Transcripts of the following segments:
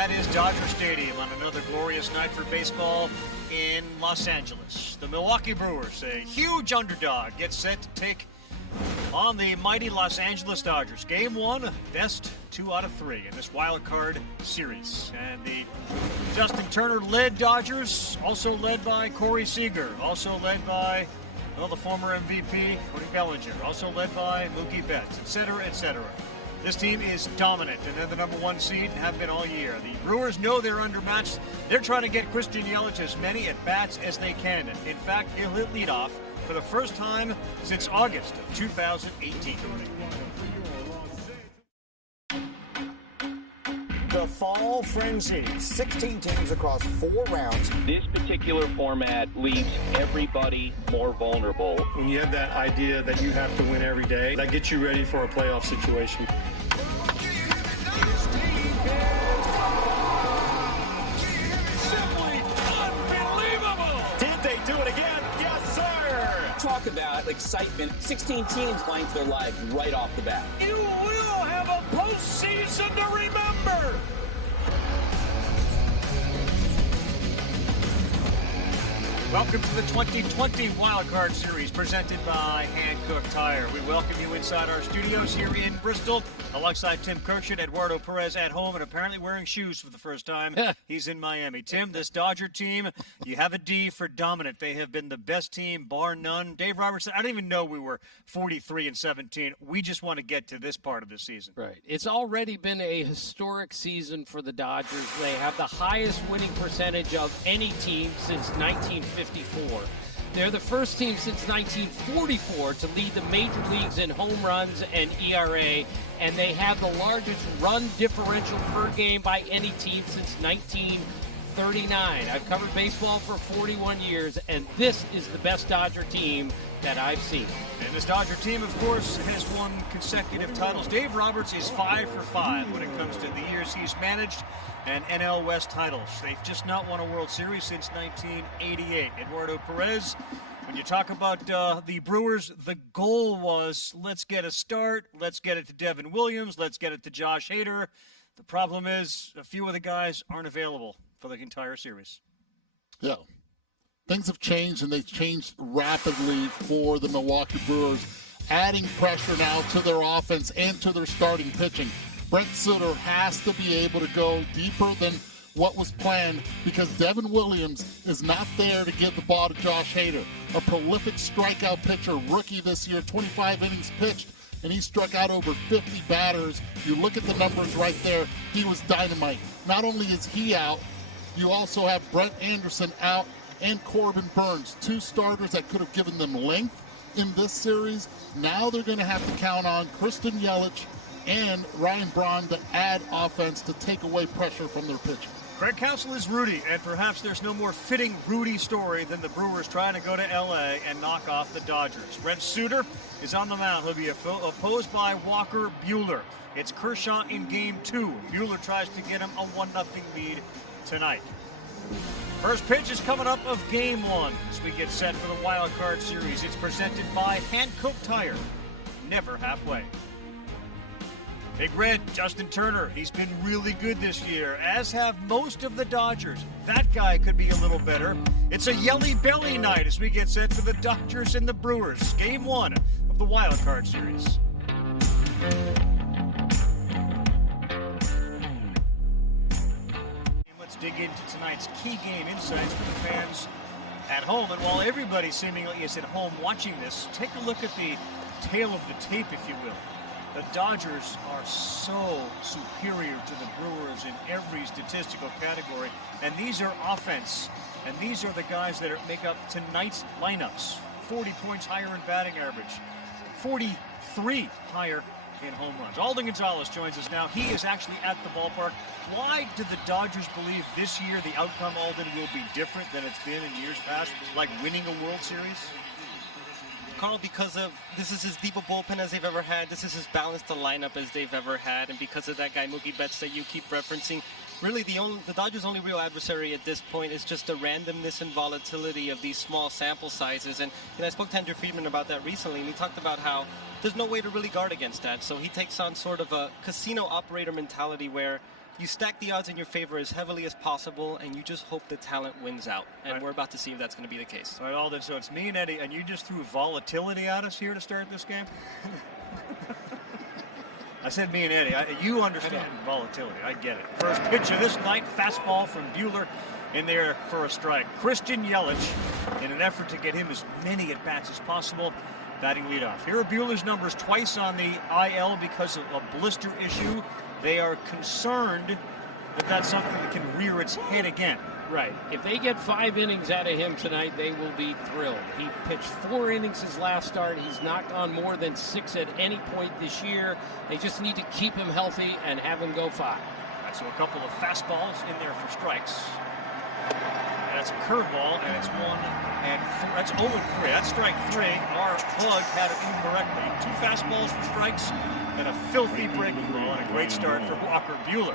that is Dodger Stadium on another glorious night for baseball in Los Angeles. The Milwaukee Brewers, a huge underdog, gets set to take on the mighty Los Angeles Dodgers. Game 1, best 2 out of 3 in this wild card series. And the Justin Turner-led Dodgers, also led by Corey Seager, also led by the former MVP, Cody Bellinger, also led by Mookie Betts, etc., etc. This team is dominant, and they're the number 1 seed and have been all year. The Brewers know they're undermatched. They're trying to get Kirkjian as many at-bats as they can. And in fact, he'll hit leadoff for the first time since August of 2018. The Fall Frenzy, 16 teams across 4 rounds. This particular format leaves everybody more vulnerable. When you have that idea that you have to win every day, that gets you ready for a playoff situation. Simply unbelievable! Did they do it again? Yes, sir! Talk about excitement. 16 teams playing for their lives right off the bat. You will have a postseason to remember! Welcome to the 2020 Wild Card Series presented by Hankook Tire. We welcome you inside our studios here in Bristol alongside Tim Kirkjian, Eduardo Perez at home and apparently wearing shoes for the first time. He's in Miami. Tim, this Dodger team, you have a D for dominant. They have been the best team, bar none. Dave Robertson, I didn't even know we were 43-17. We just want to get to this part of the season. Right. It's already been a historic season for the Dodgers. They have the highest winning percentage of any team since 1954. They're the first team since 1944 to lead the major leagues in home runs and ERA, and they have the largest run differential per game by any team since 1939. I've covered baseball for 41 years, and this is the best Dodger team that I've seen. And this Dodger team, of course, has won consecutive titles. Dave Roberts is 5 for 5 when it comes to the years he's managed and NL West titles. They've just not won a World Series since 1988. Eduardo Perez, when you talk about the Brewers, the goal was let's get a start, let's get it to Devin Williams, let's get it to Josh Hader. The problem is a few of the guys aren't available for the entire series. Yeah. Things have changed, and they've changed rapidly for the Milwaukee Brewers, adding pressure now to their offense and to their starting pitching. Brent Sutter has to be able to go deeper than what was planned because Devin Williams is not there to give the ball to Josh Hader, a prolific strikeout pitcher, rookie this year, 25 innings pitched, and he struck out over 50 batters. You look at the numbers right there, he was dynamite. Not only is he out, you also have Brett Anderson out and Corbin Burns, 2 starters that could have given them length in this series. Now they're going to have to count on Kirkjian and Ryan Braun to add offense to take away pressure from their pitching. Craig Counsell is Rudy, and perhaps there's no more fitting Rudy story than the Brewers trying to go to L.A. and knock off the Dodgers. Brent Sutter is on the mound. He'll be opposed by Walker Buehler. It's Kershaw in Game 2. Buehler tries to get him a 1-0 lead tonight. First pitch is coming up of Game 1 as we get set for the Wild Card Series. It's presented by Hankook Tire. Never halfway. Big Red, Justin Turner, he's been really good this year, as have most of the Dodgers. That guy could be a little better. It's a Yelly Belly night as we get set for the Dodgers and the Brewers. Game 1 of the Wild Card Series. Let's dig into tonight's key game insights for the fans at home. And while everybody seemingly is at home watching this, take a look at the tail of the tape, if you will. The Dodgers are so superior to the Brewers in every statistical category. And these are offense. And these are the guys that make up tonight's lineups. 40 points higher in batting average. 43 higher in home runs. Alden Gonzalez joins us now. He is actually at the ballpark. Why do the Dodgers believe this year the outcome, Alden, will be different than it's been in years past, like winning a World Series? Karl, because of this is as deep a bullpen as they've ever had. This is as balanced a lineup as they've ever had. And because of that guy, Mookie Betts, that you keep referencing, really the Dodgers' only real adversary at this point is just the randomness and volatility of these small sample sizes. And I spoke to Andrew Friedman about that recently, and he talked about how there's no way to really guard against that. So he takes on sort of a casino operator mentality where you stack the odds in your favor as heavily as possible, and you just hope the talent wins out. And we're about to see if that's going to be the case. All right, Alden, so it's me and Eddie, and you just threw volatility at us here to start this game? I said me and Eddie. You understand volatility. I get it. First pitch of this night, fastball from Buehler in there for a strike. Kirkjian, in an effort to get him as many at-bats as possible, batting leadoff. Here are Buehler's numbers twice on the IL because of a blister issue. They are concerned that that's something that can rear its head again. Right. If they get 5 innings out of him tonight, they will be thrilled. He pitched 4 innings his last start. He's knocked on more than 6 at any point this year. They just need to keep him healthy and have him go 5. Right, so a couple of fastballs in there for strikes. And that's a curveball, and it's 1 and 4. That's 0 and 3. That's strike 3. Our plug had it incorrectly. 2 fastballs for strikes and a filthy breaking ball, and a great start for Walker Buehler.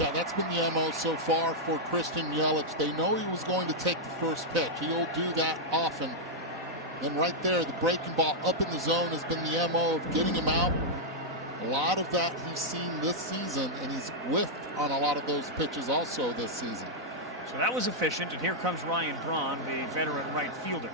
Yeah, that's been the MO so far for Kirkjian. They know he was going to take the first pitch. He'll do that often. Then right there, the breaking ball up in the zone has been the MO of getting him out. A lot of that he's seen this season, and he's whiffed on a lot of those pitches also this season. So that was efficient, and here comes Ryan Braun, the veteran right fielder.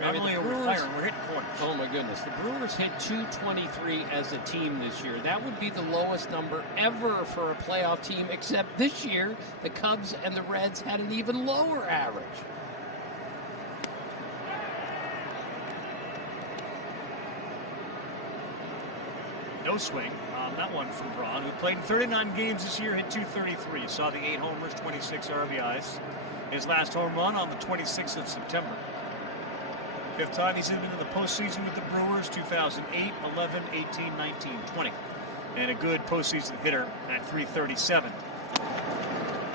Not only are we firing, we're hitting corners. Oh my goodness. The Brewers hit .223 as a team this year. That would be the lowest number ever for a playoff team, except this year the Cubs and the Reds had an even lower average. No swing on that one from Braun, who played in 39 games this year, hit .233. You saw the 8 homers, 26 RBIs. His last home run on the 26th of September. 5th time he's been in the postseason with the Brewers, 2008, 11, 18, 19, 20. And a good postseason hitter at .337.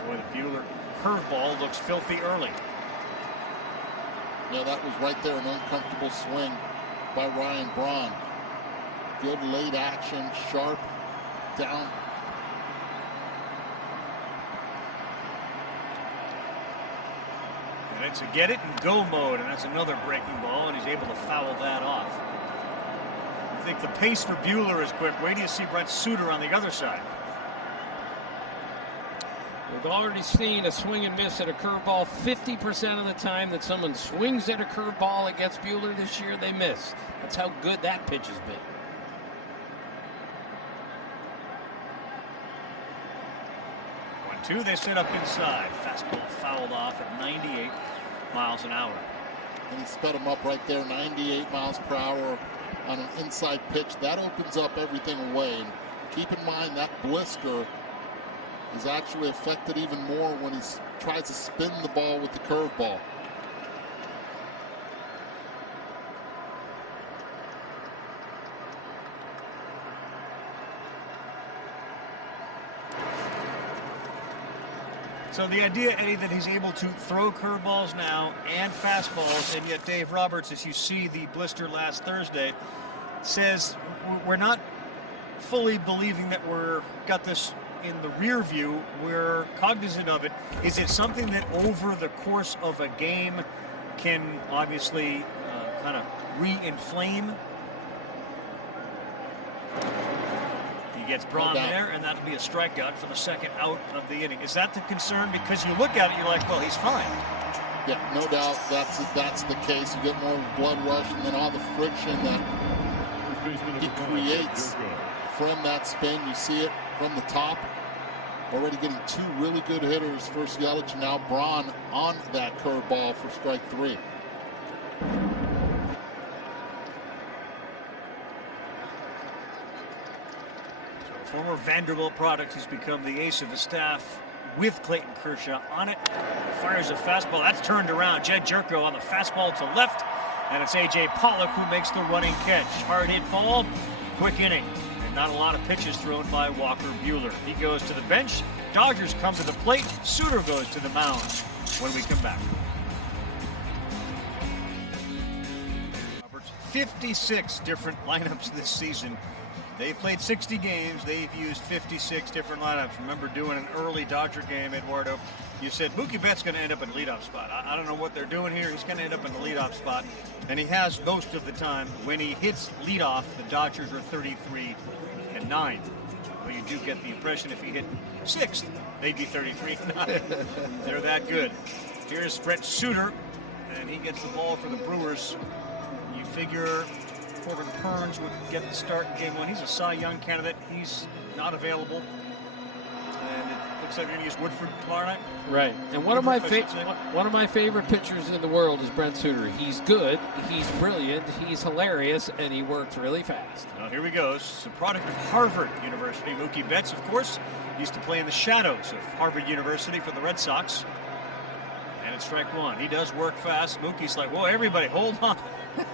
Boy, the Buehler curveball looks filthy early. Yeah, that was right there, an uncomfortable swing by Ryan Braun. Good late action, sharp, down. And it's a get it and go mode, and that's another breaking ball, and he's able to foul that off. I think the pace for Buehler is quick. Wait till you see Brent Suter on the other side. We've already seen a swing and miss at a curveball. 50% of the time that someone swings at a curveball against Buehler this year, they miss. That's how good that pitch has been. 1-2, they set up inside. Fastball fouled off at 98 miles an hour. And he sped him up right there, 98 miles per hour on an inside pitch. That opens up everything away. And keep in mind that blister is actually affected even more when he tries to spin the ball with the curveball. So the idea, Eddie, that he's able to throw curveballs now and fastballs, and yet Dave Roberts, as you see the blister last Thursday, says we're not fully believing that we're got this in the rear view. We're cognizant of it. Is it something that over the course of a game can obviously kind of re-inflame? He gets Braun there, and that'll be a strikeout for the second out of the inning. Is that the concern? Because you look at it, you're like, well, he's fine. Yeah, no doubt that's the case. You get more blood rush, and then all the friction that he creates from that spin. You see it from the top. Already getting 2 really good hitters. First Yelich, and now Braun on that curveball for strike 3. Former Vanderbilt product, he's become the ace of the staff with Clayton Kershaw on it. Fires a fastball. That's turned around. Jed Jerko on the fastball to left. And it's A.J. Pollock who makes the running catch. Hard hit ball. Quick inning. And not a lot of pitches thrown by Walker Buehler. He goes to the bench. Dodgers come to the plate. Suter goes to the mound when we come back. Roberts, 56 different lineups this season They've played 60 games. They've used 56 different lineups. Remember doing an early Dodger game, Eduardo. You said Mookie Betts going to end up in the leadoff spot. I don't know what they're doing here. He's going to end up in the leadoff spot. And he has most of the time. When he hits leadoff, the Dodgers are 33-9. Well, you do get the impression if he hit 6th, they'd be 33-9. They're that good. Here's Brent Suter, and he gets the ball for the Brewers. You figure Corbin Burnes would get the start in game 1. He's a Cy Young candidate. He's not available. And it looks like they're going to use Woodford tomorrow night. Right. And one of my favorite pitchers in the world is Brent Suter. He's good, he's brilliant, he's hilarious, and he works really fast. Well, here we go. This is a product of Harvard University. Mookie Betts, of course, used to play in the shadows of Harvard University for the Red Sox. And it's strike 1. He does work fast. Mookie's like, whoa, everybody, hold on.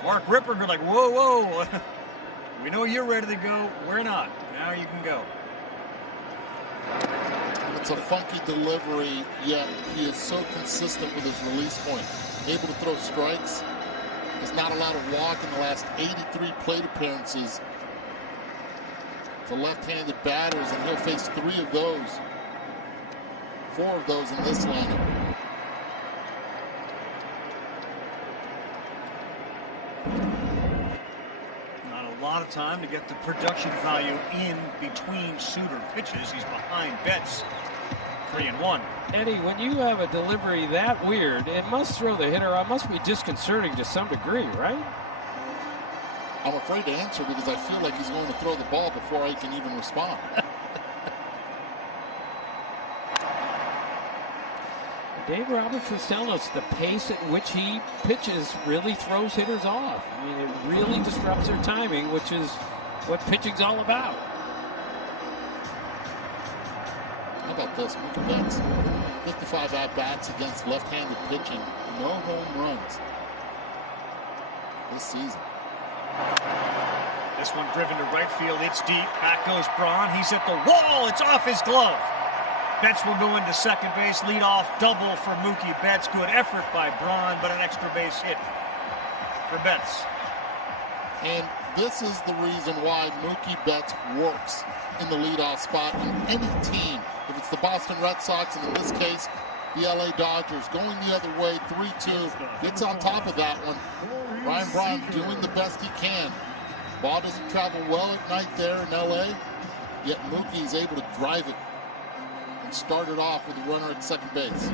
Mark Ripperger like, whoa, whoa. We know you're ready to go. We're not. Now you can go. It's a funky delivery, yet he is so consistent with his release point. Able to throw strikes. He's not allowed to walk in the last 83 plate appearances. To left-handed batters, and he'll face 3 of those. 4 of those in this lineup. Not a lot of time to get the production value in between Suter pitches. He's behind Betts. 3-1. Eddie, when you have a delivery that weird, it must throw the hitter out. It must be disconcerting to some degree, right? I'm afraid to answer because I feel like he's going to throw the ball before I can even respond. Dave Roberts was telling us the pace at which he pitches really throws hitters off. I mean, it really disrupts their timing, which is what pitching's all about. How about this? Mookie Betts, 55 at-bats against left-handed pitching. No home runs this season. This one driven to right field. It's deep. Back goes Braun. He's at the wall. It's off his glove. Betts will go into second base. Lead off double for Mookie Betts. Good effort by Braun, but an extra base hit for Betts. And this is the reason why Mookie Betts works in the leadoff spot in any team. If it's the Boston Red Sox, and in this case, the LA Dodgers, going the other way, 3-2, gets on top of that one. Ryan Braun doing the best he can. Ball doesn't travel well at night there in LA, yet Mookie is able to drive it and start it off with a runner at second base.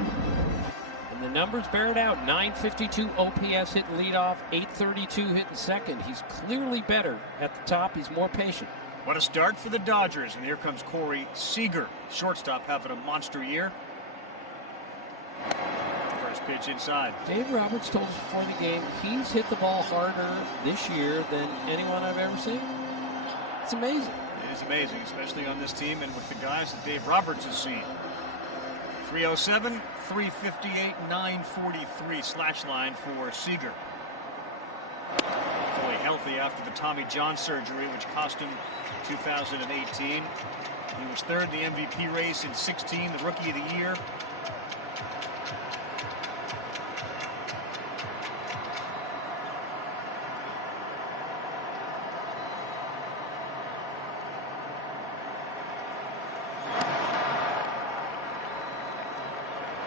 And the numbers bear it out. 952 OPS hitting leadoff, 832 hitting second. He's clearly better at the top. He's more patient. What a start for the Dodgers. And here comes Corey Seager, shortstop, having a monster year. First pitch inside. Dave Roberts told us before the game he's hit the ball harder this year than anyone I've ever seen. It's amazing. It is amazing, especially on this team and with the guys that Dave Roberts has seen. 307, 358, 943 slash line for Seager. Fully healthy after the Tommy John surgery, which cost him 2018. He was third in the MVP race in 16, the Rookie of the Year.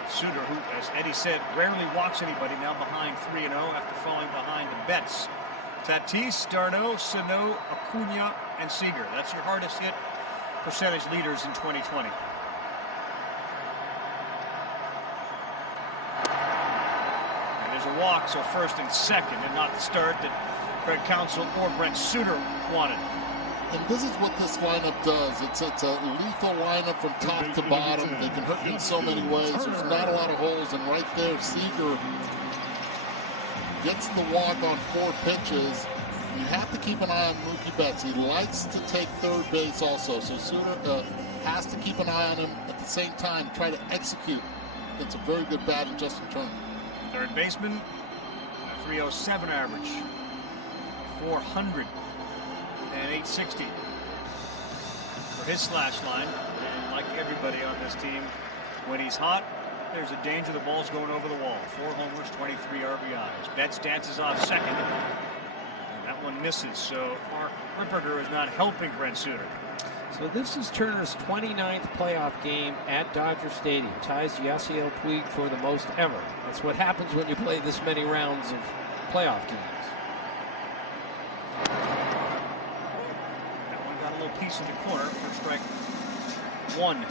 Suter, who, as Eddie said, rarely walks anybody, now behind 3-0 after falling behind the Betts. Tatis, Darno, Sano, Acuna, and Seager. That's your hardest hit percentage leaders in 2020. And there's a walk, so first and second, and not the start that Craig Counsell or Brent Suter wanted. And this is what this lineup does. It's a lethal lineup from top to bottom. They can hurt you in so many ways. There's not a lot of holes, and right there, Seager gets the walk on 4 pitches. You have to keep an eye on Mookie Betts. He likes to take third base also, so Suter has to keep an eye on him at the same time, try to execute. It's a very good bat in Justin Turner. Third baseman, 307 average, 400 and 860 for his slash line. And like everybody on this team, when he's hot, there's a danger the ball's going over the wall. 4 homers, 23 RBIs. Betts dances off second. And That one misses, so Mark Ripperger is not helping Brent Suter. So this is Turner's 29th playoff game at Dodger Stadium. Ties Yasiel Puig for the most ever. That's what happens when you play this many rounds of playoff games. That one got a little piece of the corner for strike one.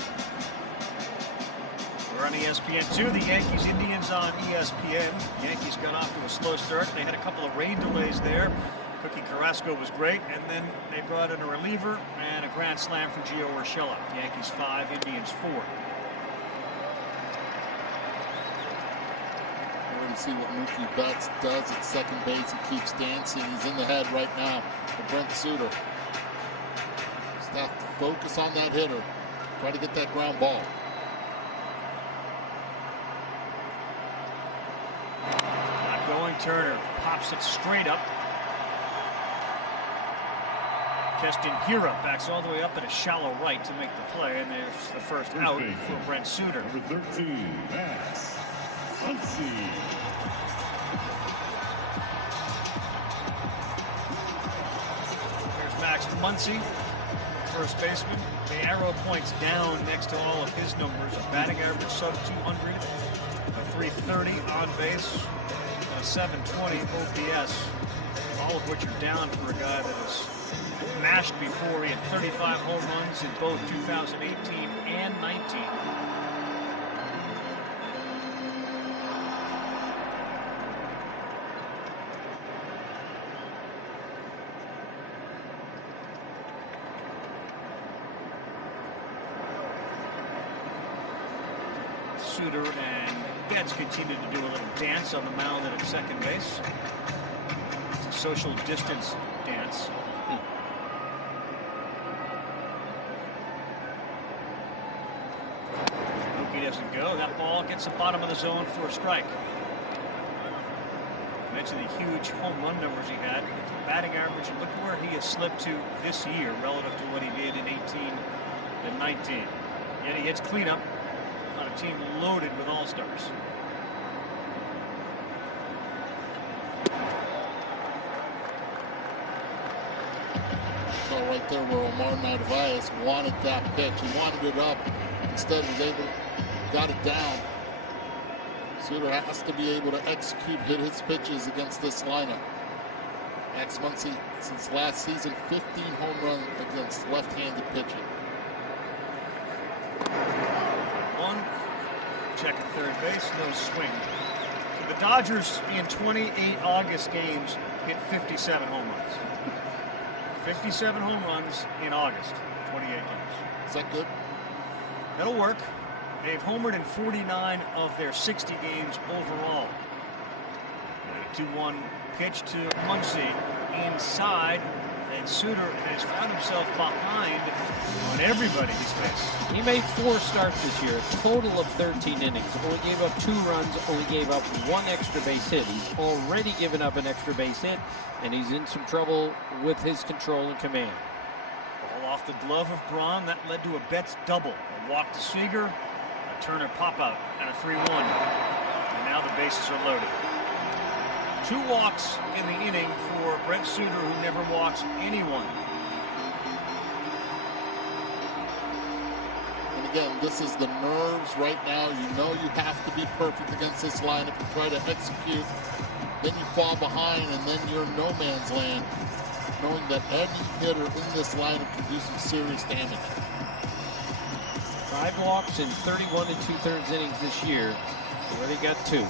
We're on ESPN2. The Yankees-Indians on ESPN. Yankees got off to a slow start. They had a couple of rain delays there. Cookie Carrasco was great, and then they brought in a reliever and a grand slam from Gio Urshela. Yankees 5, Indians 4. We're going to see what Mookie Betts does at second base. He keeps dancing. He's in the head right now for Brent Suter. Just have to focus on that hitter. Try to get that ground ball. Not going. Turner pops it straight up. Keston Hiura backs all the way up at a shallow right to make the play, and there's the first out for Brent Suter. Number 13, Max Muncy. There's Max Muncy, first baseman. The arrow points down next to all of his numbers. A batting average sub 200, a 330 on base, and a 720 OPS, all of which are down for a guy that is mashed before. He had 35 home runs in both 2018 and 19. Suter and Betts continue to do a little dance on the mound and at second base. It's a social distance dance. Doesn't go. That ball gets the bottom of the zone for a strike. I mentioned the huge home run numbers he had. Batting average, and look where he has slipped to this year relative to what he did in 18 and 19. Yet he hits cleanup on a team loaded with all-stars. So right there where Omar Narvaez wanted that pitch. He wanted it up. Instead was able to got it down. Suter has to be able to execute, hit his pitches against this lineup. Max Muncy, since last season, 15 home runs against left-handed pitching. One, check at third base, no swing. So the Dodgers in 28 August games hit 57 home runs. 57 home runs in August, 28 games. Is that good? That'll work. They've homered in 49 of their 60 games overall. A 2-1 pitch to Muncy inside, and Suter has found himself behind on everybody he's faced. He made 4 starts this year, a total of 13 innings. Only gave up 2 runs, only gave up 1 extra base hit. He's already given up an extra base hit, and he's in some trouble with his control and command. Ball off the glove of Braun. That led to a Betts double. A walk to Seager, a Turner pop-out, and a 3-1. And now the bases are loaded. 2 walks in the inning for Brent Suter, who never walks anyone. And again, this is the nerves right now. You know you have to be perfect against this lineup and try to execute. Then you fall behind, and then you're in no man's land, knowing that any hitter in this lineup can do some serious damage. 5 walks in 31 2/3 innings this year. He's already got 2.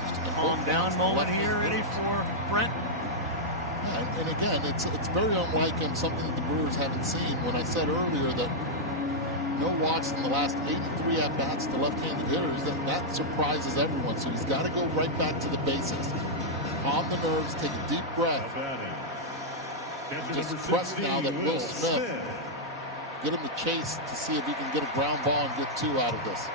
Just a calm down moment here, ready for Brent. Yeah, and again, it's very unlike him, something that the Brewers haven't seen. When I said earlier that no walks in the last 83 at-bats to left-handed hitters, that surprises everyone. So he's got to go right back to the basics. Calm the nerves, take a deep breath. Just trust now that Will Smith, get him to chase to see if he can get a ground ball and get 2 out of this.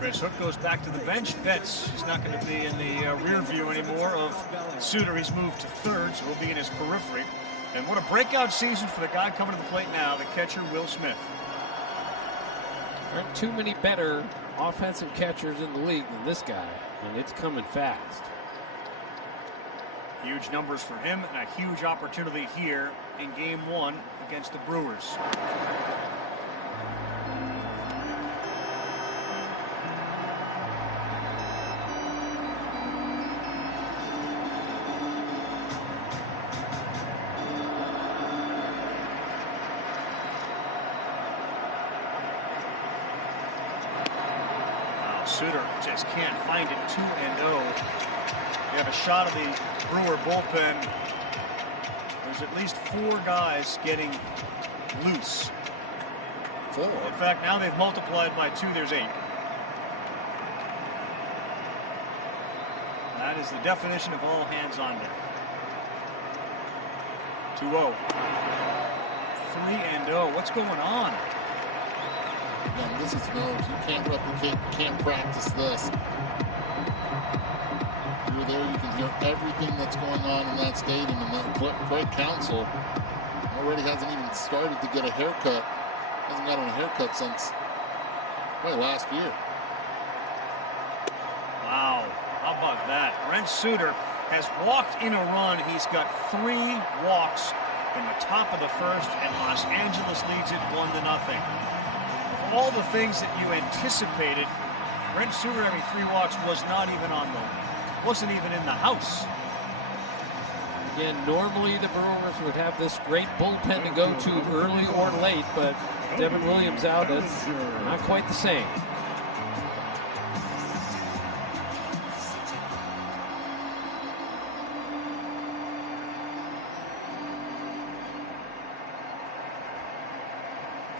Chris Hook goes back to the bench. Betts is not going to be in the rear view anymore of Suter. He's moved to third, so he'll be in his periphery. And what a breakout season for the guy coming to the plate now, the catcher, Will Smith. There aren't too many better offensive catchers in the league than this guy, and it's coming fast. Huge numbers for him and a huge opportunity here in Game 1 against the Brewers. Suter just can't find it. 2-0. You have a shot of the Brewer bullpen. There's at least 4 guys getting loose. 4. In fact, now they've multiplied by 2. There's 8. That is the definition of all hands on deck. 2-0. 3-0. What's going on? Again, this is nerves. You can't replicate, you can't practice this. You're there, you can hear everything that's going on in that stadium, and that Craig Counsell already hasn't even started to get a haircut. Hasn't gotten a haircut since probably last year. Wow, how about that? Brent Suter has walked in a run. He's got 3 walks in the top of the first, and Los Angeles leads it 1-0. All the things that you anticipated, Brent Suter having 3 walks wasn't even in the house. Again, normally the Brewers would have this great bullpen to go to early or late, but Devin Williams out, that's not quite the same.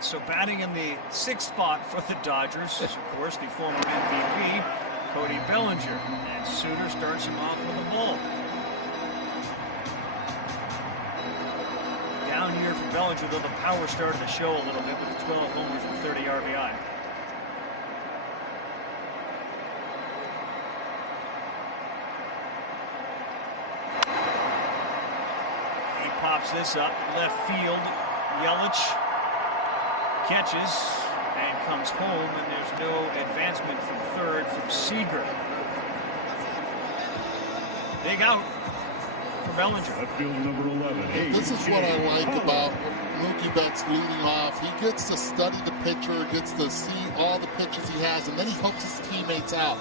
So batting in the 6th spot for the Dodgers is, of course, the former MVP, Cody Bellinger. And Suter starts him off with a ball. Down here for Bellinger, though the power started to show a little bit with 12 homers and 30 RBI. He pops this up, left field. Yelich catches and comes home, and there's no advancement from third from Seager. Big out for Bellinger. Field number 11. This is what I like about Mookie Betts leading off. He gets to study the pitcher, gets to see all the pitches he has, and then he helps his teammates out.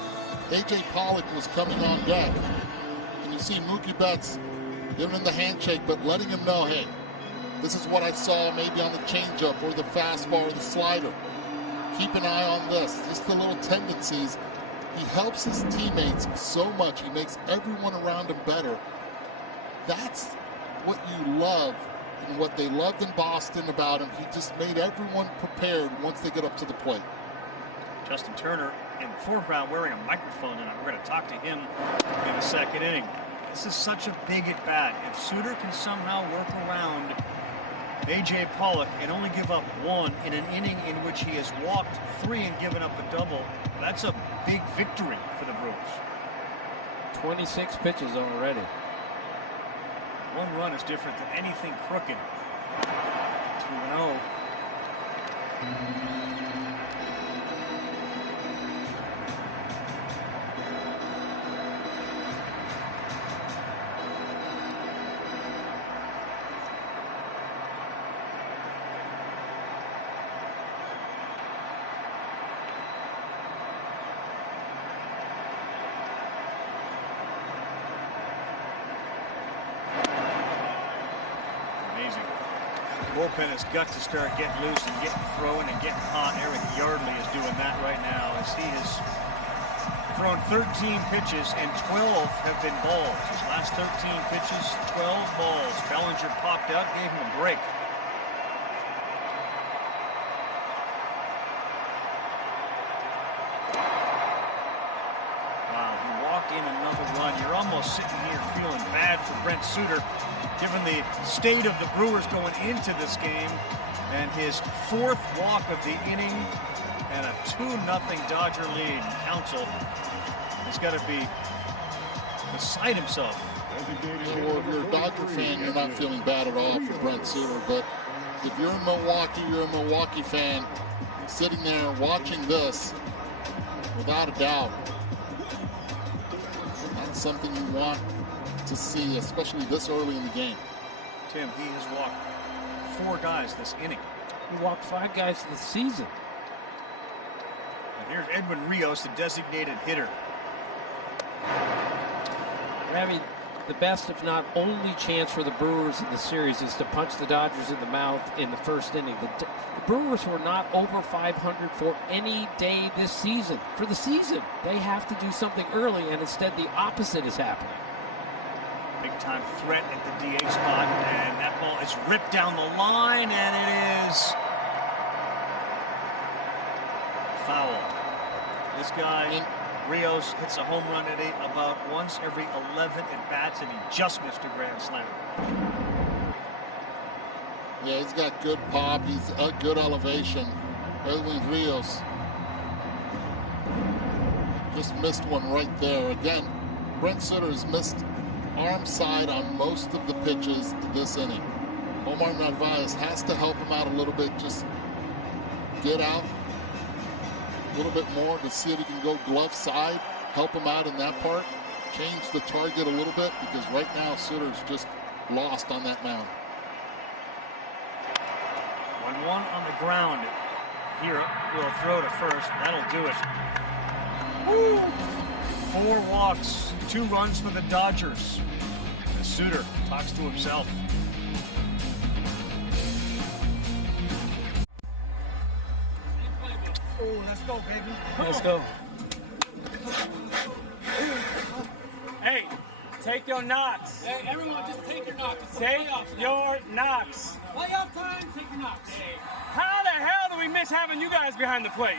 A.J. Pollock was coming on deck, and you see Mookie Betts giving him the handshake, but letting him know, hey, this is what I saw maybe on the changeup or the fastball or the slider. Keep an eye on this. Just the little tendencies. He helps his teammates so much. He makes everyone around him better. That's what you love and what they loved in Boston about him. He just made everyone prepared once they get up to the plate. Justin Turner in the foreground wearing a microphone, and we're going to talk to him in the 2nd inning. This is such a big at bat. If Suter can somehow work around A.J. Pollock and only give up 1 in an inning in which he has walked 3 and given up a double, that's a big victory for the Brewers. 26 pitches already. 1 run is different than anything crooked. 2-0. Bullpen has got to start getting loose and getting throwing and getting hot. Eric Yardley is doing that right now as he has thrown 13 pitches and 12 have been balls. His last 13 pitches, 12 balls. Bellinger popped out, gave him a break. Wow, he walked in another run. You're almost sitting here feeling bad for Brent Suter, given the state of the Brewers going into this game, and his 4th walk of the inning and a 2-0 Dodger lead. Counsell has got to be beside himself Well, if you're a Dodger fan, you're not feeling bad at all for Brent Suter. But if you're in Milwaukee, you're a Milwaukee fan sitting there watching this, without a doubt, that's something you want to see, especially this early in the game. Tim, he has walked 4 guys this inning. He walked 5 guys this season. And here's Edwin Rios, the designated hitter. Ravi, the best, if not only chance for the Brewers in the series is to punch the Dodgers in the mouth in the first inning. The Brewers were not over 500 for any day this season. For the season, they have to do something early, and instead the opposite is happening. Big time threat at the DH spot, and that ball is ripped down the line, and it is foul. This guy, Rios, hits a home run at about once every 11 at bats, and he just missed a grand slam. Yeah, he's got good pop. He's a good elevation. Edwin Rios just missed one right there. Again, Brent Suter has missed arm side on most of the pitches this inning. Omar Narvaez has to help him out a little bit. Just get out a little bit more to see if he can go glove side, help him out in that part, change the target a little bit, because right now Suter's just lost on that mound. 1-1 on the ground. Here will throw to first. That'll do it. Woo! 4 walks, 2 runs for the Dodgers. And Suter talks to himself. Oh, let's go, baby. Let's go. Hey, take your knocks. Hey, everyone, just take your knocks. Take your knocks. Playoff time, take your knocks. Hey, how the hell do we miss having you guys behind the plate?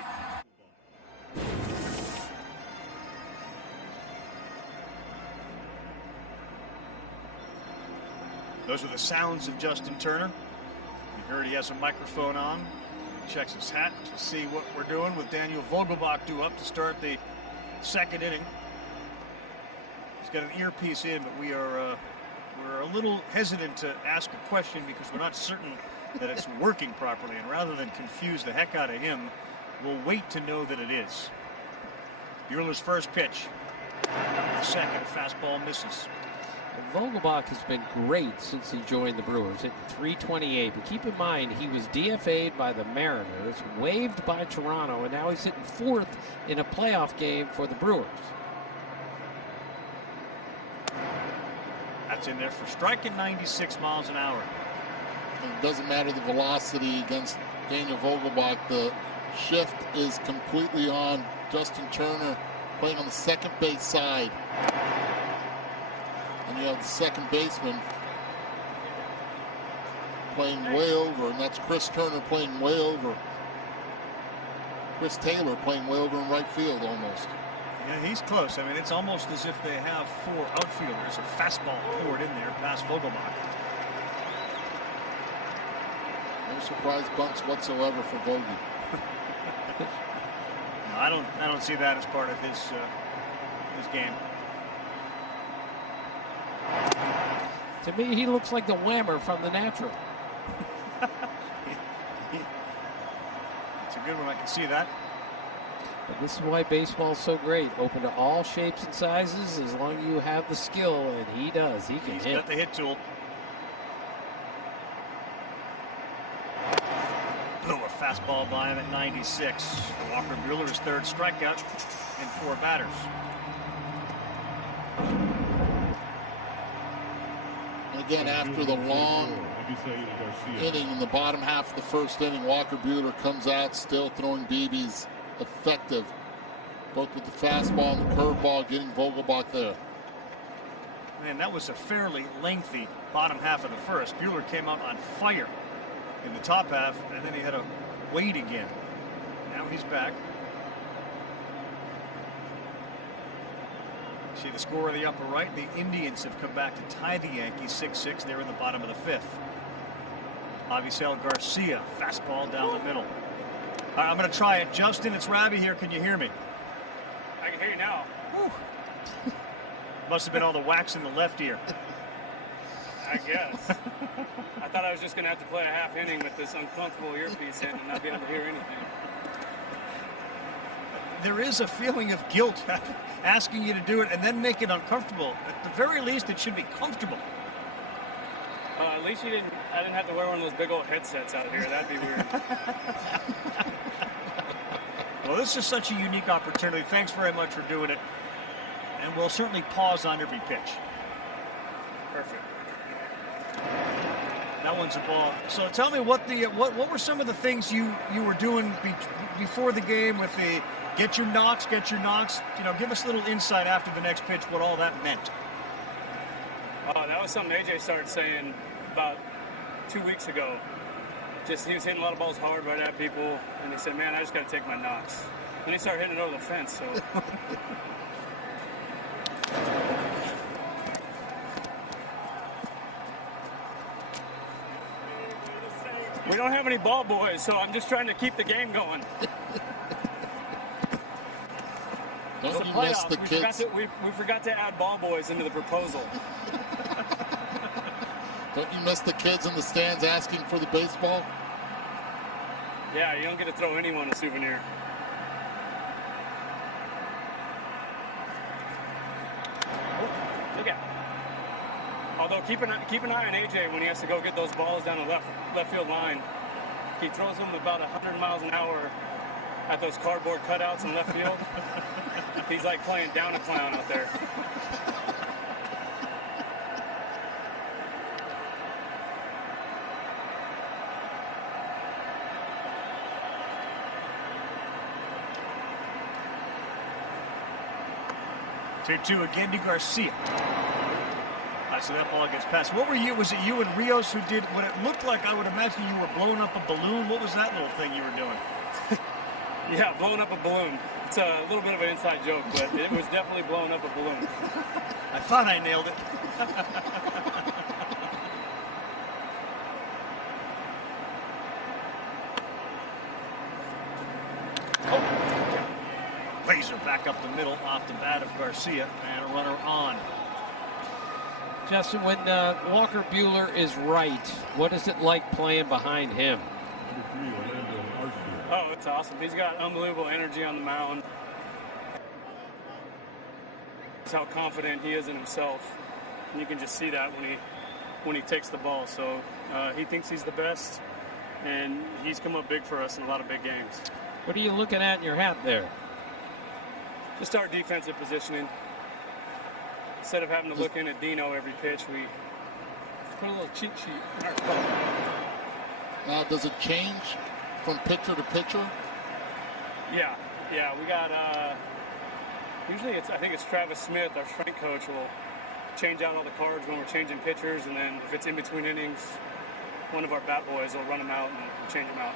Those are the sounds of Justin Turner. You heard he has a microphone on. He checks his hat to see what we're doing with Daniel Vogelbach due up to start the second inning. He's got an earpiece in, but we're a little hesitant to ask a question because we're not certain that it's working properly. And rather than confuse the heck out of him, we'll wait to know that it is. Buehler's first pitch. The second, a fastball misses. Vogelbach has been great since he joined the Brewers, hitting .328. But keep in mind, he was DFA'd by the Mariners, waived by Toronto, and now he's hitting 4th in a playoff game for the Brewers. That's in there for striking 96 miles an hour. It doesn't matter the velocity against Daniel Vogelbach. The shift is completely on Justin Turner playing on the second base side. And you have the second baseman playing way over, and that's Chris Turner playing way over. Chris Taylor playing way over in right field almost. Yeah, he's close. I mean, it's almost as if they have 4 outfielders. A fastball poured in there past Vogelbach. No surprise bunts whatsoever for Vogie. No, I don't see that as part of his game. To me, he looks like the Whammer from The Natural. It's a good one. I can see that. But this is why baseball's so great. Open to all shapes and sizes as long as you have the skill, and he does. He can hit. He's got the hit tool. Blew a fastball by him at 96. Walker Buehler's 3rd strikeout and 4 batters. Again, after the long inning in the bottom half of the first inning, Walker Buehler comes out still throwing BBs, effective, both with the fastball and the curveball, getting Vogelbach there. Man, that was a fairly lengthy bottom half of the first. Buehler came out on fire in the top half, and then he had to wait again. Now he's back. See the score in the upper right. The Indians have come back to tie the Yankees 6-6. They're in the bottom of the 5th. Avisail Garcia, fastball down the middle. All right, I'm going to try it. Justin, it's Ravi here. Can you hear me? I can hear you now. Must have been all the wax in the left ear. I guess. I thought I was just going to have to play a half inning with this uncomfortable earpiece in and not be able to hear anything. There is a feeling of guilt asking you to do it and then make it uncomfortable. At the very least, it should be comfortable. At least I didn't have to wear one of those big old headsets out here. That'd be weird. Well, this is such a unique opportunity. Thanks very much for doing it. And we'll certainly pause on every pitch. Perfect. That one's a ball. So tell me what were some of the things you were doing before the game with the get your knocks. You know, give us a little insight after the next pitch what all that meant. That was something AJ started saying about 2 weeks ago. Just he was hitting a lot of balls hard right at people, and he said, "Man, I just got to take my knocks." And he started hitting it over the fence. So. We don't have any ball boys, so I'm just trying to keep the game going. Don't you miss the kids? We forgot to add ball boys into the proposal. Don't you miss the kids in the stands asking for the baseball? Yeah, you don't get to throw anyone a souvenir. Oh, look at. Although keep an eye on AJ when he has to go get those balls down the left field line. He throws them about 100 miles an hour at those cardboard cutouts in left field. He's like playing down a clown out there. Two again to Garcia. So that ball gets passed. What were you? Was it you and Rios who did what it looked like? I would imagine you were blowing up a balloon. What was that little thing you were doing? Yeah, blowing up a balloon. It's a little bit of an inside joke, but it was definitely blowing up a balloon. I thought I nailed it. Laser back up the middle off the bat of Garcia and a runner on. Justin, when Walker Buehler is right, what is it like playing behind him? Oh, it's awesome. He's got unbelievable energy on the mound. That's how confident he is in himself. And you can just see that when he takes the ball. So he thinks he's the best, and he's come up big for us in a lot of big games. What are you looking at in your hat there? Just our defensive positioning. Instead of having to look in at Dino every pitch, we put a little cheat sheet in our phone. Now, does it change from pitcher to pitcher? Yeah. We got usually I think it's Travis Smith, our strength coach, will change out all the cards when we're changing pitchers, and then if it's in between innings, one of our bat boys will run them out and change them out.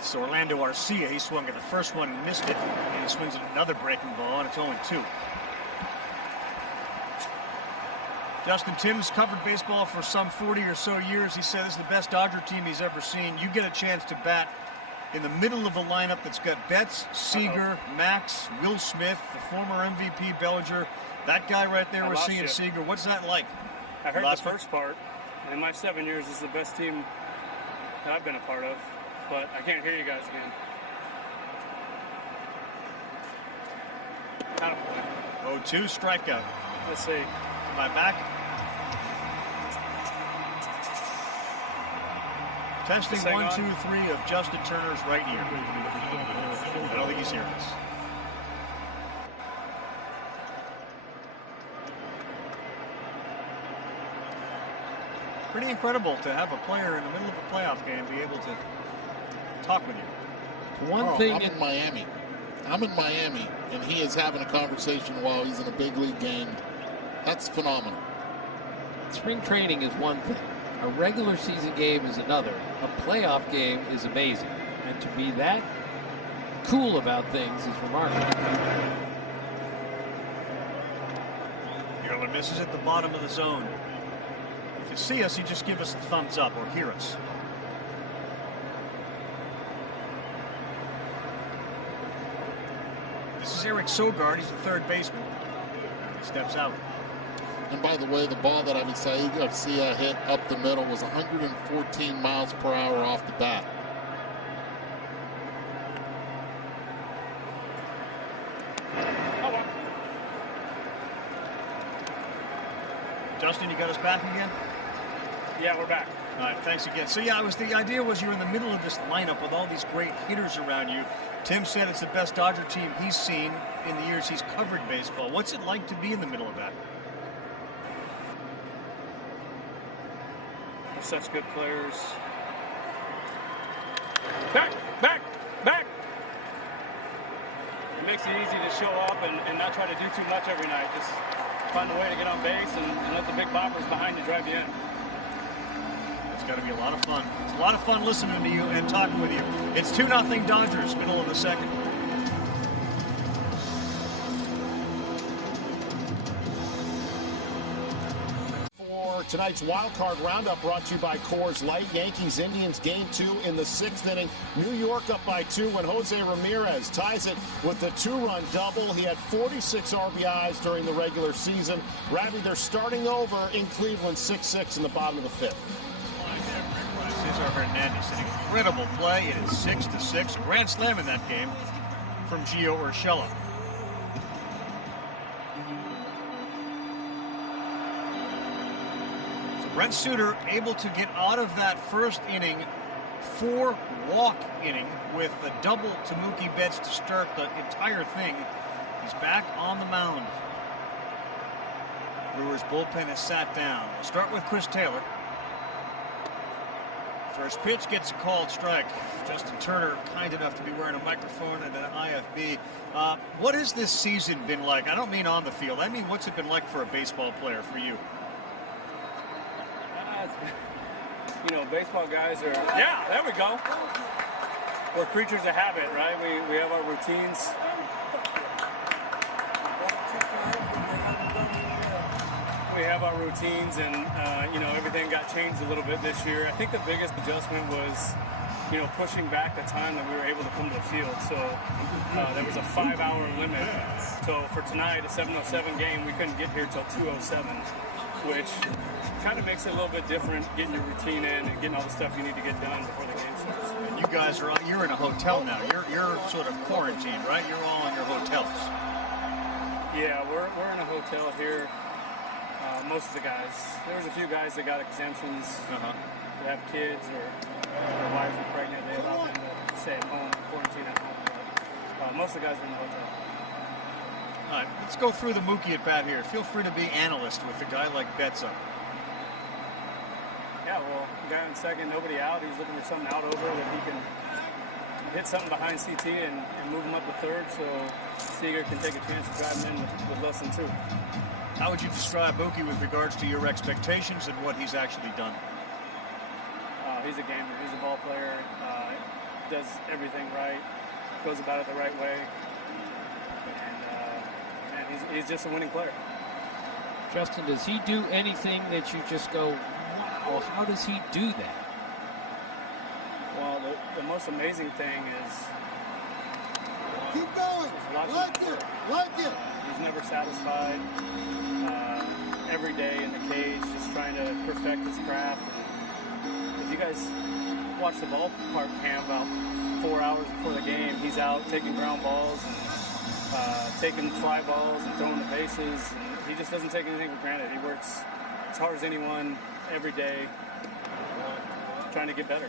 So Orlando Arcia, he swung at the first one and missed it, and he swings at another breaking ball, and it's 0-2. Justin Timms covered baseball for some 40 or so years. He said this is the best Dodger team he's ever seen. You get a chance to bat in the middle of a lineup that's got Betts, Seager, Max, Will Smith, the former MVP Bellinger. That guy right there, we're seeing Seager. What's that like? I heard the first part. In my 7 years, this is the best team that I've been a part of. But I can't hear you guys again. Not a point. 0-2 strikeout. Let's see. By back. Testing 1, 2, 3 of Justin Turner's right ear. I don't think he's hearing us. Pretty incredible to have a player in the middle of a playoff game be able to talk with you. I'm in Miami. I'm in Miami, and he is having a conversation while he's in a big league game. That's phenomenal. Spring training is one thing. A regular season game is another. A playoff game is amazing. And to be that cool about things is remarkable. Buehler misses at the bottom of the zone. If you see us, you just give us a thumbs up or hear us. This is Eric Sogard. He's the third baseman. steps out. And by the way, the ball that Avisail Garcia hit up the middle was 114 miles per hour off the bat. Justin, you got us back again? Yeah, we're back. All right, thanks again. So, yeah, the idea was you're in the middle of this lineup with all these great hitters around you. Tim said it's the best Dodger team he's seen in the years he's covered baseball. What's it like to be in the middle of that? They're such good players. Back! It makes it easy to show up and not try to do too much every night. Just find a way to get on base and let the big boppers behind you drive you in. It's got to be a lot of fun. It's a lot of fun listening to you and talking with you. It's 2-0 Dodgers, middle of the second. For tonight's wild card roundup brought to you by Coors Light. Yankees Indians game 2 in the 6th inning. New York up by 2 when Jose Ramirez ties it with the 2-run double. He had 46 RBIs during the regular season. Ravi, they're starting over in Cleveland 6-6 in the bottom of the 5th. Cesar Hernandez, an incredible play. It is 6-6. Grand slam in that game from Gio Urshela. So Brent Suter able to get out of that first inning, 4-walk inning with a double to Mookie Betts to start the entire thing. He's back on the mound. Brewers bullpen has sat down. We'll start with Chris Taylor. First pitch gets a called strike. Justin Turner kind enough to be wearing a microphone and an IFB. What has this season been like? I don't mean on the field. I mean, what's it been like for a baseball player, for you? Baseball guys are, there we go. We're creatures of habit, right? We have our routines. We have our routines, and everything got changed a little bit this year. I think the biggest adjustment was, pushing back the time that we were able to come to the field. So there was a 5-hour limit. So for tonight, a 7:07 game, we couldn't get here till 2:07, which kind of makes it a little bit different, getting your routine in and getting all the stuff you need to get done before the game starts. And you guys you're in a hotel now. You're sort of quarantined, right? You're all in your hotels. Yeah, we're in a hotel here. Most of the guys. There was a few guys that got exemptions. That have kids or their wives are pregnant. They allow them to stay at home, quarantine at home. But most of the guys are in the hotel. All right, let's go through the Mookie at bat here. Feel free to be analyst with a guy like Betts up. Yeah, well, the guy on second, nobody out. He's looking for something out over that he can hit something behind CT and move him up to third, so Seager can take a chance to drive him in with less than 2. How would you describe Mookie with regards to your expectations and what he's actually done? He's a gamer. He's a ball player. Does everything right. Goes about it the right way. And he's just a winning player. Justin, does he do anything that you just go, wow, how does he do that? Well, the most amazing thing is... Keep going. Like it. He's never satisfied. Every day in the cage, just trying to perfect his craft. And if you guys watch the ballpark cam about 4 hours before the game, he's out taking ground balls and taking fly balls and throwing the bases. And he just doesn't take anything for granted. He works as hard as anyone every day, trying to get better.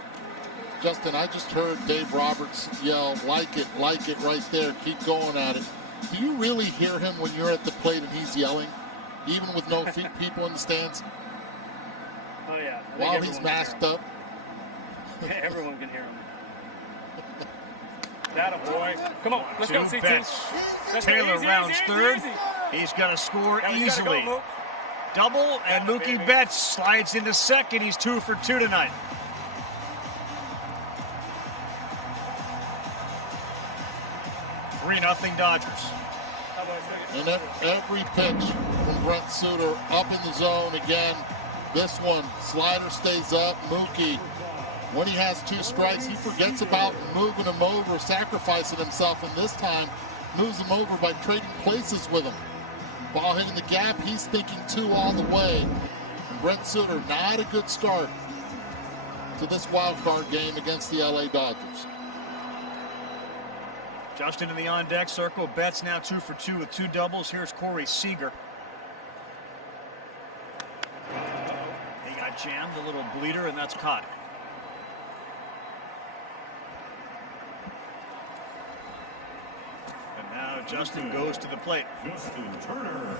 Justin, I just heard Dave Roberts yell, like it right there. Keep going at it. Do you really hear him when you're at the plate and he's yelling? Even with no people in the stands? Oh, yeah. While he's masked up? Everyone can hear him. That a boy. Come on, let's go, CT. Taylor rounds third. He's got to score easily. Double, and Mookie Betts slides into second. He's 2 for 2 tonight. Three-0 Dodgers. And every pitch from Brent Suter up in the zone again. This one, slider stays up. Mookie, when he has 2 strikes, he forgets about moving him over, sacrificing himself, and this time moves him over by trading places with him. Ball hitting the gap. He's thinking 2 all the way. And Brent Suter, not a good start to this wild card game against the LA Dodgers. Justin in the on-deck circle. Betts now 2 for 2 with 2 doubles. Here's Corey Seager. He got jammed, a little bleeder, and that's caught. And now Justin goes to the plate. Justin Turner.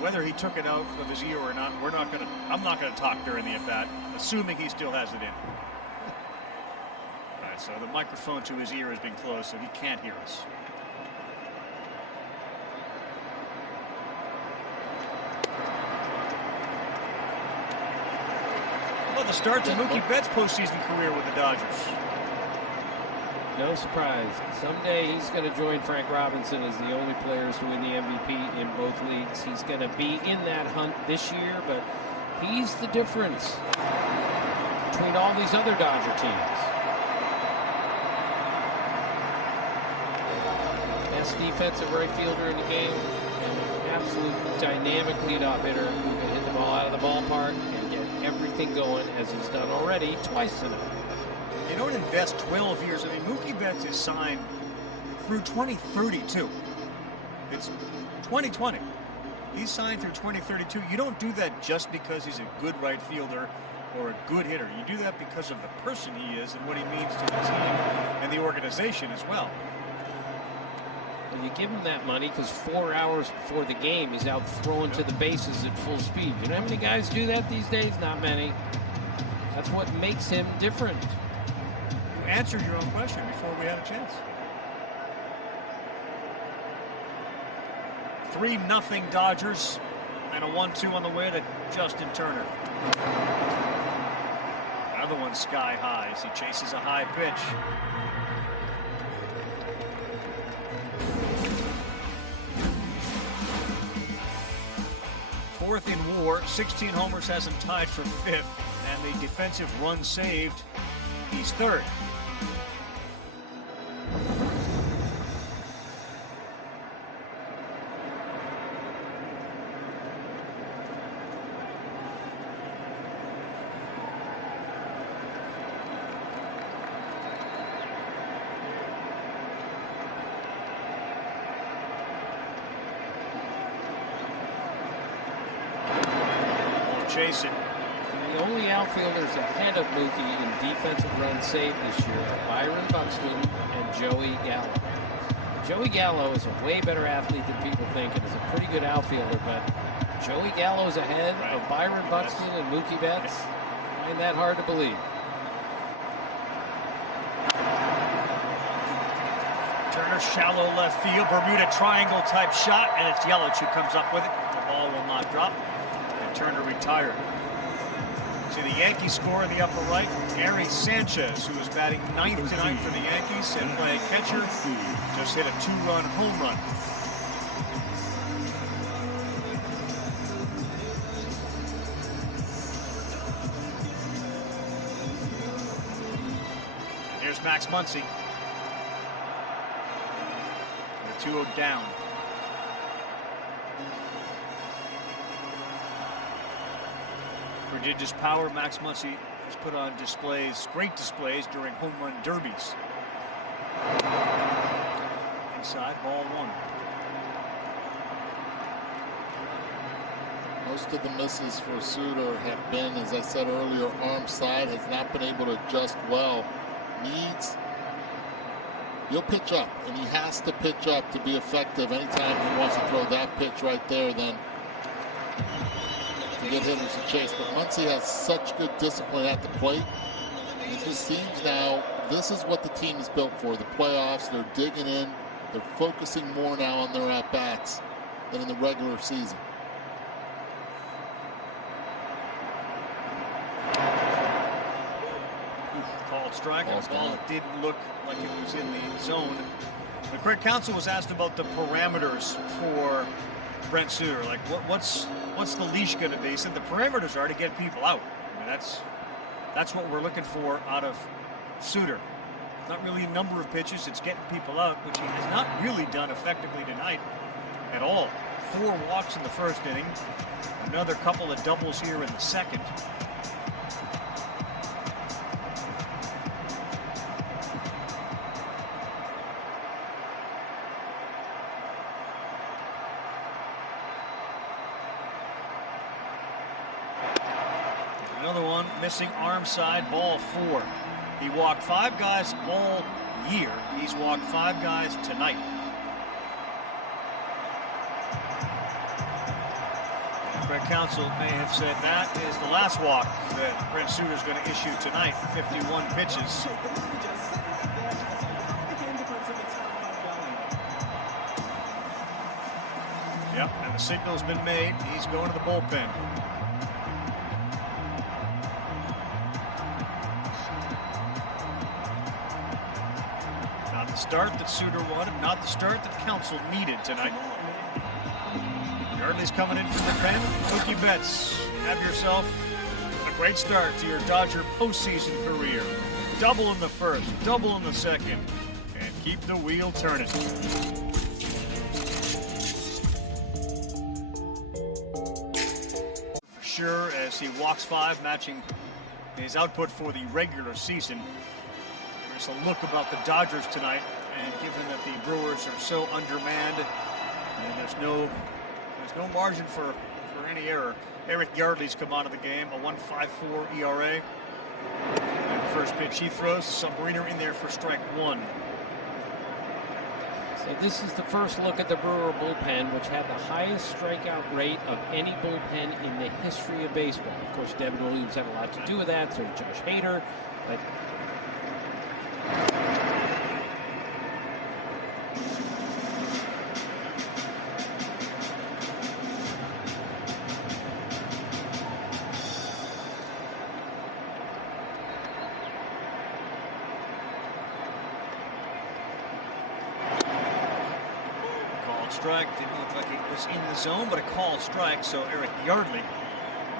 Whether he took it out of his ear or not, I'm not gonna talk during the at-bat, assuming he still has it in. All right, so the microphone to his ear has been closed, so he can't hear us. Well, the start to Mookie Betts' postseason career with the Dodgers. No surprise. Someday he's going to join Frank Robinson as the only players to win the MVP in both leagues. He's going to be in that hunt this year, but he's the difference between all these other Dodger teams. Best defensive right fielder in the game, and an absolute dynamic leadoff hitter who can hit the ball out of the ballpark and get everything going as he's done already twice tonight. You don't invest 12 years. I mean, Mookie Betts is signed through 2032. It's 2020. He's signed through 2032. You don't do that just because he's a good right fielder or a good hitter. You do that because of the person he is and what he means to the team and the organization as well. And you give him that money because 4 hours before the game, he's out throwing to the bases at full speed. You know how many guys do that these days? Not many. That's what makes him different. Answered your own question before we had a chance. 3-0 Dodgers, and a 1-2 on the way to Justin Turner. Another one sky high as he chases a high pitch. Fourth in WAR, 16 homers has him tied for 5th, and the defensive run saved, he's 3rd. Chase it. The only outfielders ahead of Mookie in defensive runs saved this year are Byron Buxton and Joey Gallo. Joey Gallo is a way better athlete than people think and is a pretty good outfielder, but Joey Gallo is ahead of Byron Buxton and Mookie Betts. I find that hard to believe. Turner shallow left field, Bermuda triangle type shot, and it's Yelich who comes up with it. The ball will not drop. Turner retired. See the Yankees score in the upper right. Gary Sanchez, who is batting 9th tonight for the Yankees and playing catcher, just hit a 2-run home run. Here's Max Muncy. The 2-0 down. Prodigious power, Max Muncy has put on displays, great displays during home run derbies. Inside, ball 1. Most of the misses for Suter have been, as I said earlier, arm side, has not been able to adjust well. He'll pitch up, and he has to pitch up to be effective. Anytime he wants to throw that pitch right there, then to get hitters to chase. But Muncy has such good discipline at the plate. It just seems now this is what the team is built for, the playoffs. They're digging in. They're focusing more now on their at-bats than in the regular season. Called strike. The ball didn't look like it was in the zone. The Craig Counsell was asked about the parameters for Brent Suter? Like, what's the leash going to be? He said the parameters are to get people out. I mean, that's what we're looking for out of Suter. Not really a number of pitches, it's getting people out, which he has not really done effectively tonight at all. 4 walks in the first inning, another couple of doubles here in the second. Another one, missing arm side, ball 4. He walked 5 guys all year. He's walked 5 guys tonight. Craig Counsell may have said that is the last walk that Brent Suter is going to issue tonight. 51 pitches. Yep, and the signal's been made. He's going to the bullpen. Not the start that Suter wanted, not the start that Counsell needed tonight. Yardley's coming in from the pen. Mookie Betts, have yourself a great start to your Dodger postseason career. Double in the first, double in the second, and keep the wheel turning. For sure, as he walks 5, matching his output for the regular season. There's a look about the Dodgers tonight, and given that the Brewers are so undermanned, and there's no margin for any error. Eric Yardley's come out of the game, a 1.54 ERA. And first pitch he throws, Submariner in there for strike 1. So this is the first look at the Brewer bullpen, which had the highest strikeout rate of any bullpen in the history of baseball. Of course, Devin Williams had a lot to do with that, so did Josh Hader, but strike. Didn't look like it was in the zone, but a called strike. So Eric Yardley,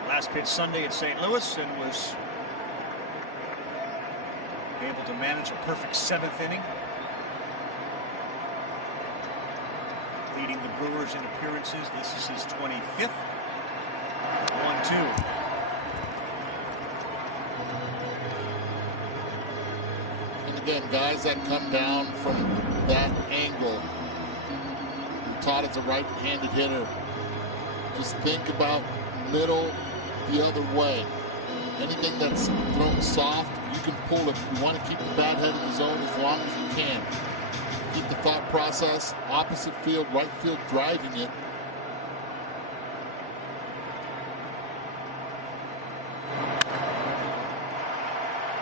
last pitch Sunday at St. Louis, and was able to manage a perfect 7th inning. Leading the Brewers in appearances. This is his 25th. 1-2. And again, guys that come down from that angle, Todd is a right-handed hitter. Just think about middle the other way. Anything that's thrown soft, you can pull it. You want to keep the bat head in the zone as long as you can. Keep the thought process, opposite field, right field, driving it.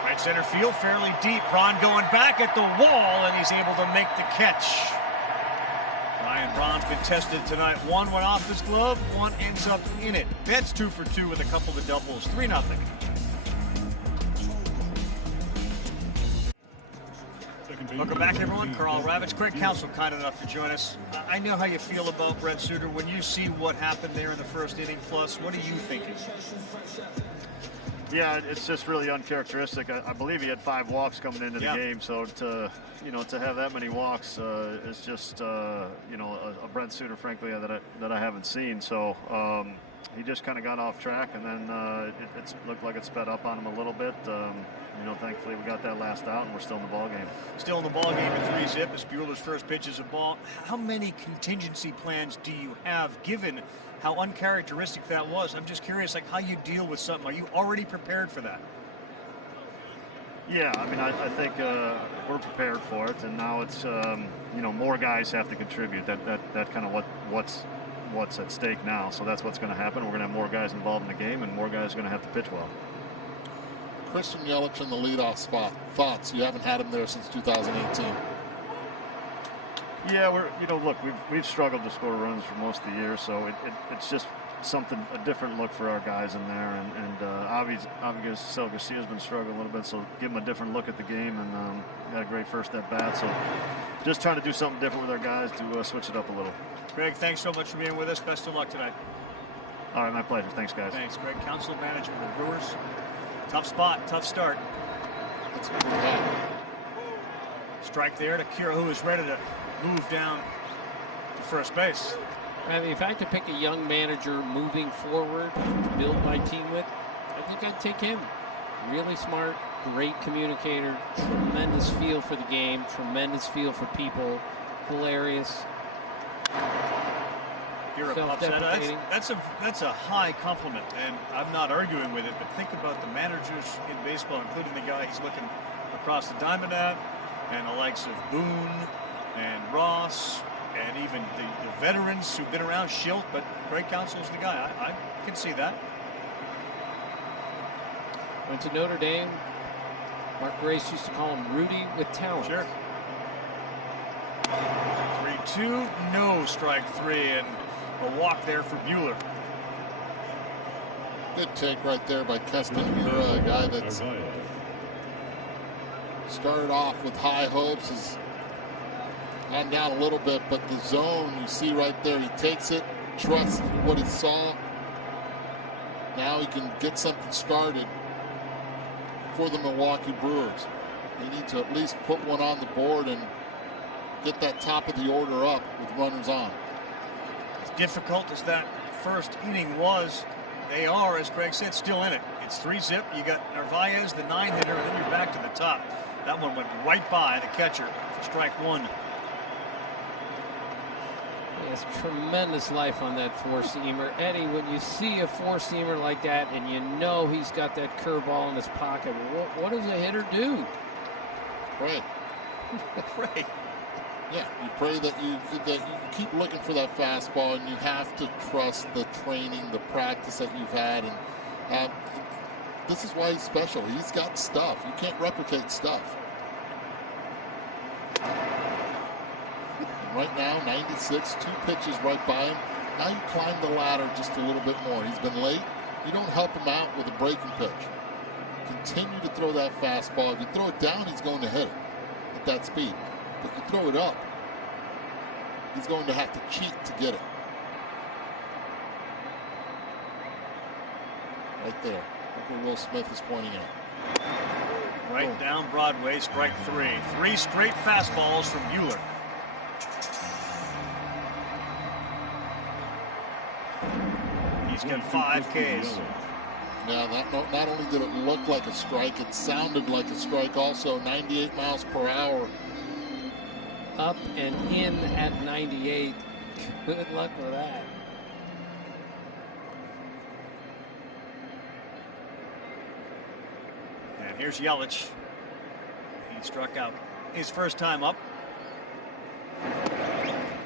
Right center field, fairly deep. Braun going back at the wall, and he's able to make the catch. Ryan Braun's been tested tonight. 1 went off his glove, 1 ends up in it. Betts 2 for 2 with a couple of doubles. 3-0. Welcome back, everyone. Karl Ravech, Craig Counsell, kind enough to join us. I know how you feel about Brent Suter. When you see what happened there in the first inning plus, what are you thinking? Yeah, it's just really uncharacteristic. I believe he had 5 walks coming into the game, so to have that many walks is just a Brent Suter, frankly, that I haven't seen. So he just kind of got off track, and then it looked like it sped up on him a little bit. Thankfully we got that last out, and we're still in the ball game. Still in the ball game at 3-zip. As Buehler's first pitch is a ball. How many contingency plans do you have, given how uncharacteristic that was? I'm just curious, like, how you deal with something. Are you already prepared for that? Yeah, I mean, I think we're prepared for it, and now it's more guys have to contribute. That kind of what's at stake now. So that's what's going to happen. We're going to have more guys involved in the game, and more guys are going to have to pitch well. Christian Yelich in the leadoff spot. Thoughts? You haven't had him there since 2018. Yeah, look, we've struggled to score runs for most of the year, so it's just a different look for our guys in there. And obviously, Garcia's been struggling a little bit, so give him a different look at the game, and had a great first at bat. So just trying to do something different with our guys to switch it up a little. Greg, thanks so much for being with us. Best of luck tonight. All right, my pleasure. Thanks, guys. Thanks, Greg. Council of Management of the Brewers. Tough spot, tough start. Strike there to Kira, who is ready to move down to first base. I mean, if I had to pick a young manager moving forward to build my team with, I think I'd take him. Really smart, great communicator, tremendous feel for the game, tremendous feel for people, hilarious. You're a Pupsetta. That's a high compliment, and I'm not arguing with it, but think about the managers in baseball, including the guy he's looking across the diamond at, and the likes of Boone and Ross, and even the veterans who've been around, Schilt, but Craig Counsell's the guy. I can see that. Went to Notre Dame. Mark Grace used to call him Rudy with talent. Sure. 3-2, no, strike three, and a walk there for Buehler. Good take right there by Keston Hiura, a guy that's started off with high hopes, has gone down a little bit, but the zone you see right there, he takes it, trusts what he saw. Now he can get something started for the Milwaukee Brewers. They need to at least put one on the board and get that top of the order up with runners on. As difficult as that first inning was, they are, as Craig said, still in it. It's 3-zip. You got Narvaez, the 9-hitter, and then you're back to the top. That one went right by the catcher for strike one. There's tremendous life on that four-seamer. Eddie, when you see a four-seamer like that and you know he's got that curveball in his pocket, what does a hitter do? Pray. Pray. Yeah, you pray that you keep looking for that fastball, and you have to trust the training, the practice that you've had. And this is why he's special. He's got stuff. You can't replicate stuff. Right now, 96, 2 pitches right by him. Now you climb the ladder just a little bit more. He's been late. You don't help him out with a breaking pitch. Continue to throw that fastball. If you throw it down, he's going to hit it at that speed. But if you throw it up, he's going to have to cheat to get it. Right there. Look where Will Smith is pointing at. Right down Broadway, strike three. 3 straight fastballs from Buehler. He's got 5 Ks. Yeah, not only did it look like a strike, it sounded like a strike also. 98 miles per hour. Up and in at 98. Good luck with that. And here's Yelich. He struck out his first time up.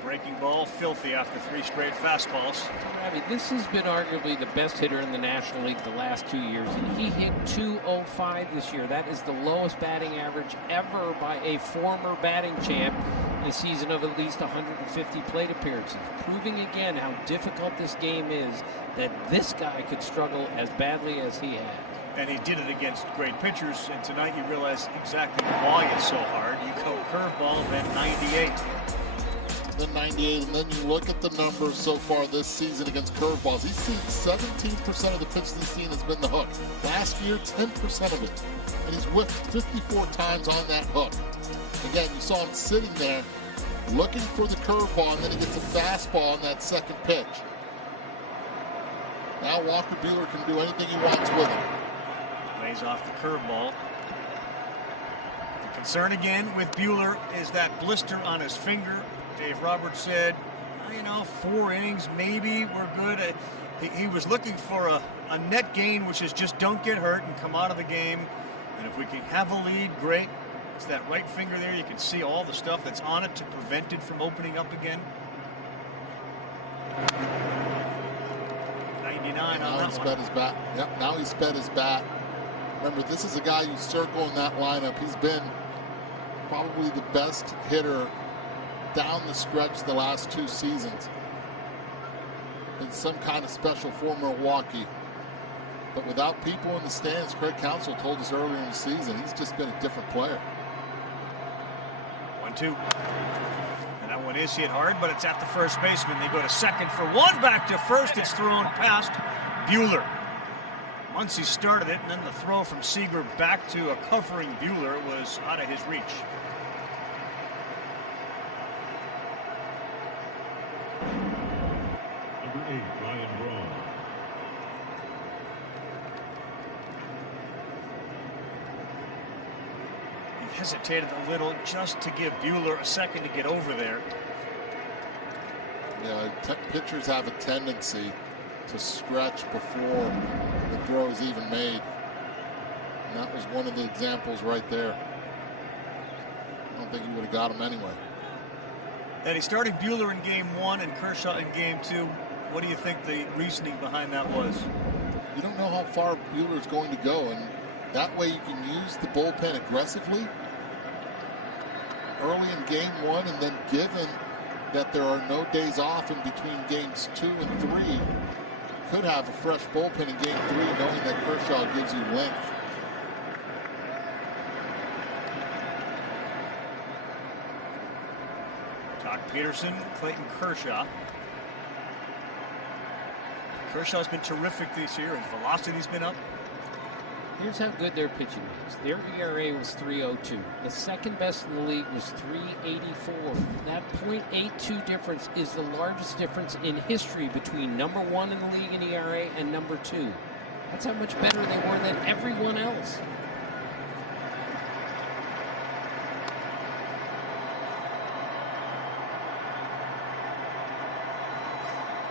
Breaking ball, filthy after 3 straight fastballs. I mean, this has been arguably the best hitter in the National League the last 2 years, and he hit .205 this year. That is the lowest batting average ever by a former batting champ in a season of at least 150 plate appearances, proving again how difficult this game is, that this guy could struggle as badly as he has. And he did it against great pitchers, and tonight you realize exactly why it's so hard. You go curveball, then 98. Then 98, and then you look at the numbers so far this season against curveballs. He's seen 17% of the pitches he's seen has been the hook. Last year, 10% of it. And he's whiffed 54 times on that hook. Again, you saw him sitting there looking for the curveball, and then he gets a fastball on that second pitch. Now Walker Buehler can do anything he wants with it. Lays off the curveball. The concern again with Buehler is that blister on his finger. Dave Roberts said, 4 innings, maybe we're good. He was looking for a net gain, which is just don't get hurt and come out of the game. And if we can have a lead, great. It's that right finger there. You can see all the stuff that's on it to prevent it from opening up again. 99 on now that he one. sped his bat. Yep, now he sped his bat. Remember, this is a guy who's circling that lineup. He's been probably the best hitter down the stretch the last 2 seasons. been some kind of special for Milwaukee. But without people in the stands, Craig Counsell told us earlier in the season, he's just been a different player. 1-2. And that one is hit hard, but it's at the first baseman. They go to second for one, back to first. It's thrown past Buehler. Once he started it, and then the throw from Seager back to a covering Buehler was out of his reach. Number 8, Ryan Braun. He hesitated a little just to give Buehler a second to get over there. Yeah, pitchers have a tendency to stretch before the throw is even made. And that was one of the examples right there. I don't think he would have got him anyway. And he started Buehler in game 1 and Kershaw in game 2. What do you think the reasoning behind that was? You don't know how far Buehler is going to go, and that way you can use the bullpen aggressively early in game 1, and then given that there are no days off in between games 2 and 3, could have a fresh bullpen in game 3, knowing that Kershaw gives you length. Doc Peterson, Clayton Kershaw. Kershaw's been terrific this year. His velocity's been up. Here's how good their pitching is. Their ERA was 3.02. The second best in the league was 3.84. That .82 difference is the largest difference in history between number 1 in the league in ERA and number 2. That's how much better they were than everyone else.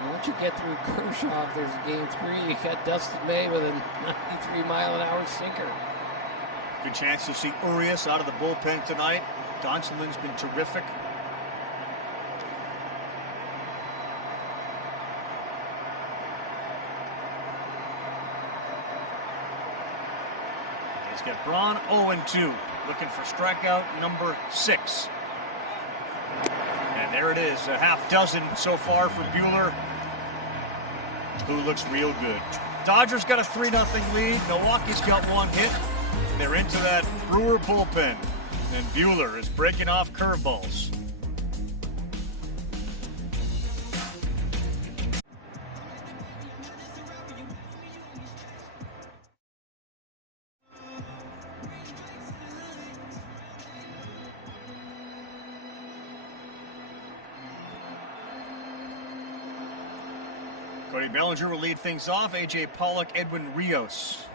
Once you get through Kershaw, if there's game 3, you got Dustin May with a 93-mile-an-hour sinker. Good chance to see Urias out of the bullpen tonight. Donsolin's been terrific. He's got Braun 0-2, looking for strikeout number 6. And there it is, a half dozen so far for Buehler, who looks real good. Dodgers got a 3-0 lead. Milwaukee's got 1 hit. They're into that Brewer bullpen. And Buehler is breaking off curveballs. Cody Bellinger will lead things off. A.J. Pollock, Edwin Rios.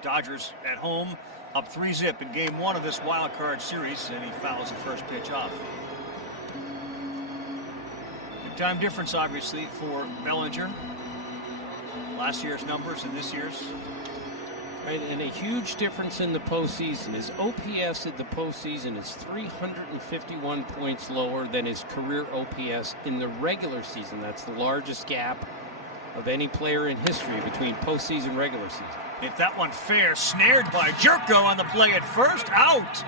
Dodgers at home, up 3-0 in game 1 of this wild card series, and he fouls the first pitch off. Big time difference, obviously, for Bellinger. Last year's numbers and this year's. Right, and a huge difference in the postseason. His OPS in the postseason is 351 points lower than his career OPS in the regular season. That's the largest gap of any player in history between postseason and regular season. Hit that one fair, snared by Jerko on the play at first, out.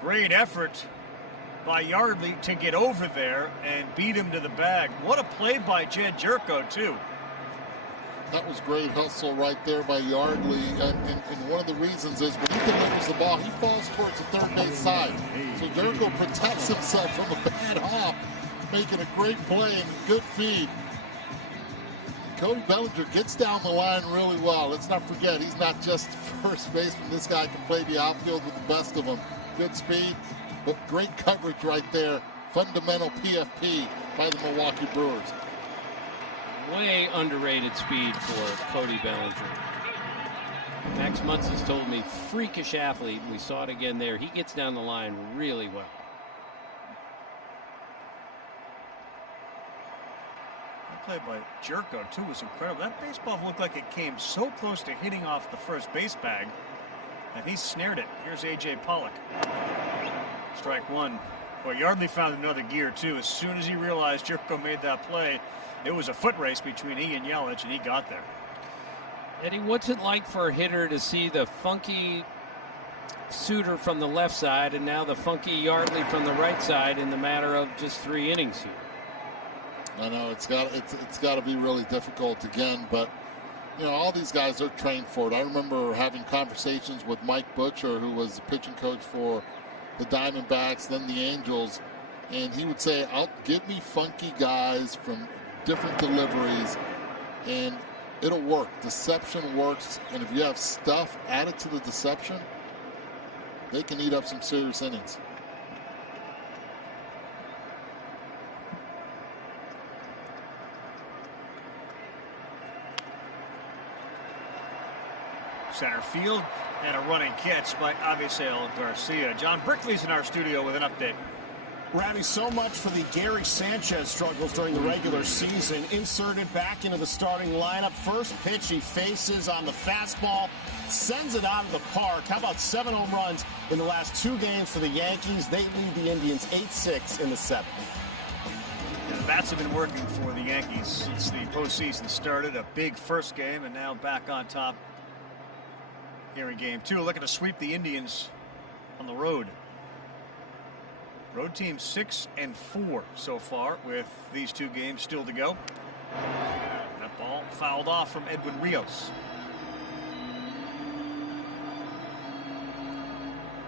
Great effort by Yardley to get over there and beat him to the bag. What a play by Jed Jerko, too. That was great hustle right there by Yardley, and one of the reasons is when he delivers the ball, he falls towards the third base side. So Jerko protects himself from a bad hop, making a great play and good feed. Cody Bellinger gets down the line really well. Let's not forget, he's not just first baseman. This guy can play the outfield with the best of them. Good speed, but great coverage right there. Fundamental PFP by the Milwaukee Brewers. Way underrated speed for Cody Bellinger. Max Muntz has told me, freakish athlete. We saw it again there. He gets down the line really well. Play by Jerko, too, was incredible. That baseball looked like it came so close to hitting off the first base bag, and he snared it. Here's A.J. Pollock. Strike 1. Well, Yardley found another gear, too. As soon as he realized Jerko made that play, it was a foot race between he and Yelich, and he got there. Eddie, what's it like for a hitter to see the funky Suter from the left side and now the funky Yardley from the right side in the matter of just 3 innings here? I know it's got to be really difficult again, but all these guys are trained for it. I remember having conversations with Mike Butcher, who was the pitching coach for the Diamondbacks, then the Angels, and he would say, give me funky guys from different deliveries, and it'll work. Deception works, and if you have stuff added to the deception, they can eat up some serious innings. Center field and a running catch by Avisail Garcia. John Brickley's in our studio with an update. Rowdy, so much for the Gary Sanchez struggles during the regular season. Inserted back into the starting lineup. First pitch he faces on the fastball, sends it out of the park. How about 7 home runs in the last 2 games for the Yankees? They lead the Indians 8-6 in the 7th. Yeah, the bats have been working for the Yankees since the postseason started. A big first game, and now back on top here in game 2, looking to sweep the Indians on the road. Road team 6-4 so far, with these 2 games still to go. That ball fouled off from Edwin Rios.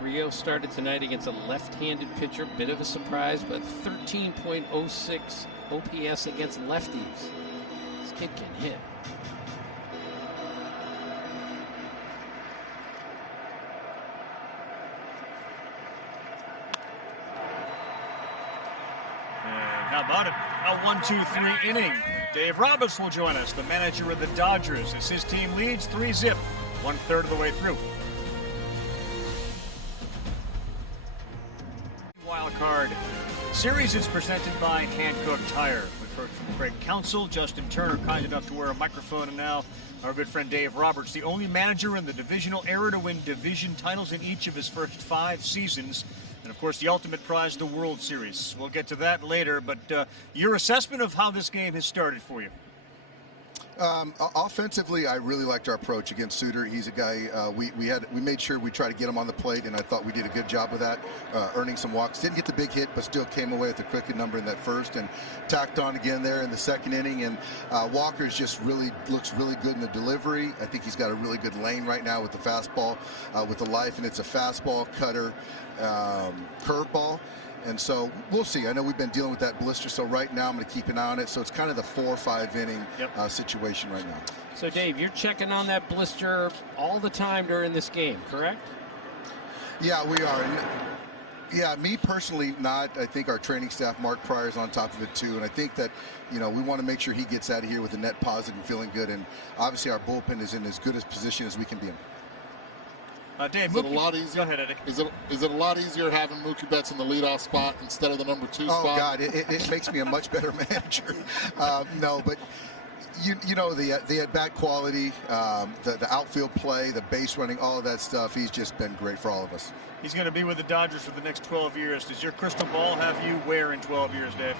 Rios started tonight against a left-handed pitcher, bit of a surprise, but 13.06 OPS against lefties. This kid can hit. How about it? A 1-2-3 inning. Dave Roberts will join us, the manager of the Dodgers, as his team leads 3-0, 1/3 of the way through. Wild Card Series is presented by Hankook Tire. We've heard from Craig Counsell, Justin Turner, kind enough to wear a microphone, and now our good friend Dave Roberts, the only manager in the divisional era to win division titles in each of his first 5 seasons. And, of course, the ultimate prize, the World Series. We'll get to that later, but your assessment of how this game has started for you. Offensively, I really liked our approach against Suter. He's a guy we made sure we tried to get him on the plate, and I thought we did a good job of that, earning some walks. Didn't get the big hit, but still came away with a quick number in that first, and tacked on again there in the second inning. And Walker's just looks really good in the delivery. I think he's got a really good lane right now with the fastball, with the life, and it's a fastball, cutter, curveball. And so we'll see. I know we've been dealing with that blister, so right now I'm going to keep an eye on it. So it's kind of the 4 or 5 inning situation right now. So, Dave, you're checking on that blister all the time during this game, correct? Yeah, we are. And, yeah, me personally not. I think our training staff, Mark Pryor's on top of it too. And I think that, we want to make sure he gets out of here with a net positive and feeling good. And obviously our bullpen is in as good a position as we can be in. Dave, is it a lot easier? Go ahead, Eddie. Is it a lot easier having Mookie Betts in the leadoff spot instead of the number 2 spot? Oh God, it makes me a much better manager. No, but the at-bat quality, the outfield play, the base running, all of that stuff. He's just been great for all of us. He's going to be with the Dodgers for the next 12 years. Does your crystal ball have you where in 12 years, Dave?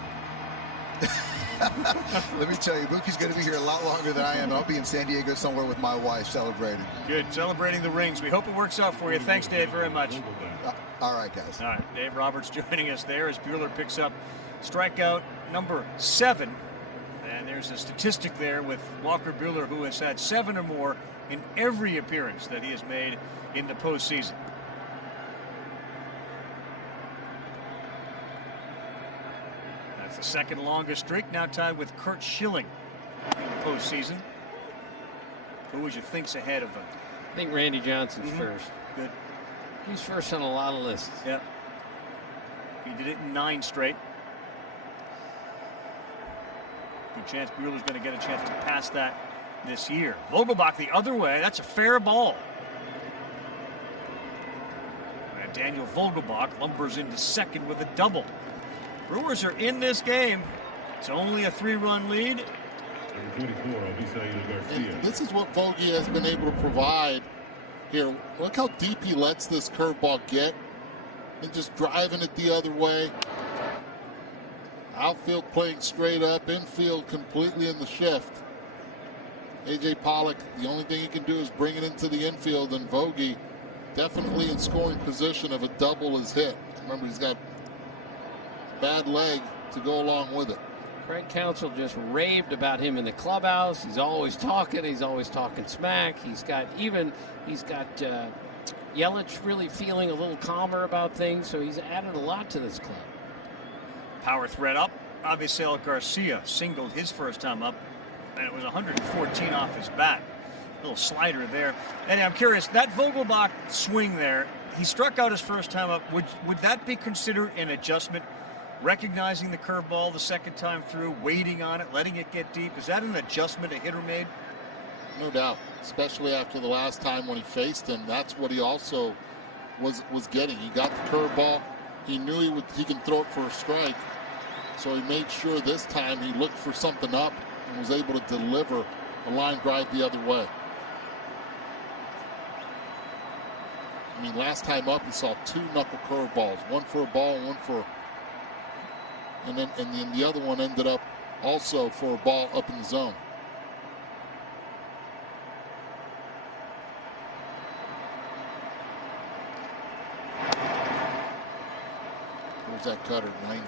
Let me tell you, Mookie's going to be here a lot longer than I am. I'll be in San Diego somewhere with my wife celebrating. Good, celebrating the rings. We hope it works out for you. Thanks, Dave, very much. All right, guys. All right, Dave Roberts joining us there as Buehler picks up strikeout number 7. And there's a statistic there with Walker Buehler, who has had 7 or more in every appearance that he has made in the postseason. That's the second longest streak, now tied with Kurt Schilling in the postseason. Who would you think's ahead of him? I think Randy Johnson's first. Good. He's first on a lot of lists. Yep. He did it in 9 straight. Good chance Buehler's going to get a chance to pass that this year. Vogelbach the other way. That's a fair ball. And Daniel Vogelbach lumbers into second with a double. Brewers are in this game. It's only a 3-run lead. And this is what Vogie has been able to provide here. Look how deep he lets this curveball get and just driving it the other way. Outfield playing straight up, infield completely in the shift. A.J. Pollock, the only thing he can do is bring it into the infield, and Vogie definitely in scoring position if a double is hit. Remember, he's got a bad leg to go along with it. Craig Counsell just raved about him in the clubhouse. He's always talking. He's always talking smack. He's got Yelich really feeling a little calmer about things, so he's added a lot to this club. Power threat up. Ravech Garcia singled his first time up, and it was 114 off his bat. Little slider there. And I'm curious, that Vogelbach swing there, he struck out his first time up. Would that be considered an adjustment? Recognizing the curveball the second time through, waiting on it, letting it get deep. Is that an adjustment a hitter made? No doubt, especially after the last time when he faced him. That's what he also was getting. He got the curveball. He knew he can throw it for a strike. So he made sure this time he looked for something up and was able to deliver a line drive the other way. I mean, last time up, he saw 2 knuckle curveballs, one for a ball and one for, and then the other one ended up also for a ball up in the zone. There's that cutter, 90.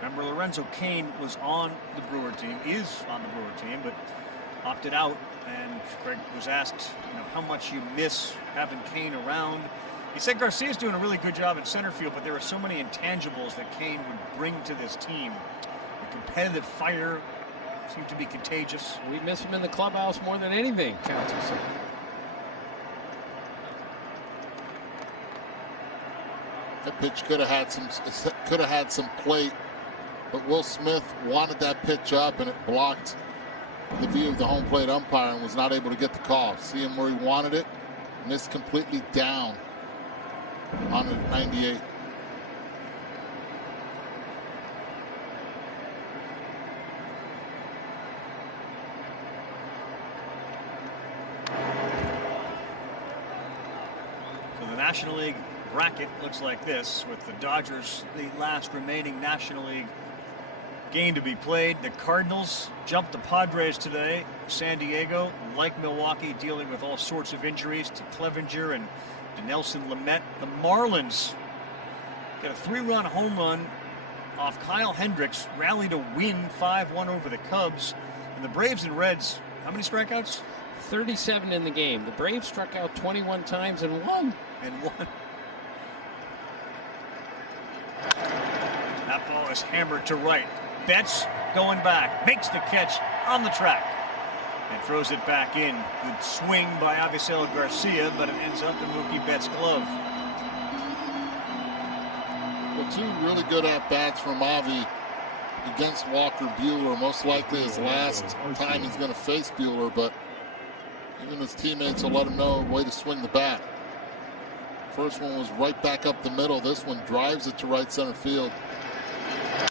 Remember, Lorenzo Cain was on the Brewer team, is on the Brewer team, but opted out. And Craig was asked, how much you miss having Cain around. He said Garcia's doing a really good job in center field, but there are so many intangibles that Cain would bring to this team. The competitive fire seemed to be contagious. We miss him in the clubhouse more than anything, Counsell said. That pitch could have had some plate, but Will Smith wanted that pitch up, and it blocked the view of the home plate umpire and was not able to get the call. See him where he wanted it, missed completely down on it 98. So the National League bracket looks like this, with the Dodgers the last remaining National League game to be played. The Cardinals jumped the Padres today. San Diego, like Milwaukee, dealing with all sorts of injuries to Clevenger and to Nelson Lamet. The Marlins got a 3-run home run off Kyle Hendricks, rally to win 5-1 over the Cubs. And the Braves and Reds, how many strikeouts? 37 in the game. The Braves struck out 21 times and won. That ball is hammered to right. Betts going back, makes the catch on the track, and throws it back in. Good swing by Ravech Garcia, but it ends up in Mookie Betts' glove. Well, 2 really good at-bats from Avi against Walker Buehler. Most likely his last time he's going to face Buehler, but even his teammates will let him know a way to swing the bat. First one was right back up the middle. This one drives it to right center field.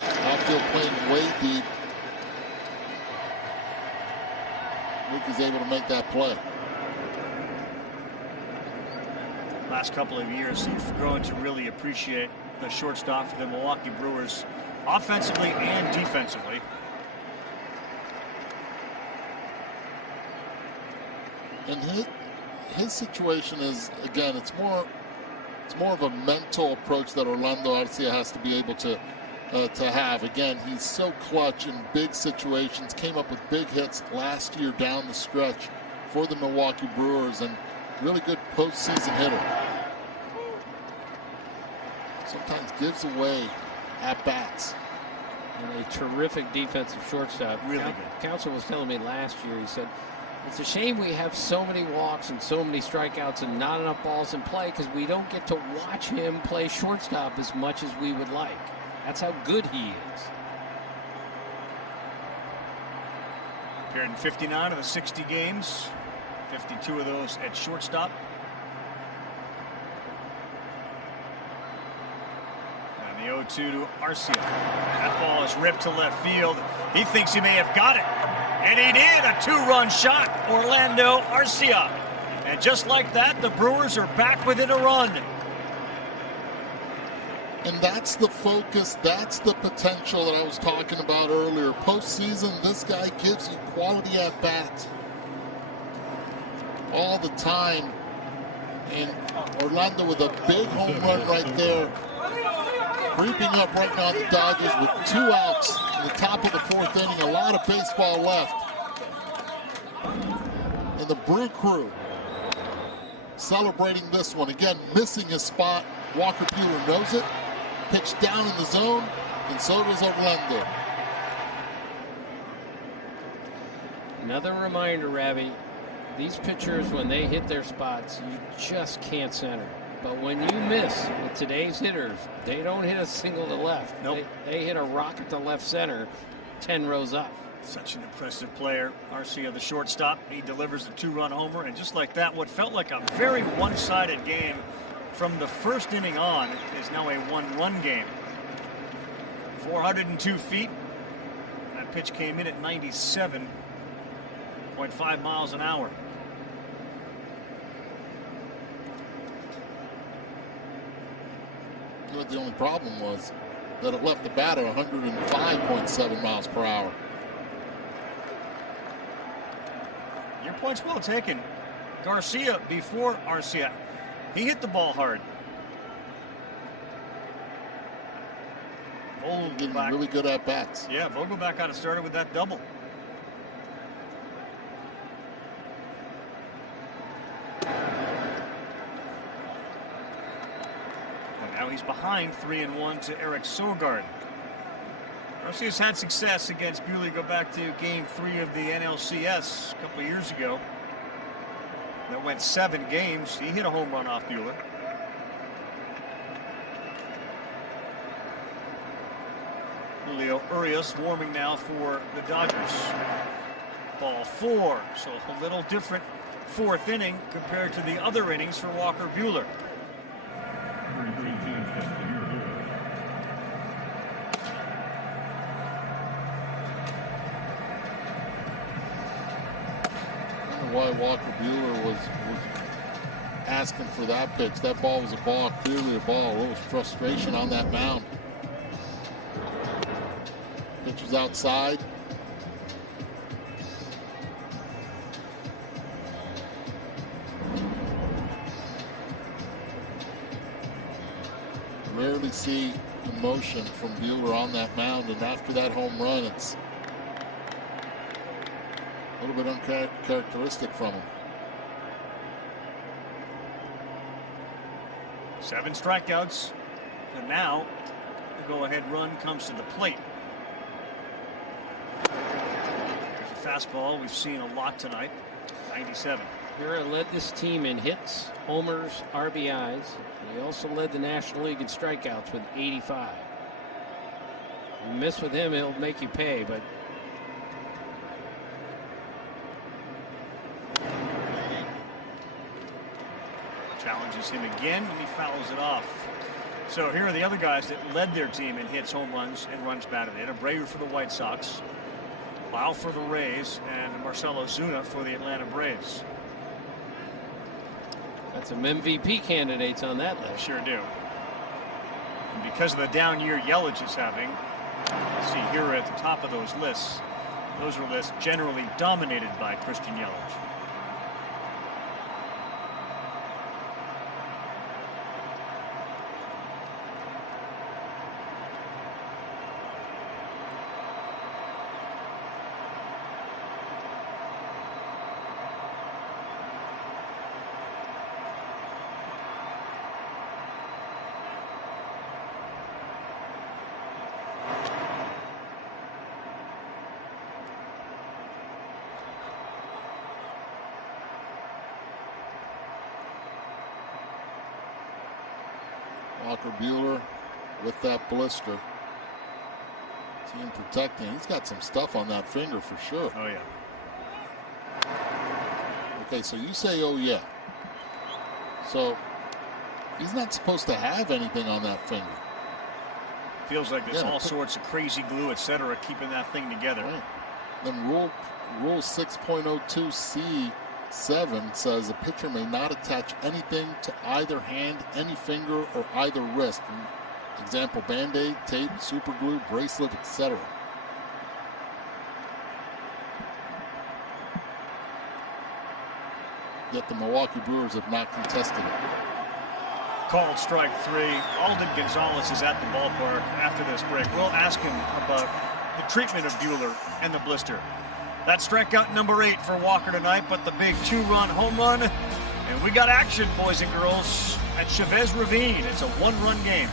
Outfield playing way deep. Luke is able to make that play. Last couple of years, you've grown to really appreciate the shortstop for the Milwaukee Brewers, offensively and defensively. And his situation is, again, it's more of a mental approach that Orlando Arcia has to be able to have. Again, he's so clutch in big situations, came up with big hits last year down the stretch for the Milwaukee Brewers, and really good postseason hitter. Sometimes gives away at-bats. And a terrific defensive shortstop. Really good. Counsell was telling me last year, he said, it's a shame we have so many walks and so many strikeouts and not enough balls in play because we don't get to watch him play shortstop as much as we would like. That's how good he is. Appeared in 59 of the 60 games, 52 of those at shortstop. And the 0-2 to Arcia. That ball is ripped to left field. He thinks he may have got it. And he did. A 2-run shot, Orlando Arcia. And just like that, the Brewers are back within a run. And that's the focus, that's the potential that I was talking about earlier. Postseason, this guy gives you quality at-bats all the time. And Orlando with a big home run right there. Creeping up right now on the Dodgers with 2 outs in the top of the 4th inning. A lot of baseball left. And the Brew Crew celebrating this one. Again, missing his spot. Walker Buehler knows it. Pitched down in the zone, and so does Orlando. Another reminder, Ravi, these pitchers, when they hit their spots, you just can't center. But when you miss with today's hitters, they don't hit a single to left. Nope. They hit a rocket to left center, 10 rows up. Such an impressive player. Arcia, the shortstop, he delivers the 2-run homer, and just like that, what felt like a very one-sided game from the first inning on is now a 1-run game. 402 feet. That pitch came in at 97.5 miles an hour. But the only problem was that it left the bat at 105.7 miles per hour. Your point's well taken. Garcia, before Arcia, he hit the ball hard. Getting really good at bats. Yeah, Vogelback got it started with that double. And now he's behind 3-1 to Eric Sogard. Garcia's had success against Buehler. Go back to Game 3 of the NLCS a couple of years ago. That went 7 games. He hit a home run off Buehler. Julio Urias warming now for the Dodgers. Ball 4, so a little different 4th inning compared to the other innings for Walker Buehler. Why Walker Buehler was asking for that pitch. That ball was a ball, clearly a ball. There was frustration on that mound. Pitch was outside. Rarely see emotion from Buehler on that mound, and after that home run, it's a little bit uncharacteristic from him. 7 strikeouts, and now the go-ahead run comes to the plate. There's a fastball we've seen a lot tonight, 97. Guerra led this team in hits, homers, RBIs. He also led the National League in strikeouts with 85. You miss with him, he'll make you pay, but challenges him again, and he fouls it off. So here are the other guys that led their team in hits, home runs, and runs batted in. Abreu for the White Sox, Lau for the Rays, and Marcell Ozuna for the Atlanta Braves. got some MVP candidates on that list. Sure do. And because of the down year Yelich is having, see here at the top of those lists, those are lists generally dominated by Christian Yelich. Walker Buehler with that blister. Team protecting. He's got some stuff on that finger for sure. Oh, yeah. Okay, so you say, oh, yeah. So he's not supposed to have anything on that finger. Feels like there's all sorts of crazy glue, etc., keeping that thing together. Right. Then Rule 6.02C7 says a pitcher may not attach anything to either hand, any finger, or either wrist. Example, Band-Aid, tape, super glue, bracelet, etc. Yet the Milwaukee Brewers have not contested it. Called strike 3. Alden Gonzalez is at the ballpark after this break. We'll ask him about the treatment of Buehler and the blister. That's strikeout number 8 for Walker tonight, but the big 2-run home run. And we got action, boys and girls, at Chavez Ravine. It's a 1-run game.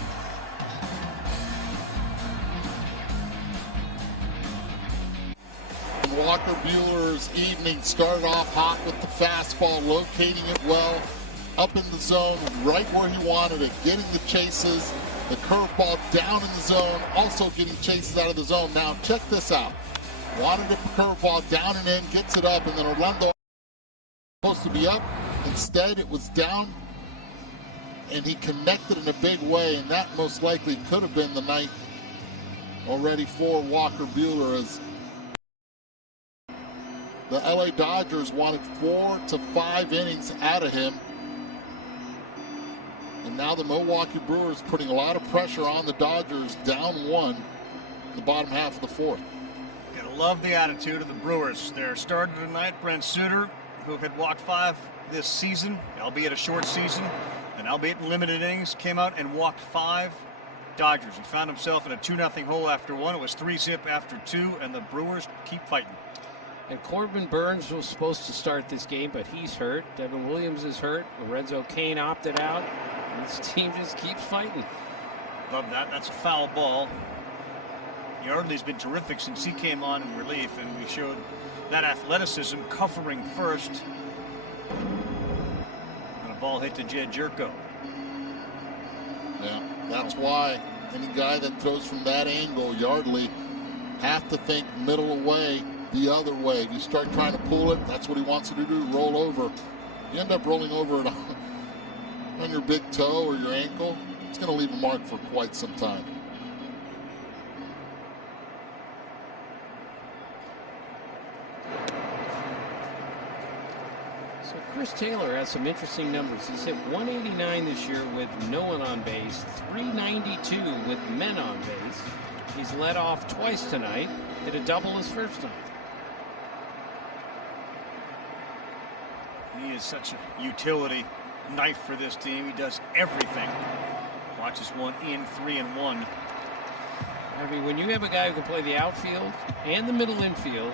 Walker Buehler's evening started off hot with the fastball, locating it well, up in the zone, right where he wanted it, getting the chases, the curveball down in the zone, also getting chases out of the zone. Now check this out. Wanted the curveball down and in, gets it up, and then Orlando supposed to be up. Instead, it was down, and he connected in a big way, and that most likely could have been the night already for Walker Buehler, as the LA Dodgers wanted 4 to 5 innings out of him. And now the Milwaukee Brewers putting a lot of pressure on the Dodgers, down 1 in the bottom half of the 4th. Gotta love the attitude of the Brewers. Their starter tonight, Brent Suter, who had walked 5 this season, albeit a short season, and albeit in limited innings, came out and walked 5 Dodgers. He found himself in a 2-0 hole after 1. It was 3-zip after 2, and the Brewers keep fighting. And Corbin Burns was supposed to start this game, but he's hurt. Devin Williams is hurt. Lorenzo Cain opted out. This team just keeps fighting. Love that. That's a foul ball. Yardley's been terrific since he came on in relief, and we showed that athleticism, covering first. And a ball hit to Jed Jerko. Yeah, that's why any guy that throws from that angle, Yardley, have to think middle away, the other way. If you start trying to pull it, that's what he wants you to do, roll over. You end up rolling over it on your big toe or your ankle, it's going to leave a mark for quite some time. So Chris Taylor has some interesting numbers. He's hit 189 this year with no one on base, 392 with men on base. He's led off twice tonight, hit a double his first time. He is such a utility knife for this team. He does everything. Watches one in, 3-1. I mean, when you have a guy who can play the outfield and the middle infield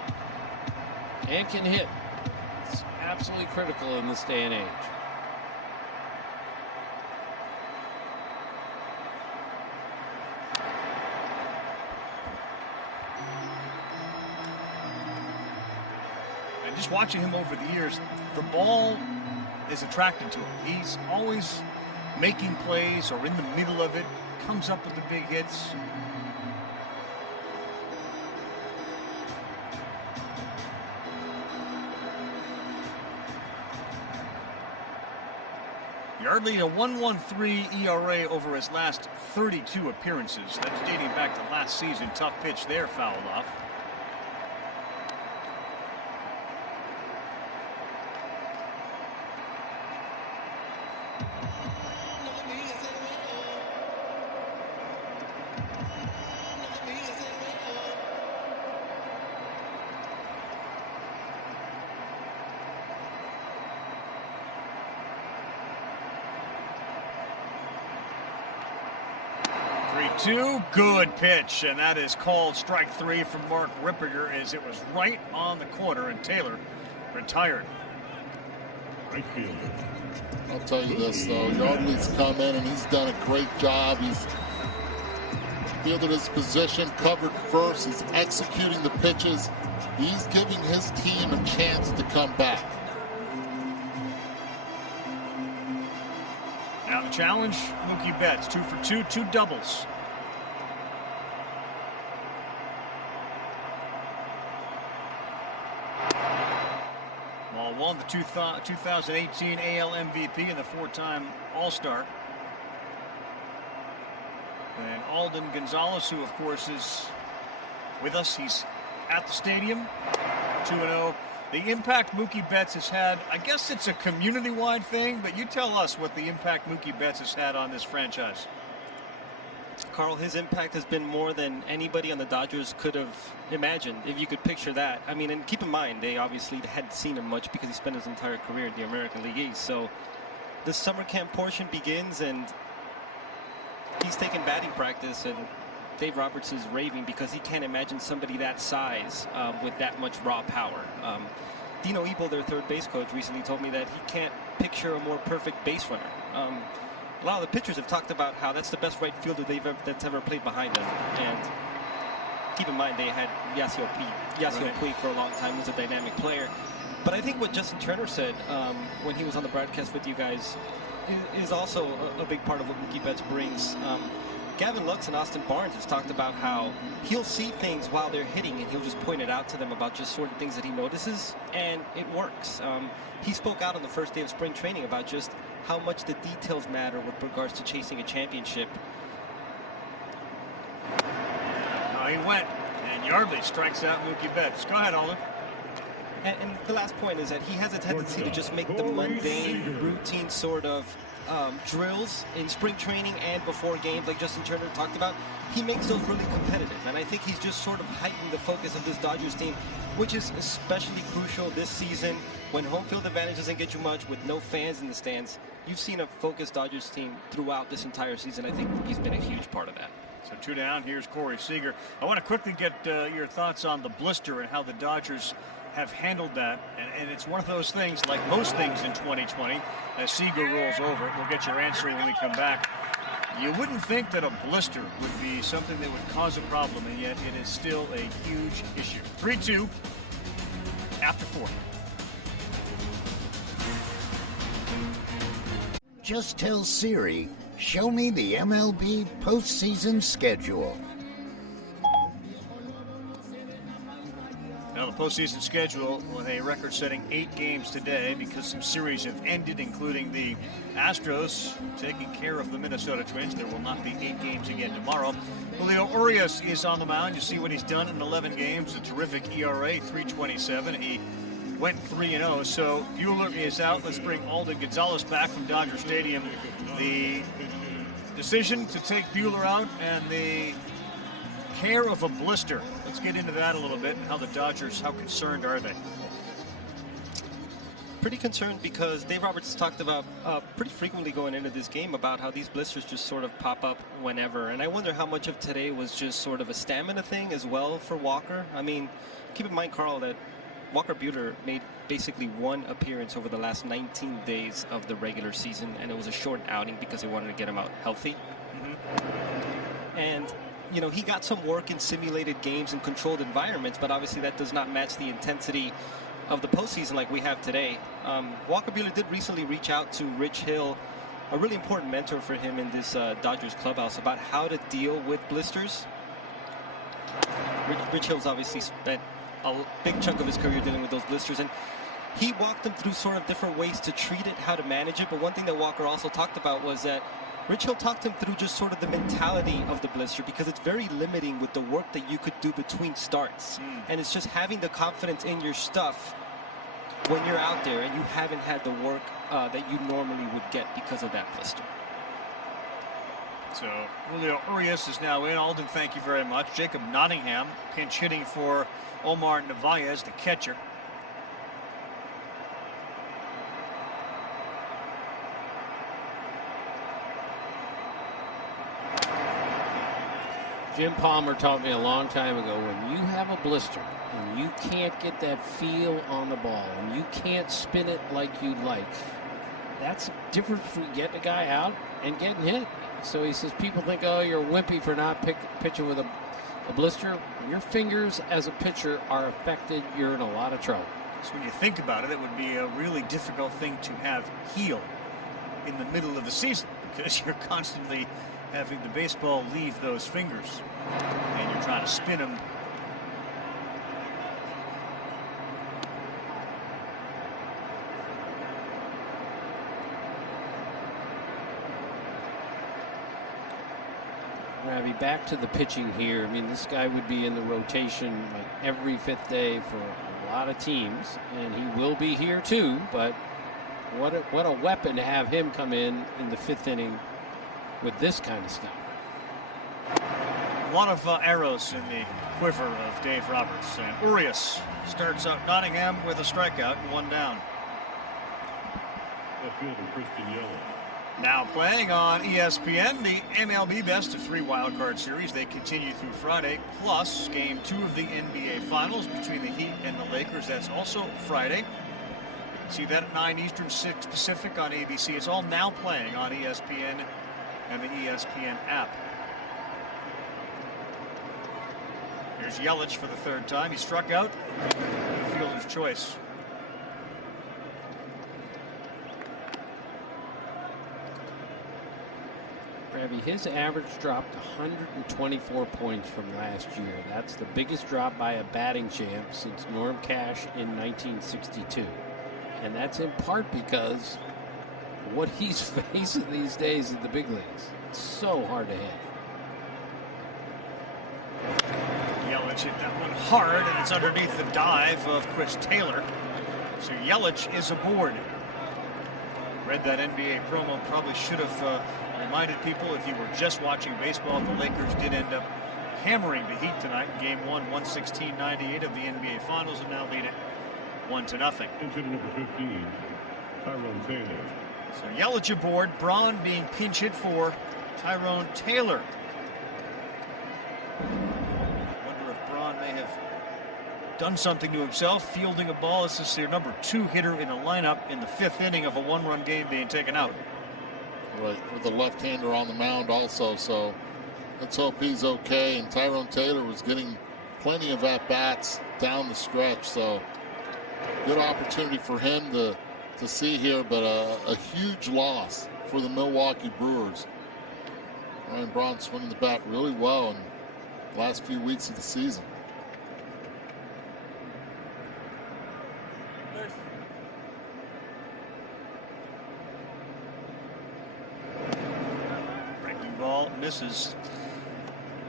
and can hit, it's absolutely critical in this day and age. And just watching him over the years, the ball is attracted to him. He's always making plays or in the middle of it, comes up with the big hits. Yardley, a 1.13 ERA over his last 32 appearances. That's dating back to last season. Tough pitch there, fouled off. Good pitch, and that is called strike 3 from Mark Ripperger, as it was right on the corner, and Taylor retired. Right fielder. I'll tell you this, though. Yardley's come in, and he's done a great job. He's fielded his position, covered first. He's executing the pitches. He's giving his team a chance to come back. Now the challenge, Mookie Betts, 2 for 2, 2 doubles. Ball won the 2018 AL MVP and the 4-time All-Star. And Alden Gonzalez, who of course is with us, he's at the stadium, 2-0. The impact Mookie Betts has had, I guess it's a community-wide thing, but you tell us what the impact Mookie Betts has had on this franchise. Karl, his impact has been more than anybody on the Dodgers could have imagined, if you could picture that. I mean, and keep in mind, they obviously hadn't seen him much because he spent his entire career in the American League East. So the summer camp portion begins, and he's taking batting practice, and Dave Roberts is raving because he can't imagine somebody that size with that much raw power. Dino Ebo, their third base coach, recently told me that he can't picture a more perfect base runner. A lot of the pitchers have talked about how that's the best right fielder that's ever played behind them. And keep in mind, they had Yasiel Puig for a long time, who was a dynamic player. But I think what Justin Turner said when he was on the broadcast with you guys is also a big part of what Mookie Betts brings. Gavin Lux and Austin Barnes has talked about how he'll see things while they're hitting, and he'll just point it out to them about just certain things that he notices, and it works. He spoke out on the first day of spring training about just how much the details matter with regards to chasing a championship. He went, and Yardley strikes out Mookie Betts. Go ahead, Alden. And the last point is that he has a tendency to just make the mundane, routine sort of drills in spring training and before games, like Justin Turner talked about. He makes those really competitive, and I think he's just sort of heightened the focus of this Dodgers team, which is especially crucial this season when home field advantage doesn't get you much with no fans in the stands. You've seen a focused Dodgers team throughout this entire season. I think he's been a huge part of that. So 2 down. Here's Corey Seager. I want to quickly get your thoughts on the blister and how the Dodgers have handled that. And it's one of those things, like most things in 2020, as Seager rolls over. We'll get your answer when we come back. You wouldn't think that a blister would be something that would cause a problem, and yet it is still a huge issue. 3-2 after 4. Just tell Siri, show me the MLB postseason schedule. Now the postseason schedule with a record-setting 8 games today because some series have ended, including the Astros taking care of the Minnesota Twins. There will not be 8 games again tomorrow. Julio Urias is on the mound. You see what he's done in 11 games. A terrific ERA, 3.27. He went 3-0. So Buehler is out. Let's bring Alden Gonzalez back from Dodger Stadium. The decision to take Buehler out and the care of a blister. Let's get into that a little bit and how the Dodgers, how concerned are they? Pretty concerned because Dave Roberts talked about pretty frequently going into this game about how these blisters just sort of pop up whenever. And I wonder how much of today was just sort of a stamina thing as well for Walker. I mean, keep in mind, Karl, that Walker Buehler made basically 1 appearance over the last 19 days of the regular season, and it was a short outing because they wanted to get him out healthy. And you know, he got some work in simulated games and controlled environments, but obviously that does not match the intensity of the postseason like we have today. Walker Buehler did recently reach out to Rich Hill, a really important mentor for him in this Dodgers clubhouse, about how to deal with blisters. Rich Hill's obviously spent a big chunk of his career dealing with those blisters, and he walked them through sort of different ways to treat it, how to manage it. But one thing that Walker also talked about was that Rich Hill talked him through just sort of the mentality of the blister, because it's very limiting with the work that you could do between starts. And it's just having the confidence in your stuff when you're out there and you haven't had the work that you normally would get because of that blister. So Julio Urias is now in. Alden, thank you very much. Jacob Nottingham pinch hitting for Omar Narvaez, the catcher. Jim Palmer taught me a long time ago, when you have a blister and you can't get that feel on the ball and you can't spin it like you'd like, that's different from getting a guy out and getting hit. So he says people think, oh, you're wimpy for not pitching with a blister. Your fingers as a pitcher are affected. You're in a lot of trouble. So when you think about it, it would be a really difficult thing to have heal in the middle of the season, because you're constantly having the baseball leave those fingers and you're trying to spin them. Ravi, back to the pitching here. I mean, this guy would be in the rotation like every 5th day for a lot of teams, and he will be here too. But what a weapon to have him come in the 5th inning with this kind of stuff. A lot of arrows in the quiver of Dave Roberts. And Urias starts out Nottingham with a strikeout and 1 down. Left fielder Christian Yelich. Now playing on ESPN, the MLB Best of 3 wildcard series. They continue through Friday, plus Game 2 of the NBA Finals between the Heat and the Lakers. That's also Friday. You can see that at 9 Eastern, 6 Pacific on ABC. It's all now playing on ESPN and the ESPN app. Here's Yelich for the 3rd time. He struck out. Fielder's choice. His average dropped 124 points from last year. That's the biggest drop by a batting champ since Norm Cash in 1962. And that's in part because what he's facing these days in the big leagues. It's so hard to hit. Yelich hit that one hard, and it's underneath the dive of Chris Taylor. So Yelich is aboard. Read that NBA promo. Probably should have reminded people, if you were just watching baseball, the Lakers did end up hammering the Heat tonight in Game 1, 116-98 of the NBA Finals, and now lead it 1-0. Into number 15, Tyrone Taylor. So Yelich aboard, Braun being pinch hit for Tyrone Taylor. I wonder if Braun may have done something to himself, fielding a ball. This is their number 2 hitter in the lineup in the 5th inning of a 1-run game being taken out. Right, with the left-hander on the mound also, so let's hope he's okay. And Tyrone Taylor was getting plenty of at-bats down the stretch, so good opportunity for him to see here, but a huge loss for the Milwaukee Brewers. Ryan Braun swinging the bat really well in the last few weeks of the season. Ball misses.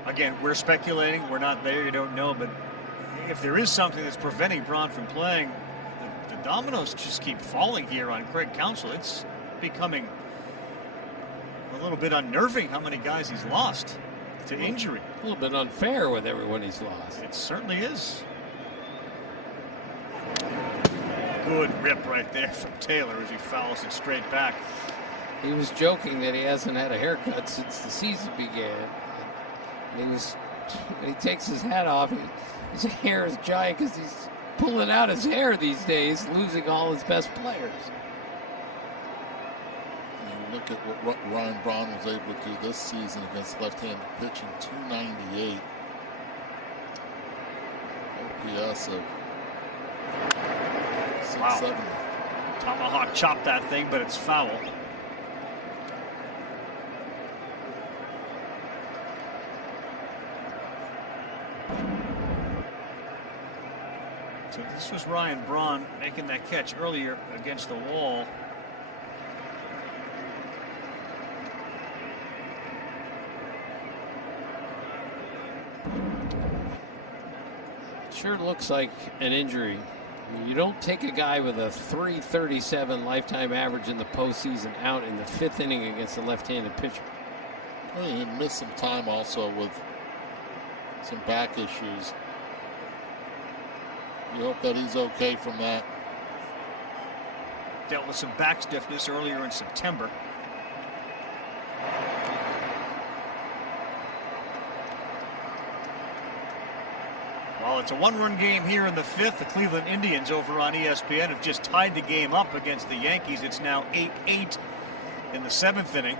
Again, we're speculating. We're not there. You don't know. But if there is something that's preventing Braun from playing, the dominoes just keep falling here on Craig Counsell. It's becoming a little bit unnerving how many guys he's lost to injury. A little bit unfair with everyone he's lost. It certainly is. Good rip right there from Taylor as he fouls it straight back. He was joking that he hasn't had a haircut since the season began. And he takes his hat off. His hair is giant because he's pulling out his hair these days, losing all his best players. You look at what Ryan Braun was able to do this season against left-handed pitching, 298. OPS of 670. Wow. Tomahawk chopped that thing, but it's foul. So this was Ryan Braun making that catch earlier against the wall. Sure looks like an injury. You don't take a guy with a .337 lifetime average in the postseason out in the 5th inning against a left-handed pitcher. Well, he missed some time also with some back issues. You hope that he's okay from that. Dealt with some back stiffness earlier in September. Well, it's a 1-run game here in the 5th. The Cleveland Indians over on ESPN have just tied the game up against the Yankees. It's now 8-8 in the 7th inning.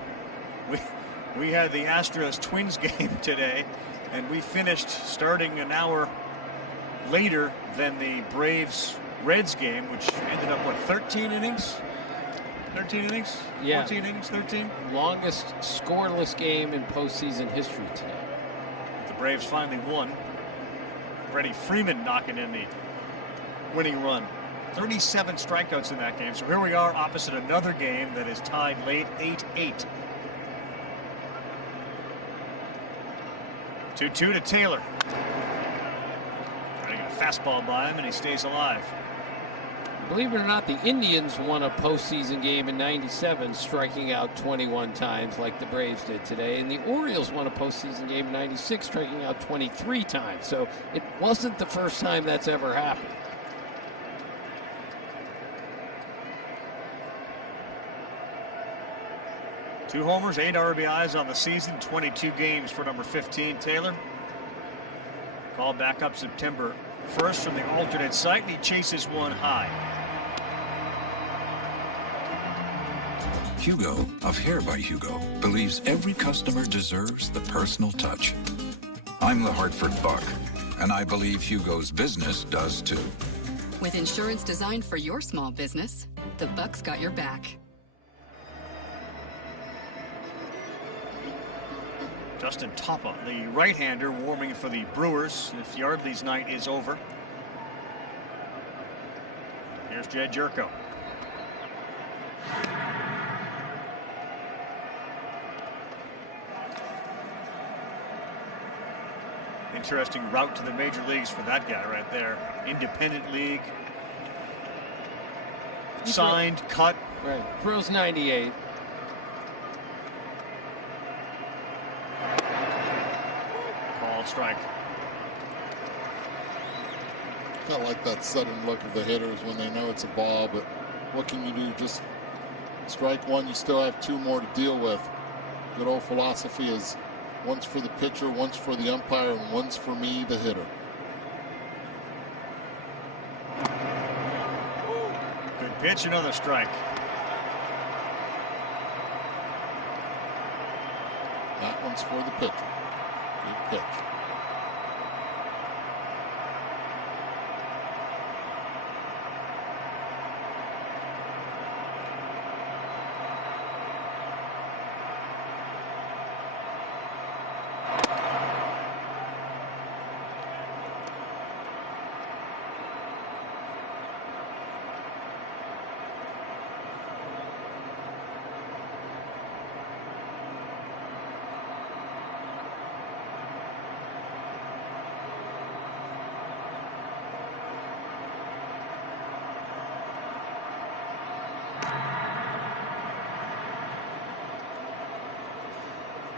We had the Astros-Twins game today, and we finished starting an hour later than the Braves-Reds game, which ended up, 13 innings? 13 innings? Yeah. 14 innings? 13? Longest scoreless game in postseason history today. The Braves finally won. Freddie Freeman knocking in the winning run. 37 strikeouts in that game. So here we are opposite another game that is tied late, 8-8. 2-2 to Taylor. Getting a fastball by him, and he stays alive. Believe it or not, the Indians won a postseason game in '97, striking out 21 times like the Braves did today. And the Orioles won a postseason game in '96, striking out 23 times. So it wasn't the first time that's ever happened. 2 homers, 8 RBIs on the season, 22 games for number 15, Taylor. Called back up September 1st from the alternate site, and he chases one high. Hugo of Hair by Hugo believes every customer deserves the personal touch. I'm the Hartford Buck, and I believe Hugo's business does too. With insurance designed for your small business, the Buck's got your back. Justin Topa, the right-hander, warming for the Brewers if Yardley's night is over. Here's Jed Jerko. Interesting route to the major leagues for that guy right there. Independent league. Signed, cut. Right. Throws 98. Called strike. I like that sudden look of the hitters when they know it's a ball, but what can you do? Just strike one, you still have 2 more to deal with. Good old philosophy is one's for the pitcher, one's for the umpire, and one's for me, the hitter. Good pitch, another strike. That one's for the pitcher. Good pitch.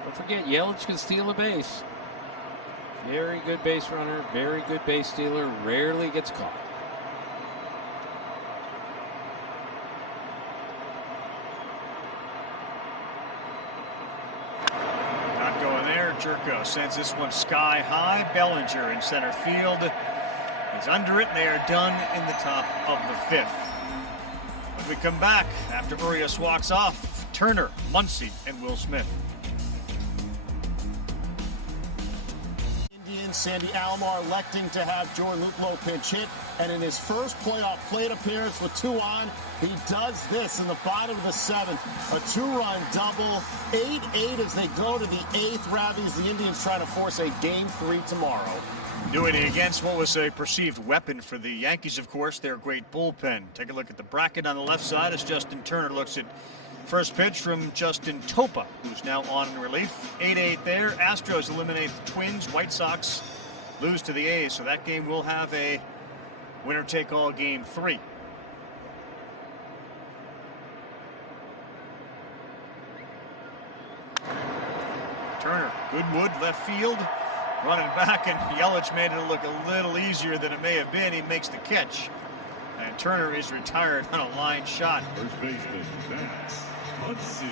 Don't forget, Yelich can steal a base. Very good base runner, very good base stealer, rarely gets caught. Not going there. Jerko sends this one sky high. Bellinger in center field. He's under it, and they are done in the top of the 5th. When we come back, after Urias walks off, Turner, Muncy, and Will Smith. Sandy Alomar electing to have Jordan Luplow pinch hit, and in his first playoff plate appearance with 2 on, he does this in the bottom of the 7th, a 2-run double, 8-8 as they go to the 8th. Ravies, the Indians trying to force a Game 3 tomorrow. Doing it against what was a perceived weapon for the Yankees, of course, their great bullpen. Take a look at the bracket on the left side as Justin Turner looks at first pitch from Justin Topa, who's now on in relief. 8-8 there. Astros eliminate the Twins. White Sox lose to the A's, so that game will have a winner-take-all Game 3. Turner, Goodwood, left field, running back, and Yelich made it look a little easier than it may have been. He makes the catch, and Turner is retired on a line shot. First baseman, let's see.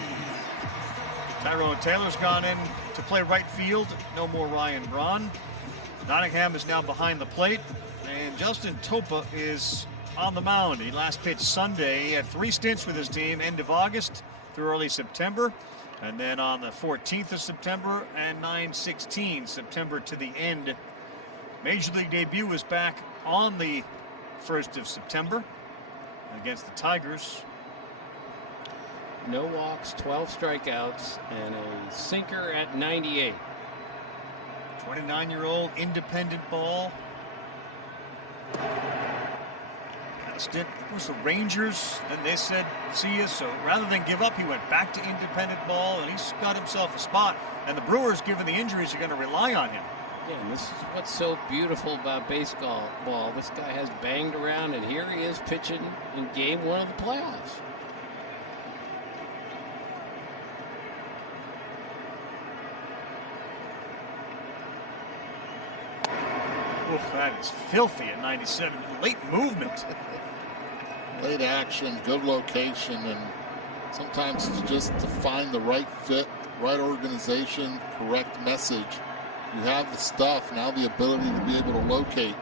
Tyrone Taylor's gone in to play right field. No more Ryan Braun. Nottingham is now behind the plate, and Justin Topa is on the mound. He last pitched Sunday. He had 3 stints with his team, end of August through early September, and then on the 14th of September and 9/16 September to the end. Major League debut was back on the 1st of September against the Tigers. No walks, 12 strikeouts, and a sinker at 98. 29-year-old independent ball. Had a stint, it was the Rangers, then they said see ya, so rather than give up, he went back to independent ball, and he's got himself a spot. And the Brewers, given the injuries, are going to rely on him. Yeah, and this is what's so beautiful about baseball. This guy has banged around, and here he is pitching in Game 1 of the playoffs. Oof, that is filthy at 97. Late movement. Late action, good location, and Sometimes it's just to find the right fit, right organization, correct message. You have the stuff, now the ability to be able to locate.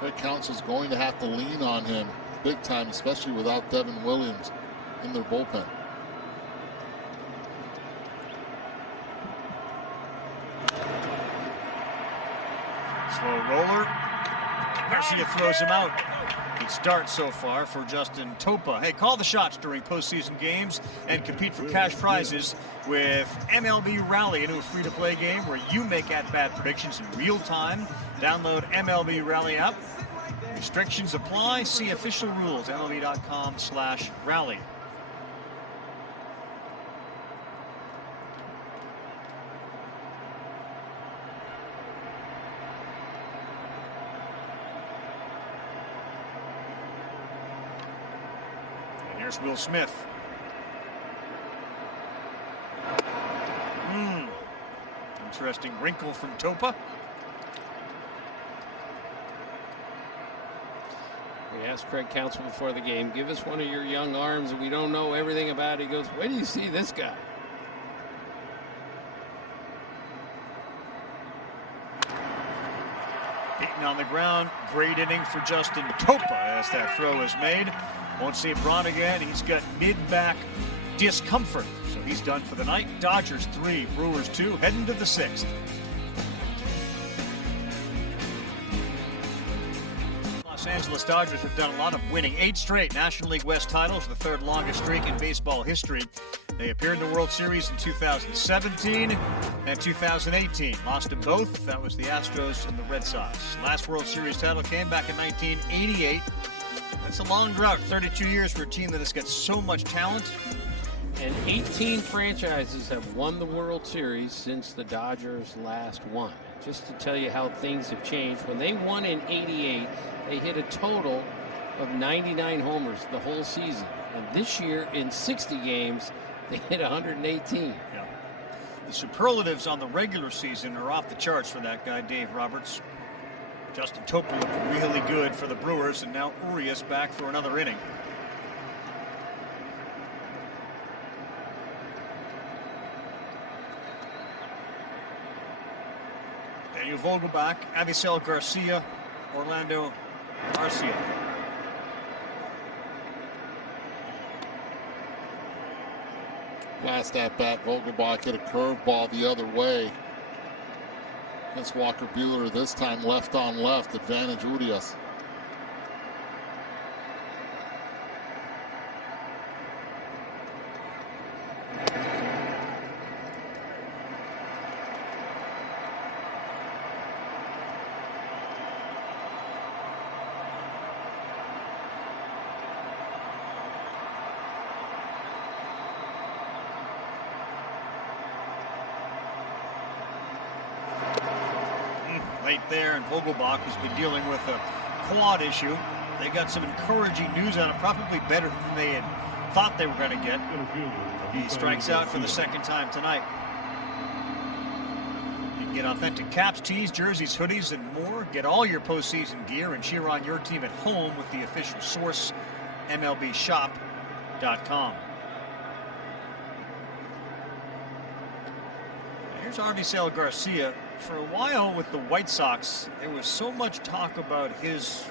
Craig Counsell's going to have to lean on him big time, especially without Devin Williams in their bullpen. Slow roller. Garcia throws him out. Good start so far for Justin Topa. Hey, call the shots during postseason games and compete for cash prizes with MLB Rally, a new free-to-play game where you make at-bat predictions in real time. Download MLB Rally app. Restrictions apply. See official rules, MLB.com/rally. Here's Will Smith. Interesting wrinkle from Topa. We asked Craig Counsell before the game, give us one of your young arms that we don't know everything about. He goes, where do you see this guy? Beaten on the ground. Great inning for Justin Topa as that throw is made. Won't see Braun again. He's got mid-back discomfort, so he's done for the night. Dodgers 3, Brewers 2, heading to the 6th. Los Angeles Dodgers have done a lot of winning. 8 straight National League West titles, the 3rd longest streak in baseball history. They appeared in the World Series in 2017 and 2018. Lost them both. That was the Astros and the Red Sox. Last World Series title came back in 1988. That's a long drought, 32 years for a team that has got so much talent. And 18 franchises have won the World Series since the Dodgers last won. Just to tell you how things have changed, when they won in 88, they hit a total of 99 homers the whole season. And this year, in 60 games, they hit 118. Yeah. The superlatives on the regular season are off the charts for that guy, Dave Roberts. Justin Topa looked really good for the Brewers, and now Urias back for another inning. Daniel Vogelbach, Avisel Garcia, Orlando Arcia. Last at bat, Vogelbach hit a curveball the other way. Against Walker Buehler, this time left on left, advantage Urias. Late there, and Vogelbach has been dealing with a quad issue. They got some encouraging news on him, probably better than they had thought they were going to get. He strikes out for the 2nd time tonight. You can get authentic caps, tees, jerseys, hoodies, and more. Get all your postseason gear and cheer on your team at home with the official source, MLBshop.com. Here's Avisel Garcia. For a while with the White Sox, there was so much talk about his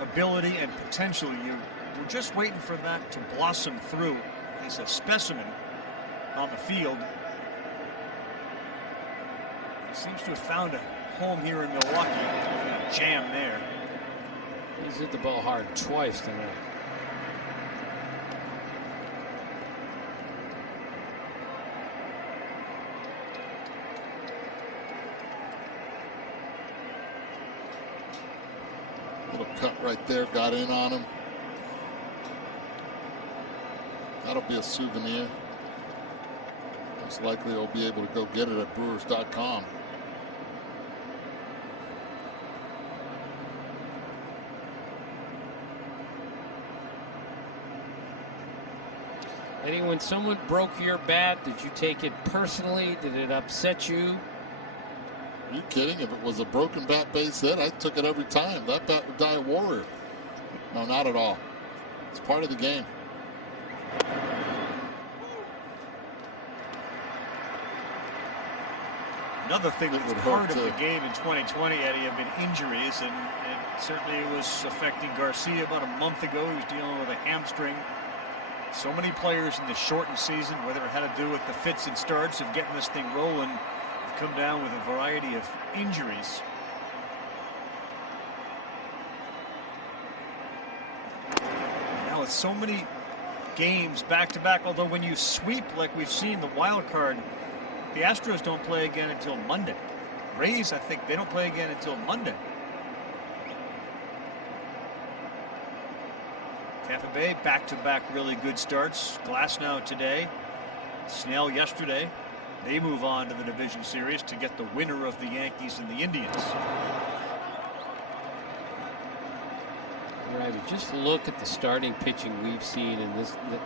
ability and potential. You were just waiting for that to blossom through. He's a specimen on the field. He seems to have found a home here in Milwaukee. A jam there. He's hit the ball hard twice tonight. Little cut right there, got in on him. That'll be a souvenir. Most likely he'll be able to go get it at Brewers.com. Eddie, when someone broke your bat, did you take it personally? Did it upset you? Are you kidding? If it was a broken bat base hit, I took it every time. That bat would die a warrior. No, not at all. It's part of the game. Another thing that was part of the game in 2020, Eddie, have been injuries, and it certainly was affecting Garcia about a month ago. He was dealing with a hamstring. So many players in the shortened season, whether it had to do with the fits and starts of getting this thing rolling, have come down with a variety of injuries. Now with so many games back-to-back, although when you sweep like we've seen the wild card, the Astros don't play again until Monday. Rays, I think they don't play again until Monday. Tampa Bay, back-to-back really good starts. Glasnow today, Snell yesterday. They move on to the division series to get the winner of the Yankees and the Indians. Right, just look at the starting pitching we've seen in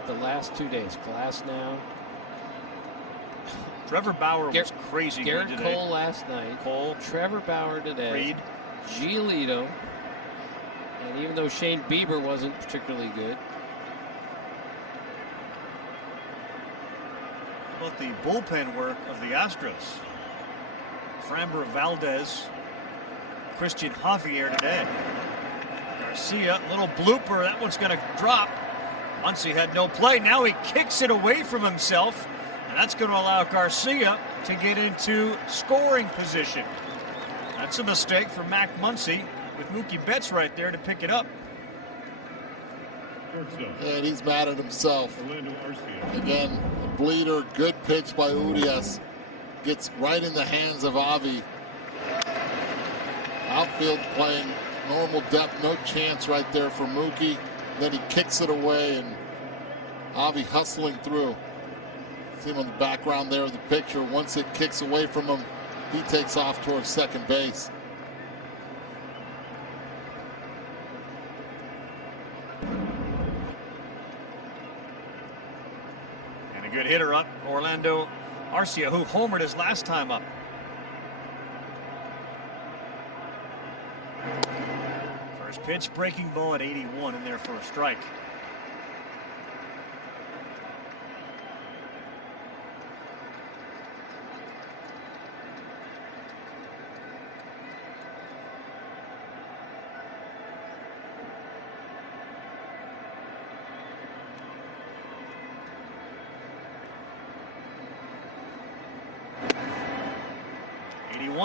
the last 2 days. Glasnow. Trevor Bauer was crazy Garrett good today. Cole last night. Cole. Trevor Bauer today. Reed. Giolito. And even though Shane Bieber wasn't particularly good. How about the bullpen work of the Astros? Framber Valdez, Christian Javier today. Garcia, little blooper. That one's going to drop. Muncy had no play. Now he kicks it away from himself. And that's going to allow Garcia to get into scoring position. That's a mistake for Mac Muncy with Mookie Betts right there to pick it up. And he's mad at himself. Again, a bleeder, good pitch by Urias. Gets right in the hands of Avi. Outfield playing normal depth, no chance right there for Mookie. Then he kicks it away, and Avi hustling through. See him on the background there of the picture. Once it kicks away from him, he takes off towards second base. And a good hitter up, Orlando Arcia, who homered his last time up. First pitch, breaking ball at 81 in there for a strike.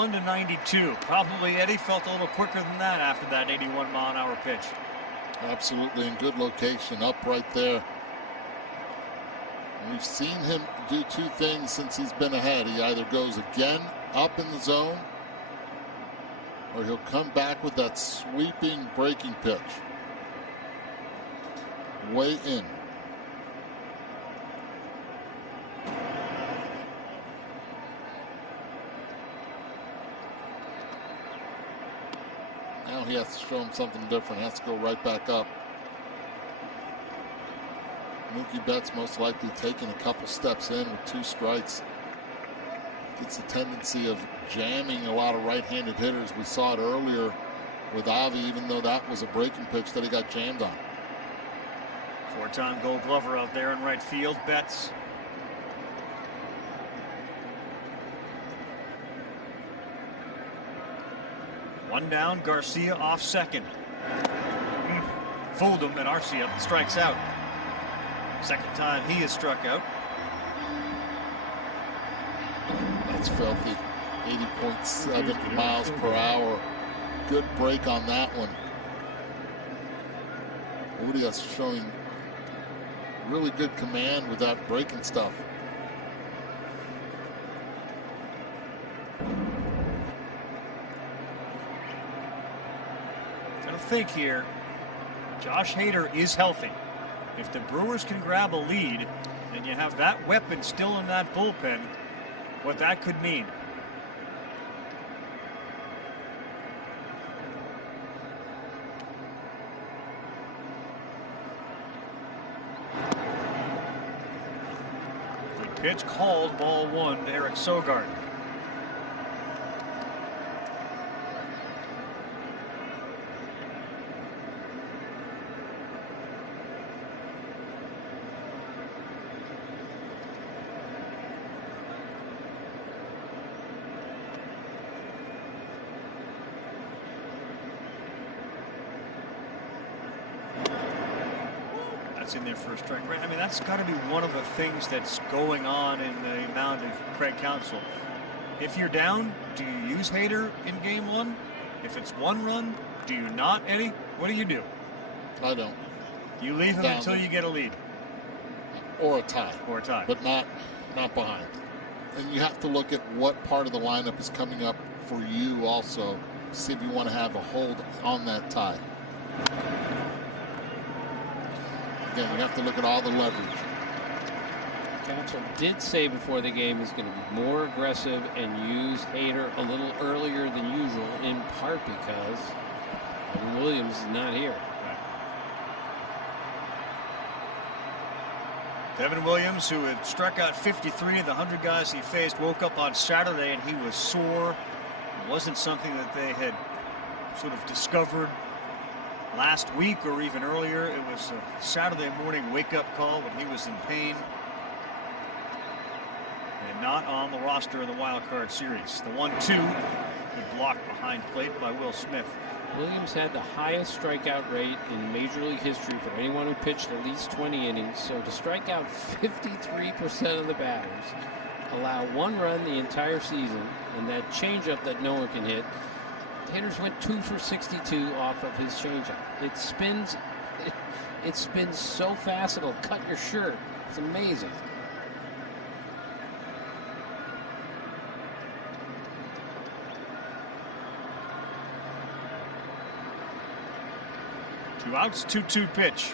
To 92. Probably Eddie felt a little quicker than that after that 81-mile-an-hour pitch. Absolutely in good location, up right there. And we've seen him do two things since he's been ahead. He either goes again up in the zone, or he'll come back with that sweeping breaking pitch. Way in. Now he has to show him something different. Has to go right back up. Mookie Betts most likely taking a couple steps in with 2 strikes. Gets the tendency of jamming a lot of right-handed hitters. We saw it earlier with Avi, even though that was a breaking pitch that he got jammed on. 4-time Gold Glover out there in right field. Betts. One down, Garcia off second. Fooled him, and Arcia strikes out. Second time he is struck out. That's filthy. 80.7 miles per hour. Good break on that one. Urias showing really good command with that breaking stuff. Think here, Josh Hader is healthy. If the Brewers can grab a lead and you have that weapon still in that bullpen, what that could mean. Good pitch called, ball 1 to Eric Sogard. gets in there for a strike. Right? I mean, that's got to be one of the things that's going on in the mound of Craig Counsell. If you're down, do you use Hader in game one? If it's one run, do you not, Eddie? What do you do? I don't. You leave him until you get a lead. Or a tie. Or a tie. But not behind. And you have to look at what part of the lineup is coming up for you also. See if you want to have a hold on that tie. Again, you have to look at all the leverage. Counsell did say before the game he's going to be more aggressive and use Hader a little earlier than usual, in part because Williams is not here. Devin Williams, who had struck out 53 of the 100 guys he faced, woke up on Saturday and he was sore. It wasn't something that they had sort of discovered last week or even earlier. It was a Saturday morning wake-up call when he was in pain and not on the roster of the wild card series. The 1-2, good block behind plate by Will Smith. Williams had the highest strikeout rate in Major League history for anyone who pitched at least 20 innings. So to strike out 53% of the batters, allow one run the entire season, and that changeup that no one can hit. Hitters went 2 for 62 off of his changeup. It spins so fast it'll cut your shirt. It's amazing. Two outs, 2-2 pitch.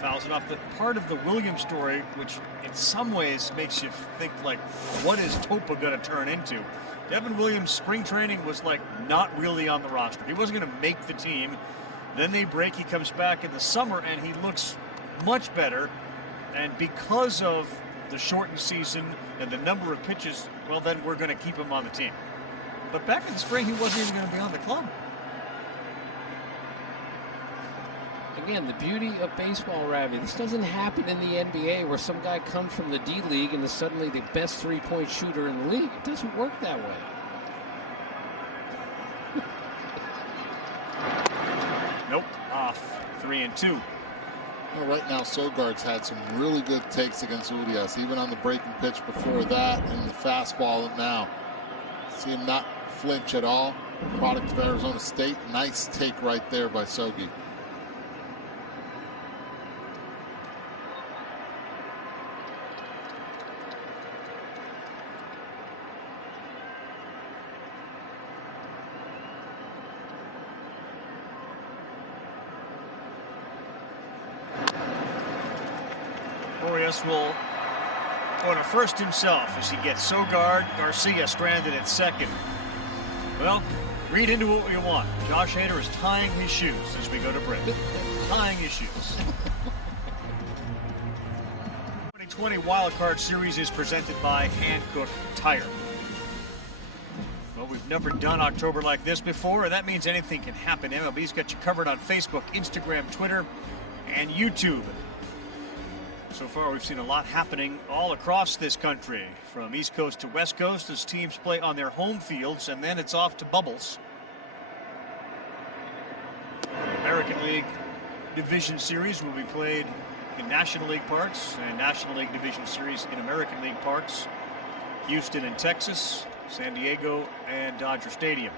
Fouls it off. The part of the Williams story, which in some ways makes you think, like, what is Topa going to turn into? Devin Williams' spring training was like not really on the roster. He wasn't going to make the team. Then they break. He comes back in the summer and he looks much better. And because of the shortened season and the number of pitches, well, then we're going to keep him on the team. But back in the spring, he wasn't even going to be on the club. Again, the beauty of baseball, Ravi, this doesn't happen in the NBA where some guy comes from the D League and is suddenly the best three-point shooter in the league. It doesn't work that way. Nope, off. 3-2. Well, right now, Sogard's had some really good takes against Urias, even on the breaking pitch before that and the fastball now. See him not flinch at all. Product of Arizona State. Nice take right there by Sogi. Will go to first himself as he gets Sogard, Garcia stranded at second. Well, read into what you want. Josh Hader is tying his shoes as we go to break. Tying his shoes. 2020 Wild Card Series is presented by Hankook Tire. Well, we've never done October like this before, and that means anything can happen. MLB's got you covered on Facebook, Instagram, Twitter, and YouTube. So far, we've seen a lot happening all across this country, from East Coast to West Coast, as teams play on their home fields, and then it's off to bubbles. The American League Division Series will be played in National League parks, and National League Division Series in American League parks. Houston and Texas, San Diego, and Dodger Stadium.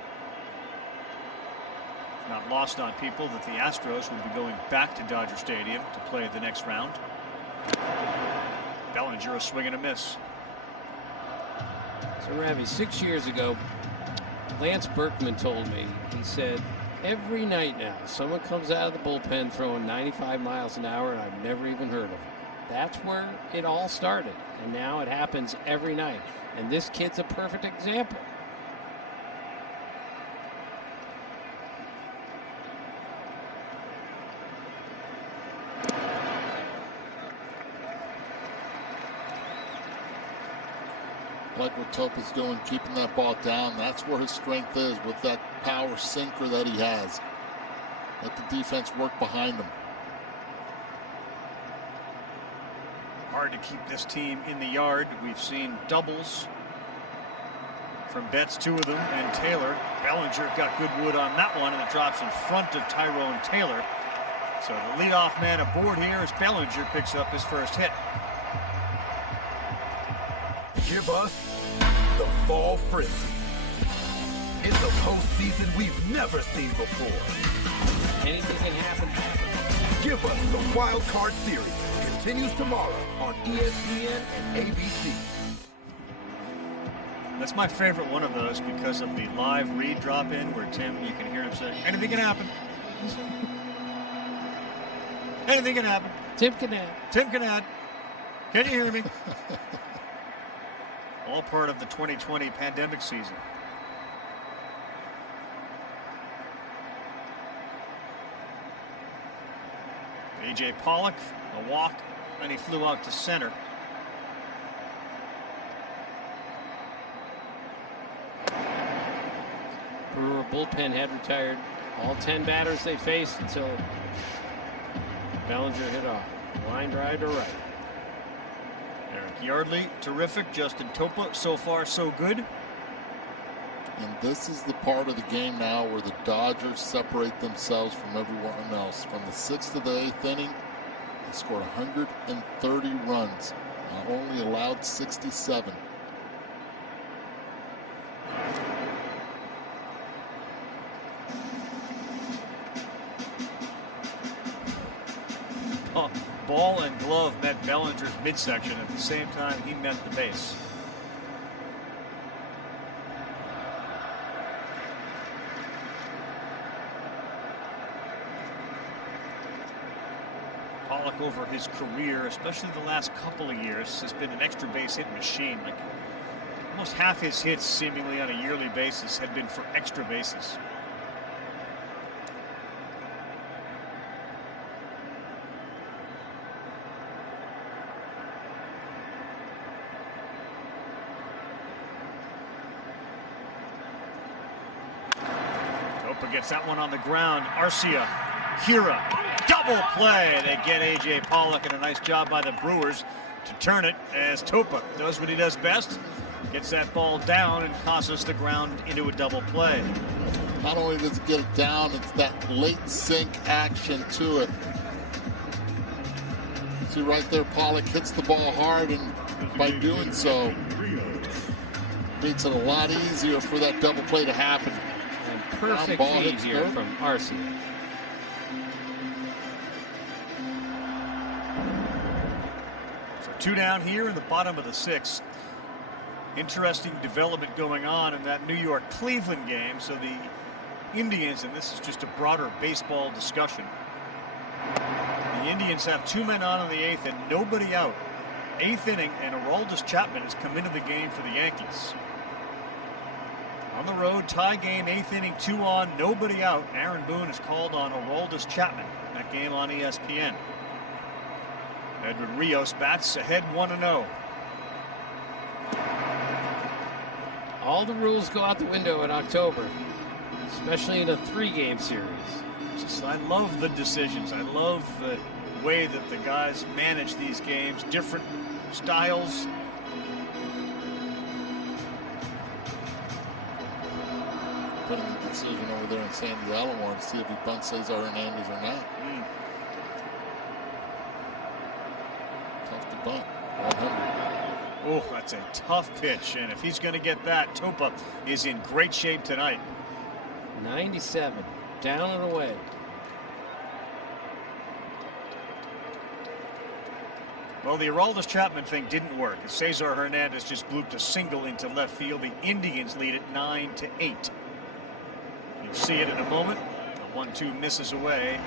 It's not lost on people that the Astros will be going back to Dodger Stadium to play the next round. Bellinger a swing and a miss. So, Ravi, 6 years ago, Lance Berkman told me, he said, every night now, someone comes out of the bullpen throwing 95 miles an hour, and I've never even heard of it. That's where it all started, and now it happens every night. And this kid's a perfect example. Like what Topa's doing, keeping that ball down. That's where his strength is, with that power sinker that he has. Let the defense work behind him. Hard to keep this team in the yard. We've seen doubles from Betts, 2 of them, and Taylor. Bellinger got good wood on that one, and it drops in front of Tyrone Taylor. So the leadoff man aboard here as Bellinger picks up his first hit. Give us the fall frenzy. It's a postseason we've never seen before. Anything can happen. Give us the Wild Card Series. Continues tomorrow on ESPN and ABC. That's my favorite one of those because of the live read drop in where Tim, you can hear him say, anything can happen. Anything can happen. Tim can add. Tim can add. Can you hear me? All part of the 2020 pandemic season. A.J. Pollock, a walk, and he flew out to center. Brewer bullpen had retired all 10 batters they faced until Bellinger hit off. Line drive to right. Eric Yardley, terrific. Justin Topa, so far so good. And this is the part of the game now where the Dodgers separate themselves from everyone else. From the 6th to the 8th inning, they scored 130 runs. Only allowed 67. Ball and glove met Bellinger's midsection at the same time he met the base. Pollock over his career, especially the last couple of years, has been an extra base hit machine. Like almost half his hits seemingly on a yearly basis had been for extra bases. Gets that one on the ground. Arcia, Kira, double play. They get A.J. Pollock, and a nice job by the Brewers to turn it as Topa does what he does best. Gets that ball down and tosses the ground into a double play. Not only does it get it down, it's that late sink action to it. See right there, Pollock hits the ball hard, and by doing so, makes it a lot easier for that double play to happen. Perfect feed here from Arcia. So 2 down here in the bottom of the 6th. Interesting development going on in that New York-Cleveland game. So the Indians, and this is just a broader baseball discussion. The Indians have 2 men on in the 8th and nobody out. 8th inning, and Aroldis Chapman has come into the game for the Yankees. On the road, tie game, 8th inning, 2 on, nobody out. Aaron Boone is called on Aroldis Chapman. That game on ESPN. Edward Rios bats ahead 1-0. All the rules go out the window in October, especially in a 3-game series. I love the decisions. I love the way that the guys manage these games, different styles. Putting the decision over there in Sandy Alomar to see if he bunts Cesar Hernandez or not. Tough to bunt. 100. Oh, that's a tough pitch, and if he's going to get that, Topa is in great shape tonight. 97, down and away. Well, the Aroldis Chapman thing didn't work. Cesar Hernandez just blooped a single into left field. The Indians lead it 9-8. You'll see it in a moment. The 1-2 misses away.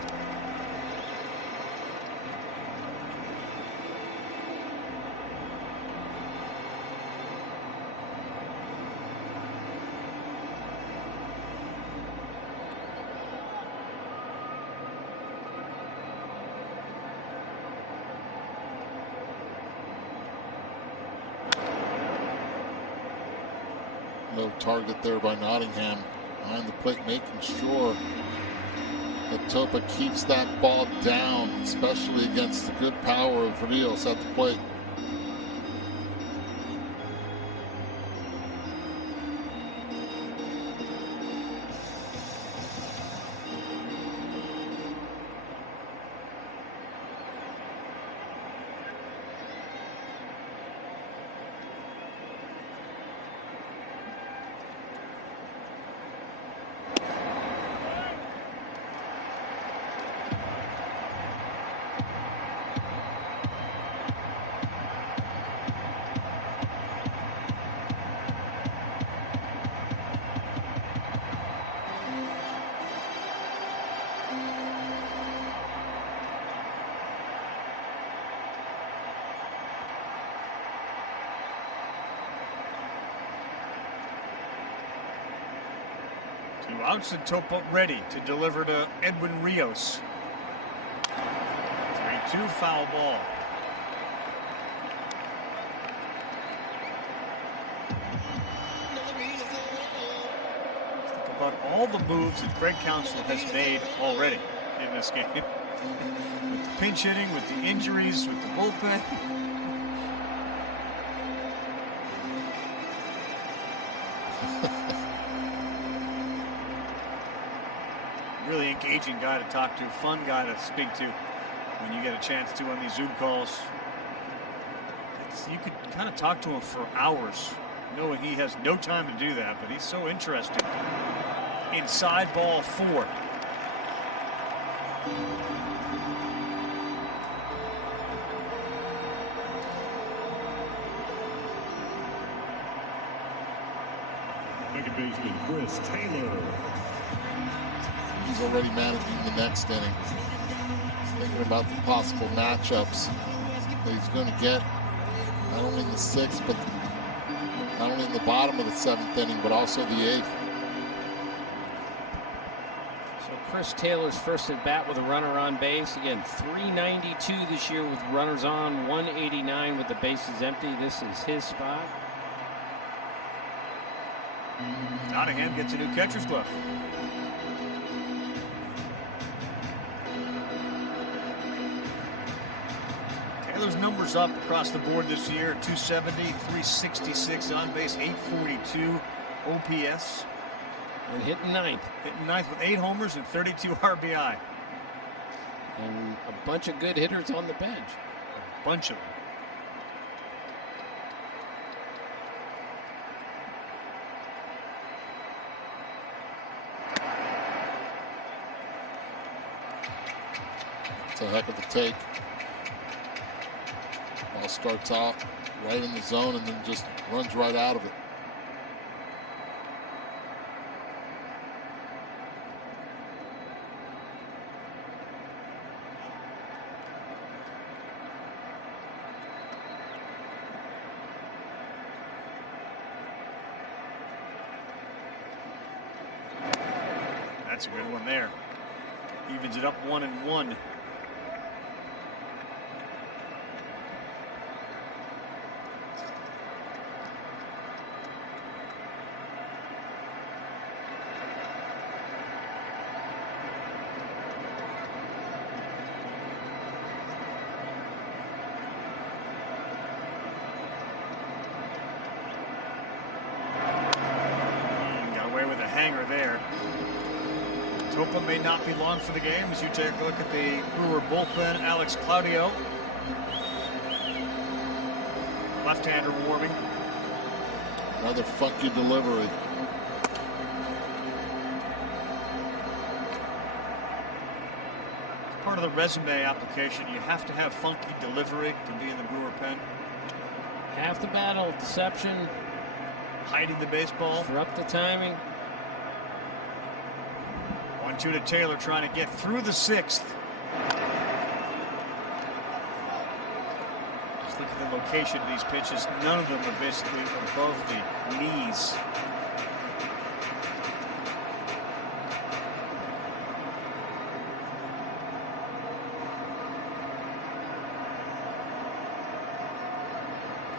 No target there by Nottingham. Behind the plate, making sure that Topa keeps that ball down, especially against the good power of Rios at the plate. Two outs and Topa ready to deliver to Edwin Rios. 3-2 foul ball. Think about all the moves that Craig Counsell has made already in this game. With the pinch hitting, with the injuries, with the bullpen. Really engaging guy to talk to, fun guy to speak to when you get a chance to on these Zoom calls. You could kind of talk to him for hours, knowing he has no time to do that, but he's so interesting. Inside ball 4. Second baseman Chris Taylor. He's already managing the next inning. He's thinking about the possible matchups that he's going to get, not only in the 6th, but not only in the bottom of the 7th inning, but also the 8th. So Chris Taylor's first at bat with a runner on base. Again, 392 this year with runners on, 189 with the bases empty. This is his spot. Nottingham gets a new catcher's glove. Taylor's numbers up across the board this year: 270, 366 on base, 842 OPS. And hitting ninth. Hitting ninth with 8 homers and 32 RBI. And a bunch of good hitters on the bench. A bunch of them. It's a heck of a take. Ball starts out right in the zone and then just runs right out of it. That's a good one there. Evens it up 1-1. Got away with a hanger there. Topa may not be long for the game as you take a look at the Brewer bullpen. Alex Claudio, left-hander warming. Another funky delivery. It's part of the resume application. You have to have funky delivery to be in the Brewer pen. Half the battle, deception. Hiding the baseball. Disrupt the timing. 1-2 to Taylor, trying to get through the 6th. Just look at the location of these pitches. None of them are basically above the knees.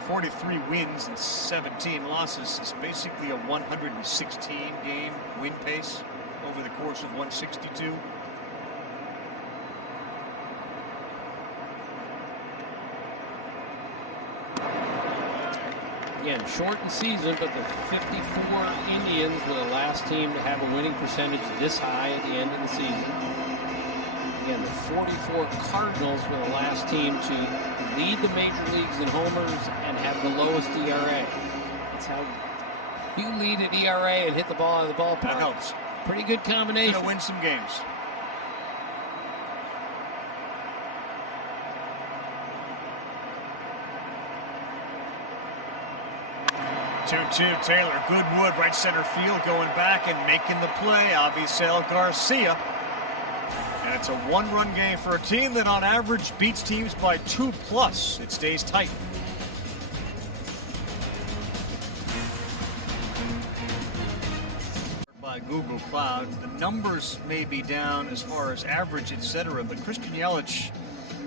.43 wins and 17 losses is basically a 116 game win pace over the course of 162. Again, shortened season, but the 54 Indians were the last team to have a winning percentage this high at the end of the season. Again, the 44 Cardinals were the last team to lead the major leagues in homers and have the lowest ERA. That's how you lead at ERA and hit the ball out of the ballpark. That helps. Pretty good combination. Gonna win some games. Two-two Taylor, Goodwood, right center field, going back and making the play. Avisel Garcia. And it's a one-run game for a team that on average beats teams by 2+. It stays tight. by Google Cloud. The numbers may be down as far as average, etc., but Kirkjian Yelich,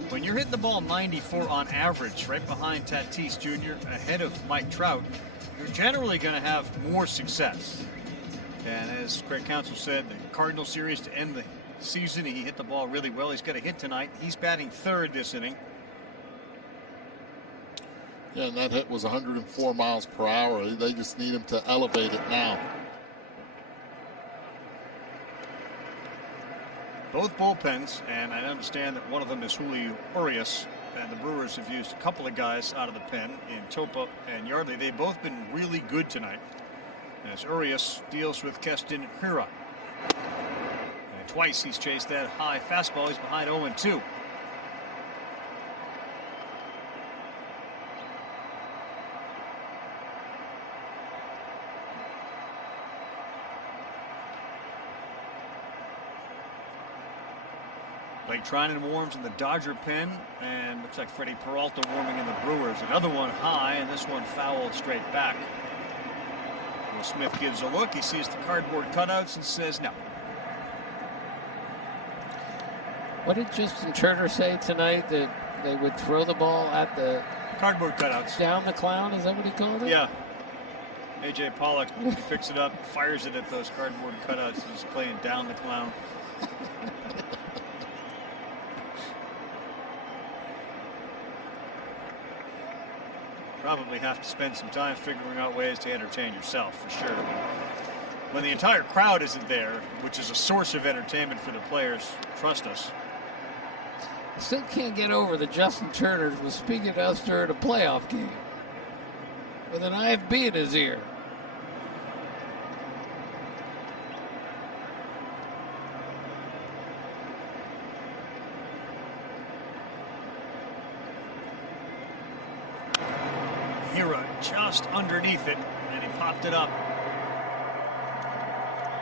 when you're hitting the ball 94 on average, right behind Tatis Jr., ahead of Mike Trout, you're generally going to have more success. And as Craig Counsell said, the Cardinal series to end the season, he hit the ball really well. He's got a hit tonight. He's batting third this inning. Yeah, and that hit was 104 miles per hour. They just need him to elevate it now. Both bullpens, and I understand that one of them is Julio Urias, and the Brewers have used a couple of guys out of the pen in Topa and Yardley. They've both been really good tonight, as Urias deals with Keston Hiura. And twice he's chased that high fastball. He's behind 0-2. Blake Trinan warms in the Dodger pen, and looks like Freddie Peralta warming in the Brewers. Another one high, and this one fouled straight back. Will Smith gives a look. He sees the cardboard cutouts and says no. What did Justin Turner say tonight? That they would throw the ball at the cardboard cutouts. Down the clown, is that what he called it? Yeah. A.J. Pollock picks it up, fires it at those cardboard cutouts. He's playing down the clown. Probably have to spend some time figuring out ways to entertain yourself, for sure. When the entire crowd isn't there, which is a source of entertainment for the players, trust us. I still can't get over that Justin Turner was speaking to us during a playoff game with an IFB in his ear. Hiura just underneath it, and he popped it up.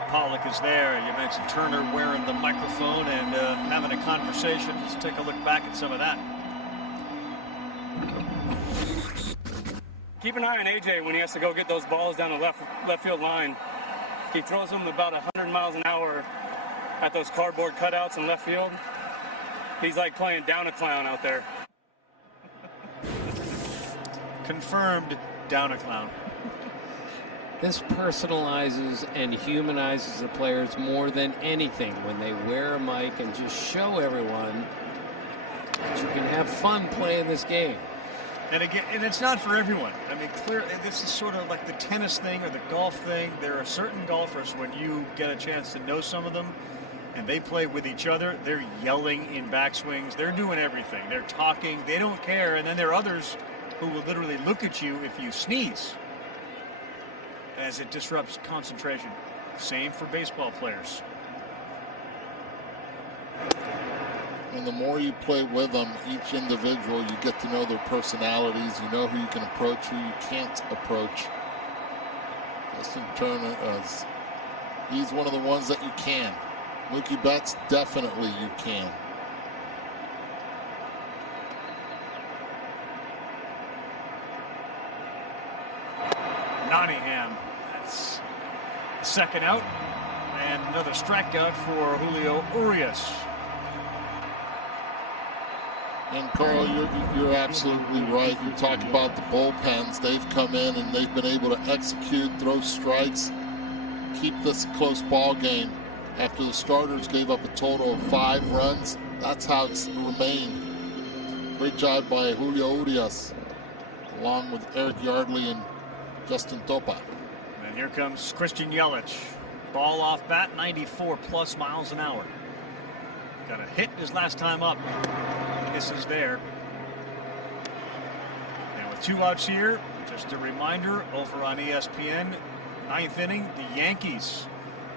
Pollock is there. You mentioned Turner wearing the microphone and having a conversation. Let's take a look back at some of that. Keep an eye on AJ when he has to go get those balls down the left field line. He throws them about 100 miles an hour at those cardboard cutouts in left field. He's like playing down a clown out there. Confirmed down a clown. This personalizes and humanizes the players more than anything when they wear a mic and just show everyone that you can have fun playing this game. And again, and it's not for everyone. I mean, clearly, this is sort of like the tennis thing or the golf thing. There are certain golfers, when you get a chance to know some of them, and they play with each other, they're yelling in backswings. They're doing everything. They're talking. They don't care. And then there are others who will literally look at you if you sneeze, as it disrupts concentration. Same for baseball players. And the more you play with them, each individual, you get to know their personalities. You know who you can approach, who you can't approach. Justin Turner, he's one of the ones that you can. Mookie Betts, definitely you can. Nottingham, that's second out, and another strikeout for Julio Urias. And Karl, you're absolutely right. You talk about the bullpens. They've come in and they've been able to execute, throw strikes, keep this a close ball game. After the starters gave up a total of 5 runs, that's how it's remained. Great job by Julio Urias, along with Eric Yardley and Justin Topa. And here comes Kirkjian Yelich. Ball off bat, 94 plus miles an hour. Got a hit his last time up. Misses there. And with 2 outs here, just a reminder, over on ESPN, 9th inning, the Yankees.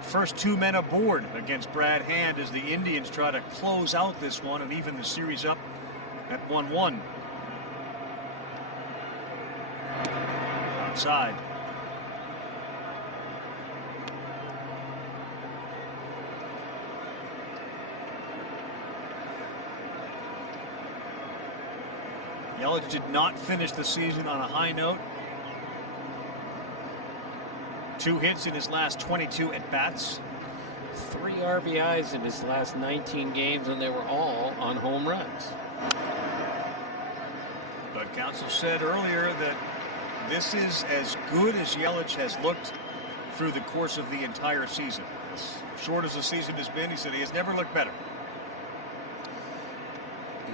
First 2 men aboard against Brad Hand as the Indians try to close out this one and even the series up at 1-1. Outside. Yelich did not finish the season on a high note. 2 hits in his last 22 at-bats. 3 RBIs in his last 19 games, and they were all on home runs. But Counsell said earlier that this is as good as Yelich has looked through the course of the entire season. As short as the season has been, he said he has never looked better.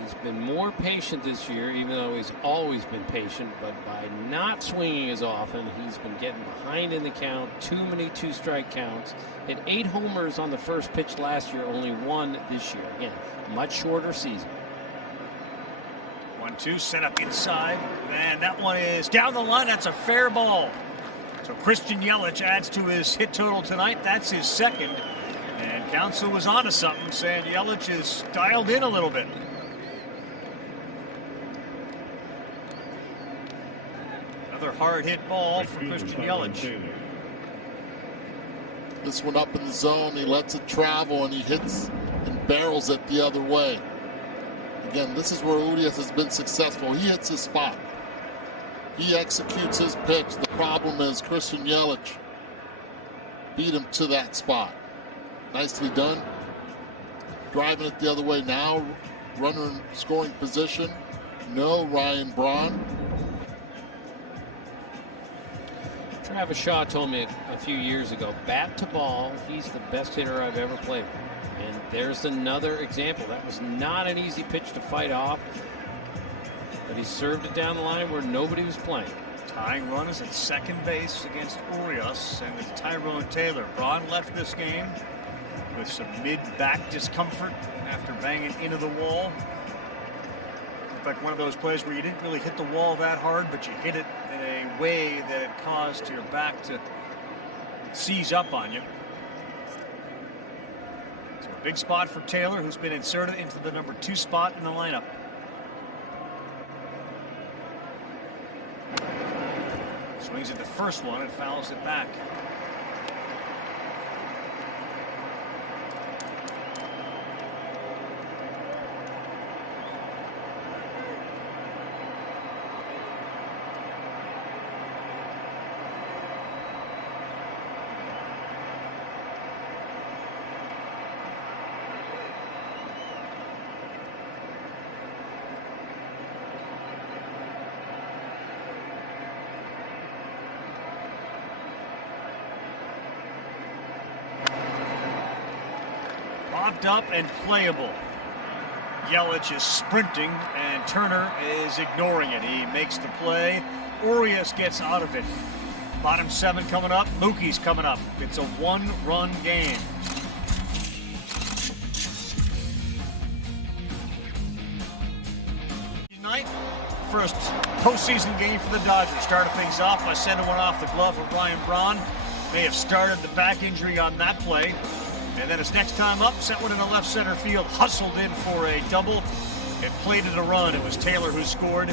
He's been more patient this year, even though he's always been patient, but by not swinging as often, he's been getting behind in the count, too many 2-strike counts. Hit 8 homers on the first pitch last year, only 1 this year. Again, much shorter season. 1-2 set up inside, and that one is down the line. That's a fair ball. So Kirkjian Yelich adds to his hit total tonight. That's his second. And Counsell was onto something, saying Yelich is dialed in a little bit. Another hard hit ball for Kirkjian Yelich. This one up in the zone, he lets it travel and he hits and barrels it the other way. Again, this is where Urias has been successful. He hits his spot. He executes his pitch. The problem is Kirkjian Yelich beat him to that spot. Nicely done. Driving it the other way now. Runner in scoring position. No Ryan Braun. Travis Shaw told me a few years ago, bat to ball, he's the best hitter I've ever played with. And there's another example. That was not an easy pitch to fight off, but he served it down the line where nobody was playing. Tying runners at second base against Urias and with Tyrone Taylor. Braun left this game with some mid-back discomfort after banging into the wall. In fact, one of those plays where you didn't really hit the wall that hard, but you hit it in a way that it caused your back to seize up on you. So a big spot for Taylor, who's been inserted into the number 2 spot in the lineup. Swings at the first one and fouls it back. Up and playable. Yelich is sprinting and Turner is ignoring it. He makes the play. Urias gets out of it. Bottom 7 coming up. Mookie's coming up. It's a 1-run game. Tonight, first postseason game for the Dodgers. Started things off by sending one off the glove of Ryan Braun. May have started the back injury on that play. And then his next time up, sent one in the left center field, hustled in for a double, and played it a run. It was Taylor who scored.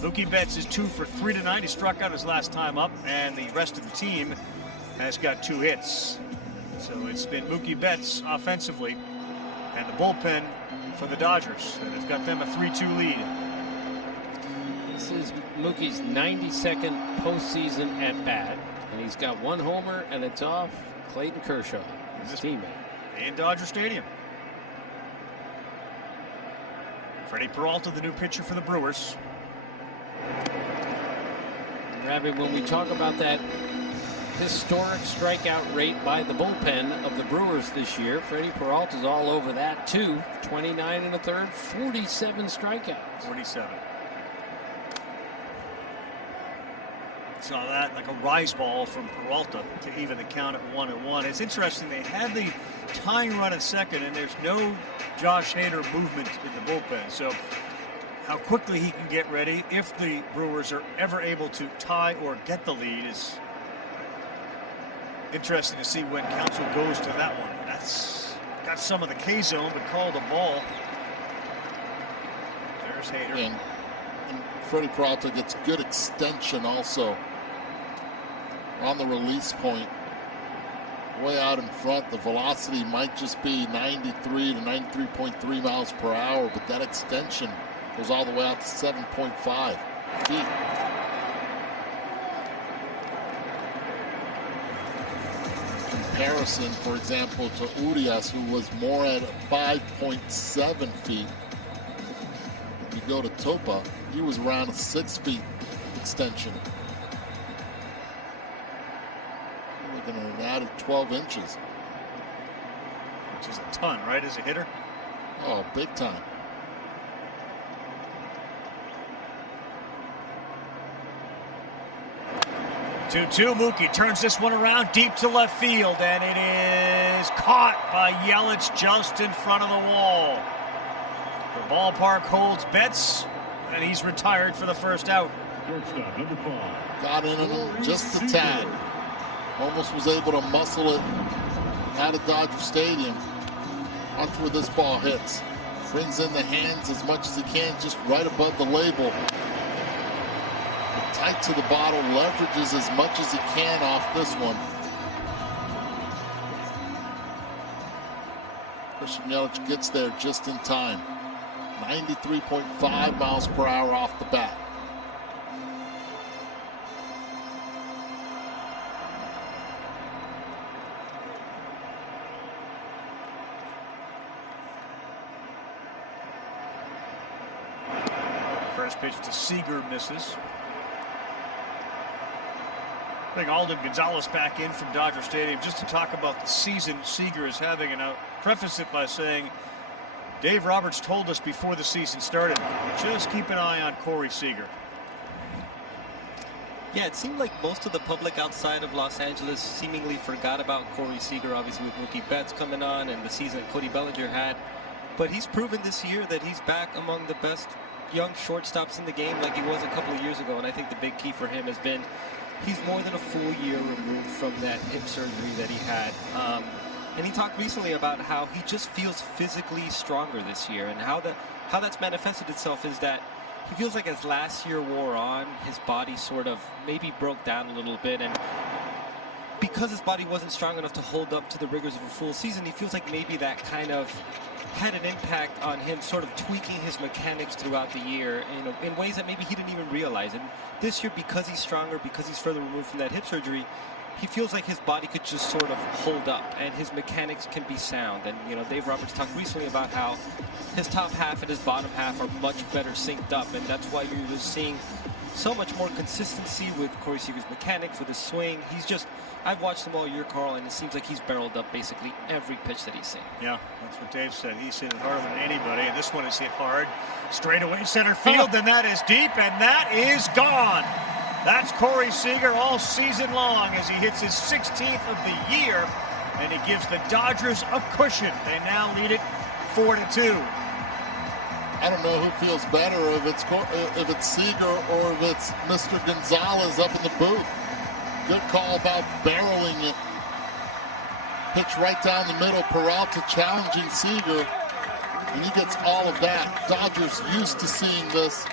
Mookie Betts is 2 for 3 tonight. He struck out his last time up, and the rest of the team has got 2 hits. So it's been Mookie Betts offensively, and the bullpen for the Dodgers. And they've got them a 3-2 lead. This is Mookie's 92nd postseason at bat, and he's got 1 homer, and it's off Clayton Kershaw, his teammate. In Dodger Stadium. Freddie Peralta, the new pitcher for the Brewers. Ravech, when we talk about that historic strikeout rate by the bullpen of the Brewers this year, Freddie Peralta's all over that too. 29 1/3, 47 strikeouts. 47. Saw that like a rise ball from Peralta to even the count at 1-1. It's interesting, they had the tying run at second, and there's no Josh Hader movement in the bullpen. So how quickly he can get ready if the Brewers are ever able to tie or get the lead is interesting to see when Counsell goes to that one. That's got some of the K-zone, but called a ball. There's Hader. And Freddie Peralta gets good extension also on the release point. Way out in front, the velocity might just be 93 to 93.3 miles per hour, but that extension goes all the way out to 7.5 feet. comparison, for example, to Urias, who was more at 5.7 feet. If you go to Topa, he was around a 6 feet extension. You're looking at an added 12 inches. Which is a ton, right, as a hitter? Oh, big time. Mookie turns this one around deep to left field, and it is caught by Yelich just in front of the wall. The ballpark holds Betts, and he's retired for the first out. Shortstop, number 5. Got in him just a tad. Almost was able to muscle it out of Dodger Stadium. Watch where this ball hits. Brings in the hands as much as he can, just right above the label. Tight to the bottle, leverages as much as he can off this one. Christian Yelich gets there just in time. 93.5 miles per hour off the bat. First pitch to Seager misses. Bring Alden Gonzalez back in from Dodger Stadium just to talk about the season Seager is having, and I'll preface it by saying Dave Roberts told us before the season started, just keep an eye on Corey Seager. Yeah, it seemed like most of the public outside of Los Angeles seemingly forgot about Corey Seager, obviously with Mookie Betts coming on and the season Cody Bellinger had. But he's proven this year that he's back among the best young shortstops in the game like he was a couple of years ago, and I think the big key for him has been he's more than a full year removed from that hip surgery that he had. And he talked recently about how he just feels physically stronger this year, and how that's manifested itself is that he feels like as last year wore on, his body sort of maybe broke down a little bit, and because his body wasn't strong enough to hold up to the rigors of a full season, he feels like maybe that kind of had an impact on him sort of tweaking his mechanics throughout the year in ways that maybe he didn't even realize. And this year, because he's stronger, because he's further removed from that hip surgery, he feels like his body could just sort of hold up and his mechanics can be sound. And, Dave Roberts talked recently about how his top half and his bottom half are much better synced up, and that's why you're just seeing so much more consistency with Corey Seager's mechanics, with his swing. I've watched him all year, Karl, and it seems like he's barreled up basically every pitch that he's seen. Yeah, that's what Dave said. He's hit it harder than anybody, and this one is hit hard. Straight away center field, and that is deep, and that is gone. That's Corey Seager all season long as he hits his 16th of the year, and he gives the Dodgers a cushion. They now lead it 4-2. I don't know who feels better, if it's Seager or if it's Mr. Gonzalez up in the booth. Good call about barreling it. Pitch right down the middle. Peralta challenging Seager, and he gets all of that. Dodgers used to seeing this.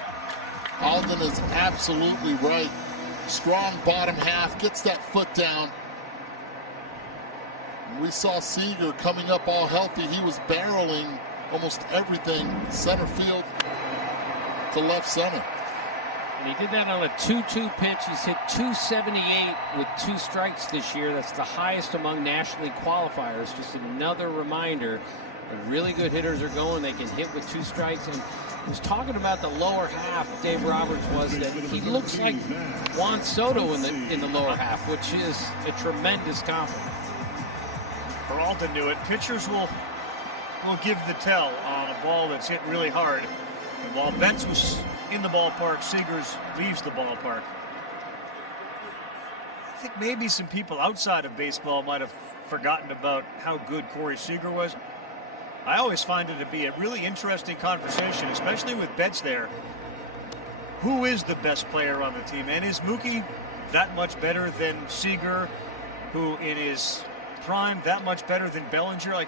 Alden is absolutely right. Strong bottom half, gets that foot down. We saw Seager coming up all healthy. He was barreling almost everything, center field to left center. And he did that on a 2-2 pitch. He's hit 278 with 2 strikes this year. That's the highest among National League qualifiers. Just another reminder, when really good hitters are going, they can hit with 2 strikes. And he was talking about the lower half, Dave Roberts was, that he looks like Juan Soto in the lower half, which is a tremendous compliment. Peralta knew it. Pitchers will give the tell on a ball that's hit really hard. And while Betts was in the ballpark, Seager's leaves the ballpark. I think maybe some people outside of baseball might have forgotten about how good Corey Seager was. I always find it to be a really interesting conversation, especially with Betts there. Who is the best player on the team? And is Mookie that much better than Seager, who in his prime that much better than Bellinger?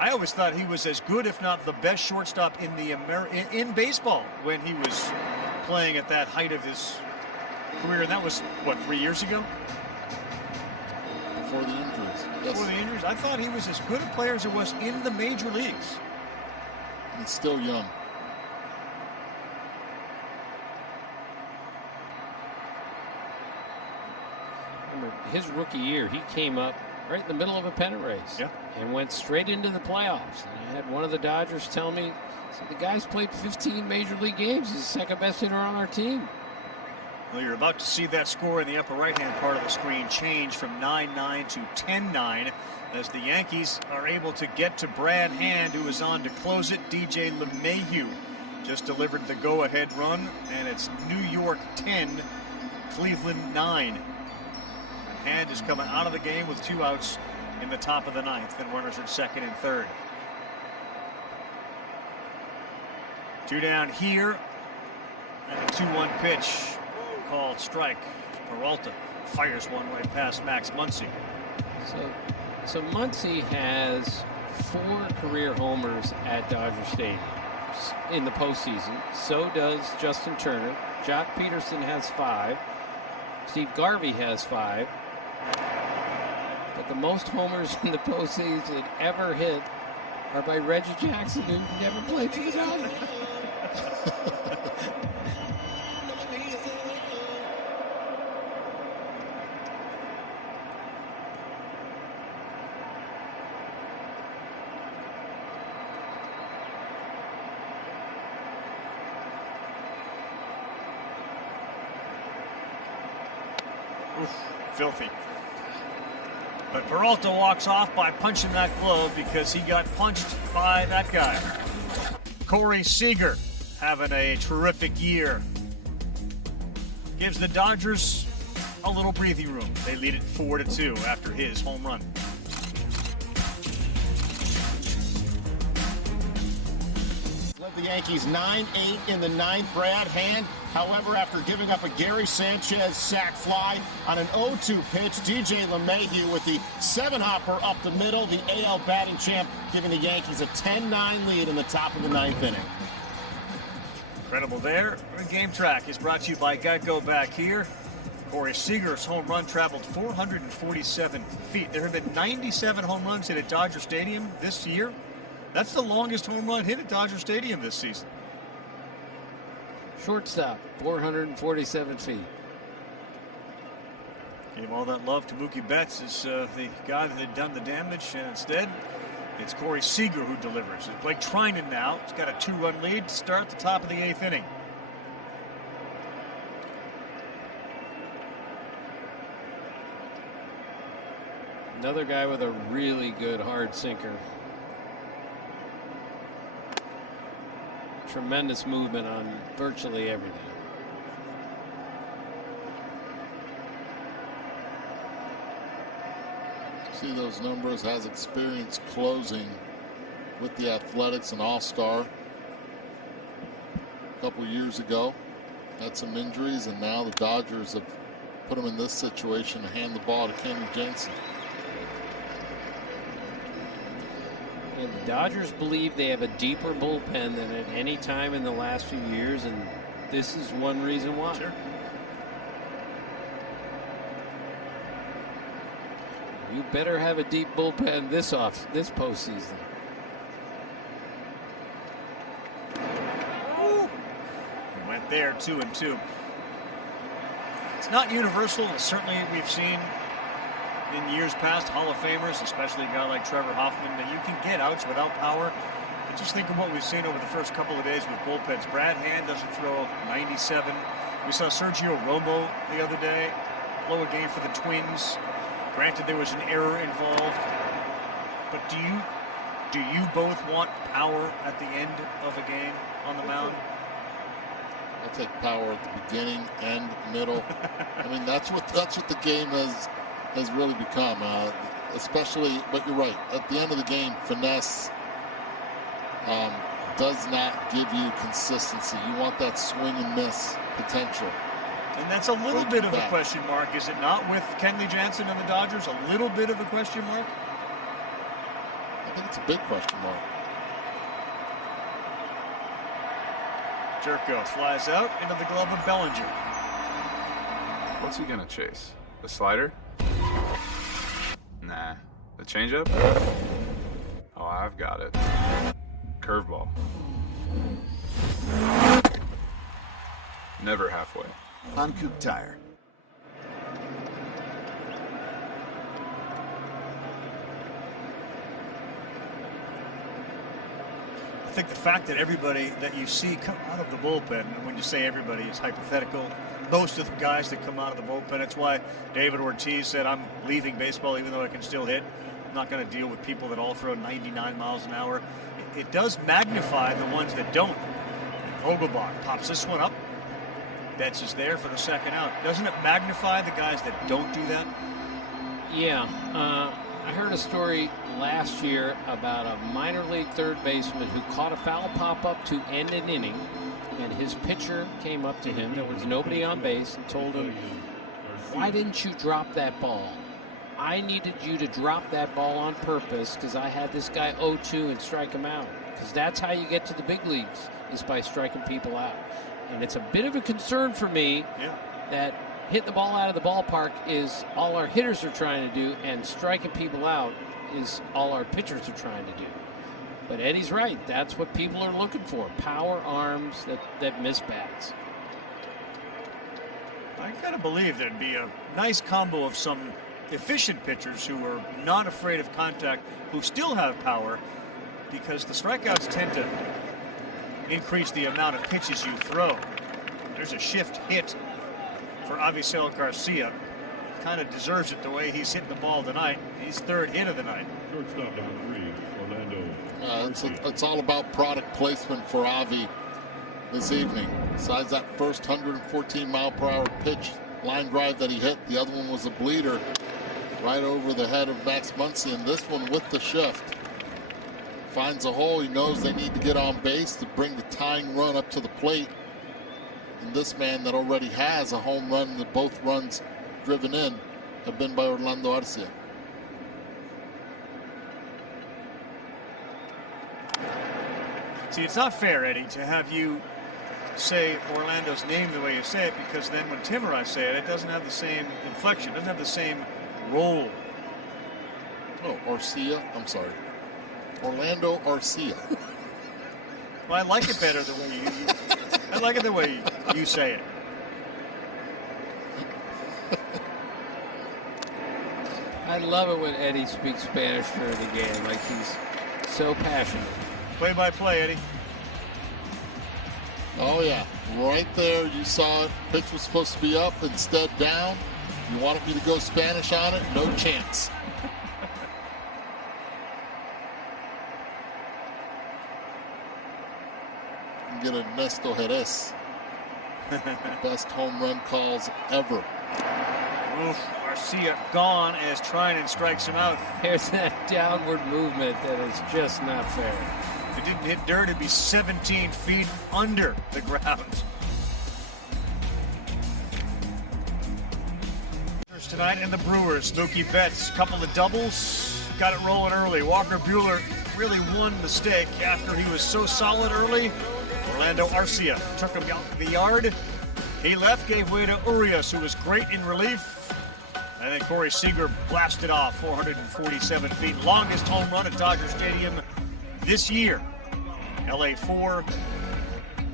I always thought he was as good, if not the best shortstop in baseball when he was playing at that height of his career. And that was, 3 years ago? Before the injuries. Yes. Before the injuries. I thought he was as good a player as it was in the major leagues. He's still young. Remember, his rookie year, he came up right in the middle of a pennant race. Yeah. And went straight into the playoffs. And I had one of the Dodgers tell me, so the guy's played 15 Major League games. He's the second best hitter on our team. Well, you're about to see that score in the upper right-hand part of the screen change from 9-9 to 10-9 as the Yankees are able to get to Brad Hand, who is on to close it. DJ LeMahieu just delivered the go-ahead run, and it's New York 10, Cleveland 9. And Hand is coming out of the game with 2 outs in the top of the 9th, and runners at second and third. 2 down here, and a 2-1 pitch called strike. Peralta fires one right past Max Muncy. So Muncy has 4 career homers at Dodger Stadium in the postseason. So does Justin Turner. Jock Peterson has 5. Steve Garvey has 5. But the most homers in the postseason ever hit are by Reggie Jackson, who never played for the Dodgers. Filthy. But Peralta walks off by punching that glove because he got punched by that guy. Corey Seager having a terrific year. Gives the Dodgers a little breathing room. They lead it 4-2 after his home run. Led the Yankees 9-8 in the 9th. Brad Hand, however, after giving up a Gary Sanchez sac fly on an 0-2 pitch, DJ LeMahieu with the 7-hopper up the middle. The AL batting champ giving the Yankees a 10-9 lead in the top of the 9th inning. Incredible there. Game Track is brought to you by Geico back here. Corey Seager's home run traveled 447 feet. There have been 97 home runs hit at Dodger Stadium this year. That's the longest home run hit at Dodger Stadium this season. Shortstop, 447 feet. Gave all that love to Mookie Betts as the guy that had done the damage, and instead it's Corey Seager who delivers. It's Blake Trinan now. He's got a 2-run lead to start the top of the 8th inning. Another guy with a really good hard sinker. Tremendous movement on virtually everything. See those numbers, has experience closing with the Athletics, an all-star a couple years ago. Had some injuries, and now the Dodgers have put him in this situation to hand the ball to Kenny Jensen. And the Dodgers believe they have a deeper bullpen than at any time in the last few years, and this is one reason why. Sure. You better have a deep bullpen this postseason. He went there 2-2. It's not universal. Certainly we've seen in years past Hall of Famers, especially a guy like Trevor Hoffman, that you can get outs without power. But just think of what we've seen over the first couple of days with bullpens. Brad Hand doesn't throw 97. We saw Sergio Romo the other day blow a game for the Twins. Granted, there was an error involved. But do you both want power at the end of a game on the mound? I take power at the beginning, end, middle. I mean, that's what the game has really become, especially, but you're right, at the end of the game, finesse does not give you consistency. You want that swing and miss potential. And that's a little bit of a question mark, is it not, with Kenley Jansen and the Dodgers? A little bit of a question mark? I think it's a big question mark. Jerko flies out into the glove of Bellinger. What's he gonna chase? The slider? Nah. The changeup? Oh, I've got it. Curveball. Never halfway. On Coop Tire. I think the fact that everybody that you see come out of the bullpen, and when you say everybody, it's hypothetical. Most of the guys that come out of the bullpen, it's why David Ortiz said, I'm leaving baseball even though I can still hit. I'm not going to deal with people that all throw 99 miles an hour. It does magnify the ones that don't. Vogelbach pops this one up. Betts is there for the second out. Doesn't it magnify the guys that don't do that? Yeah. I heard a story last year about a minor league third baseman who caught a foul pop-up to end an inning, and his pitcher came up to him. There was nobody on base and told him, why didn't you drop that ball? I needed you to drop that ball on purpose because I had this guy 0-2 and strike him out. Because that's how you get to the big leagues, is by striking people out. And it's a bit of a concern for me that hitting the ball out of the ballpark is all our hitters are trying to do, and striking people out is all our pitchers are trying to do. But Eddie's right. That's what people are looking for. Power arms that miss bats. I gotta believe there'd be a nice combo of some efficient pitchers who are not afraid of contact, who still have power, because the strikeouts tend to increase the amount of pitches you throw. There's a shift hit for Avisail Garcia. Kind of deserves it the way he's hitting the ball tonight. He's third hit of the night. Shortstop number 3, Orlando. It's all about product placement for Avi this evening. Besides that first 114-mile-per-hour pitch line drive that he hit, the other one was a bleeder right over the head of Max Muncy, and this one with the shift. Finds a hole. He knows they need to get on base to bring the tying run up to the plate. And this man that already has a home run, that both runs driven in have been by Orlando Arcia. See, it's not fair, Eddie, to have you say Orlando's name the way you say it, because then when Tim or I say it, it doesn't have the same inflection, doesn't have the same roll. Oh, Arcia. I'm sorry. Orlando Arcia. Well, I like it better the way you I like it the way you say it. I love it when Eddie speaks Spanish during the game. Like, he's so passionate. Play-by-play, Eddie. Oh, yeah. Right there, you saw it. Pitch was supposed to be up, instead down. You wanted me to go Spanish on it? No chance. Get Ernesto Jerez. Best home run calls ever. Oof, Garcia gone as Trinan strikes him out. There's that downward movement that is just not fair. If it didn't hit dirt, it'd be 17 feet under the ground. Tonight in the Brewers, Mookie Betts, couple of doubles, got it rolling early. Walker Buehler, really one mistake after he was so solid early. Orlando Arcia took him out the yard. He left, gave way to Urias, who was great in relief. And then Corey Seager blasted off 447 feet. Longest home run at Dodger Stadium this year. LA 4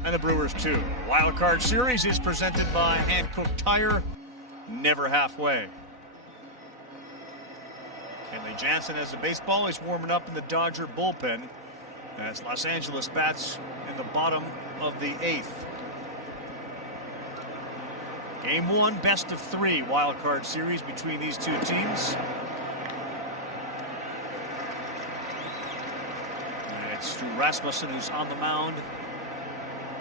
and the Brewers 2. Wild Card Series is presented by Hankook Tire. Never halfway. Kenley Jansen, as the baseball is warming up in the Dodger bullpen, as Los Angeles bats in the bottom of the 8th. Game 1, best of 3 wild card series between these two teams. And it's Stu Rasmussen who's on the mound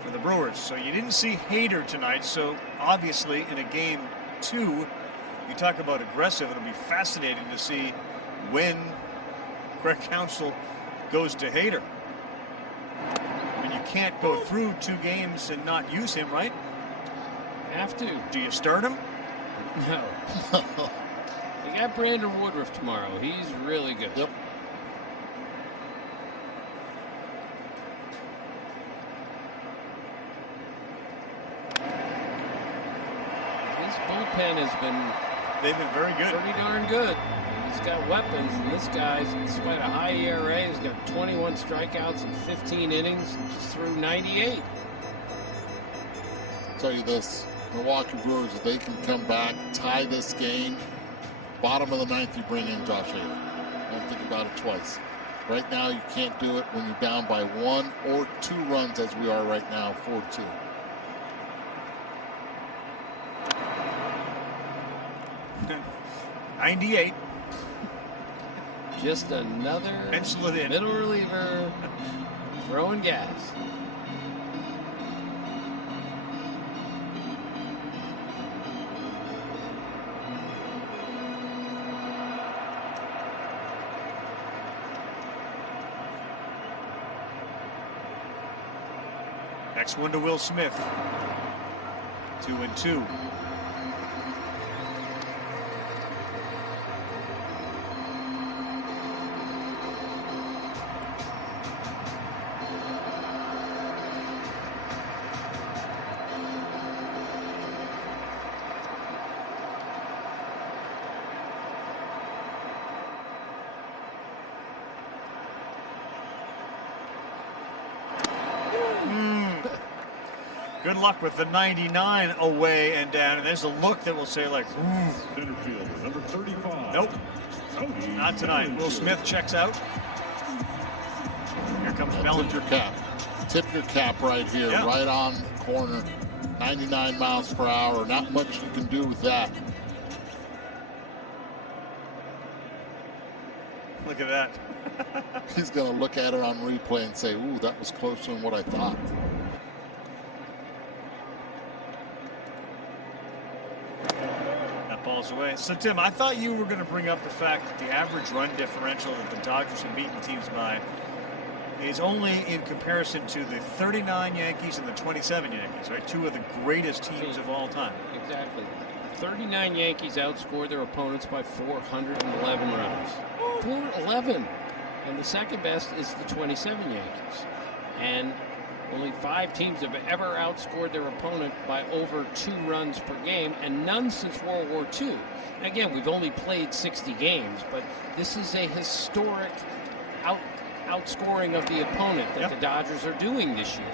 for the Brewers. So you didn't see Hader tonight, so obviously in a game 2, you talk about aggressive. It'll be fascinating to see when Craig Counsell goes to Hader. I mean, you can't go through 2 games and not use him, right? Have to. Do you start him? No. You got Brandon Woodruff tomorrow. He's really good. Yep. His bullpen has been... They've been very good. Pretty darn good. He's got weapons, and this guy's, despite a high ERA, has got 21 strikeouts in 15 innings and just threw 98. I'll tell you this, Milwaukee Brewers, if they can come back, tie this game, bottom of the 9th, you bring in Josh Hader. Don't think about it twice. Right now, you can't do it when you're down by 1 or 2 runs, as we are right now, 4-2. Okay. 98. Just another Pencil it in. middle reliever throwing gas. Next one to Will Smith. 2-2. Good luck with the 99 away and down. And there's a look that will say, like, Center fielder, number 35. Nope. Not tonight. Will Smith checks out. Here comes Bellinger. Tip your cap. Tip your cap right here, Yeah. right on the corner. 99 miles per hour. Not much you can do with that. Look at that. He's going to look at it on replay and say, ooh, that was closer than what I thought. Ball's away. So, Tim, I thought you were going to bring up the fact that the average run differential that the Dodgers have beaten teams by is only in comparison to the 39 Yankees and the 27 Yankees, right? Two of the greatest teams of all time. Exactly. 39 Yankees outscored their opponents by 411 runs. 411. And the second best is the 27 Yankees. And only 5 teams have ever outscored their opponent by over 2 runs per game, and none since World War II. And again, we've only played 60 games, but this is a historic outscoring of the opponent that the Dodgers are doing this year.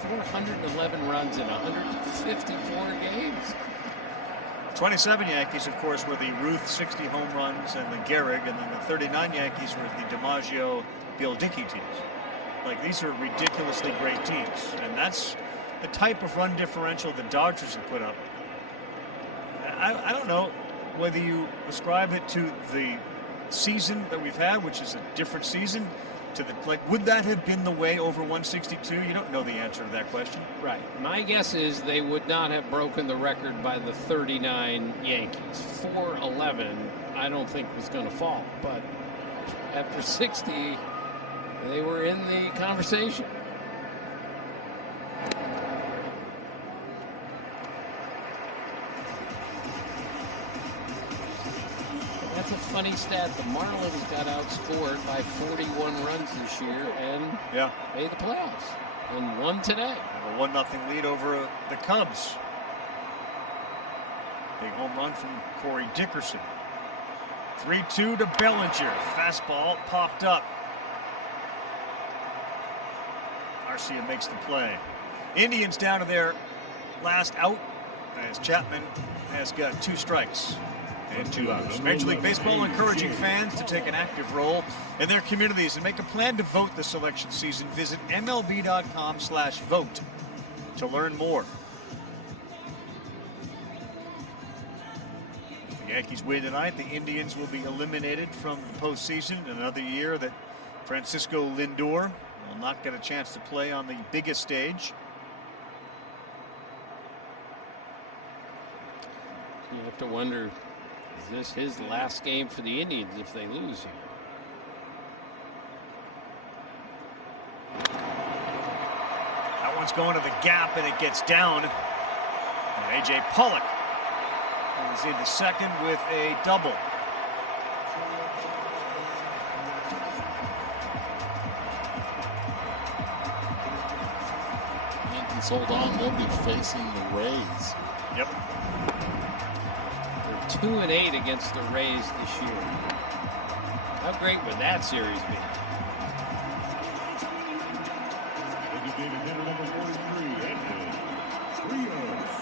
411 runs in 154 games. 27 Yankees, of course, were the Ruth 60 home runs and the Gehrig, and then the 39 Yankees were the DiMaggio, Bill Dickey teams. Like, these are ridiculously great teams, and that's the type of run differential the Dodgers have put up. I don't know whether you ascribe it to the season that we've had, which is a different season, to the, like, would that have been the way over 162? You don't know the answer to that question. Right. My guess is they would not have broken the record by the 39 Yankees. 411, I don't think was going to fall, but after 60, they were in the conversation. That's a funny stat. The Marlins got outscored by 41 runs this year and made the playoffs and won today. A 1-0 lead over the Cubs. Big home run from Corey Dickerson. 3-2 to Bellinger. Fastball popped up. Garcia makes the play. Indians down to their last out as Chapman has got 2 strikes and 2 outs. Major League Baseball encouraging fans to take an active role in their communities and make a plan to vote this election season. Visit MLB.com/vote to learn more. If the Yankees win tonight, the Indians will be eliminated from the postseason. Another year that Francisco Lindor will not get a chance to play on the biggest stage. You have to wonder, is this his last game for the Indians if they lose here? That one's going to the gap and it gets down. And A.J. Pollock is into second with a double. Yankees hold on, they'll be facing the Rays. Yep. They're 2-8 against the Rays this year. How great would that series be? Designated hitter number 43, Edwin Rios.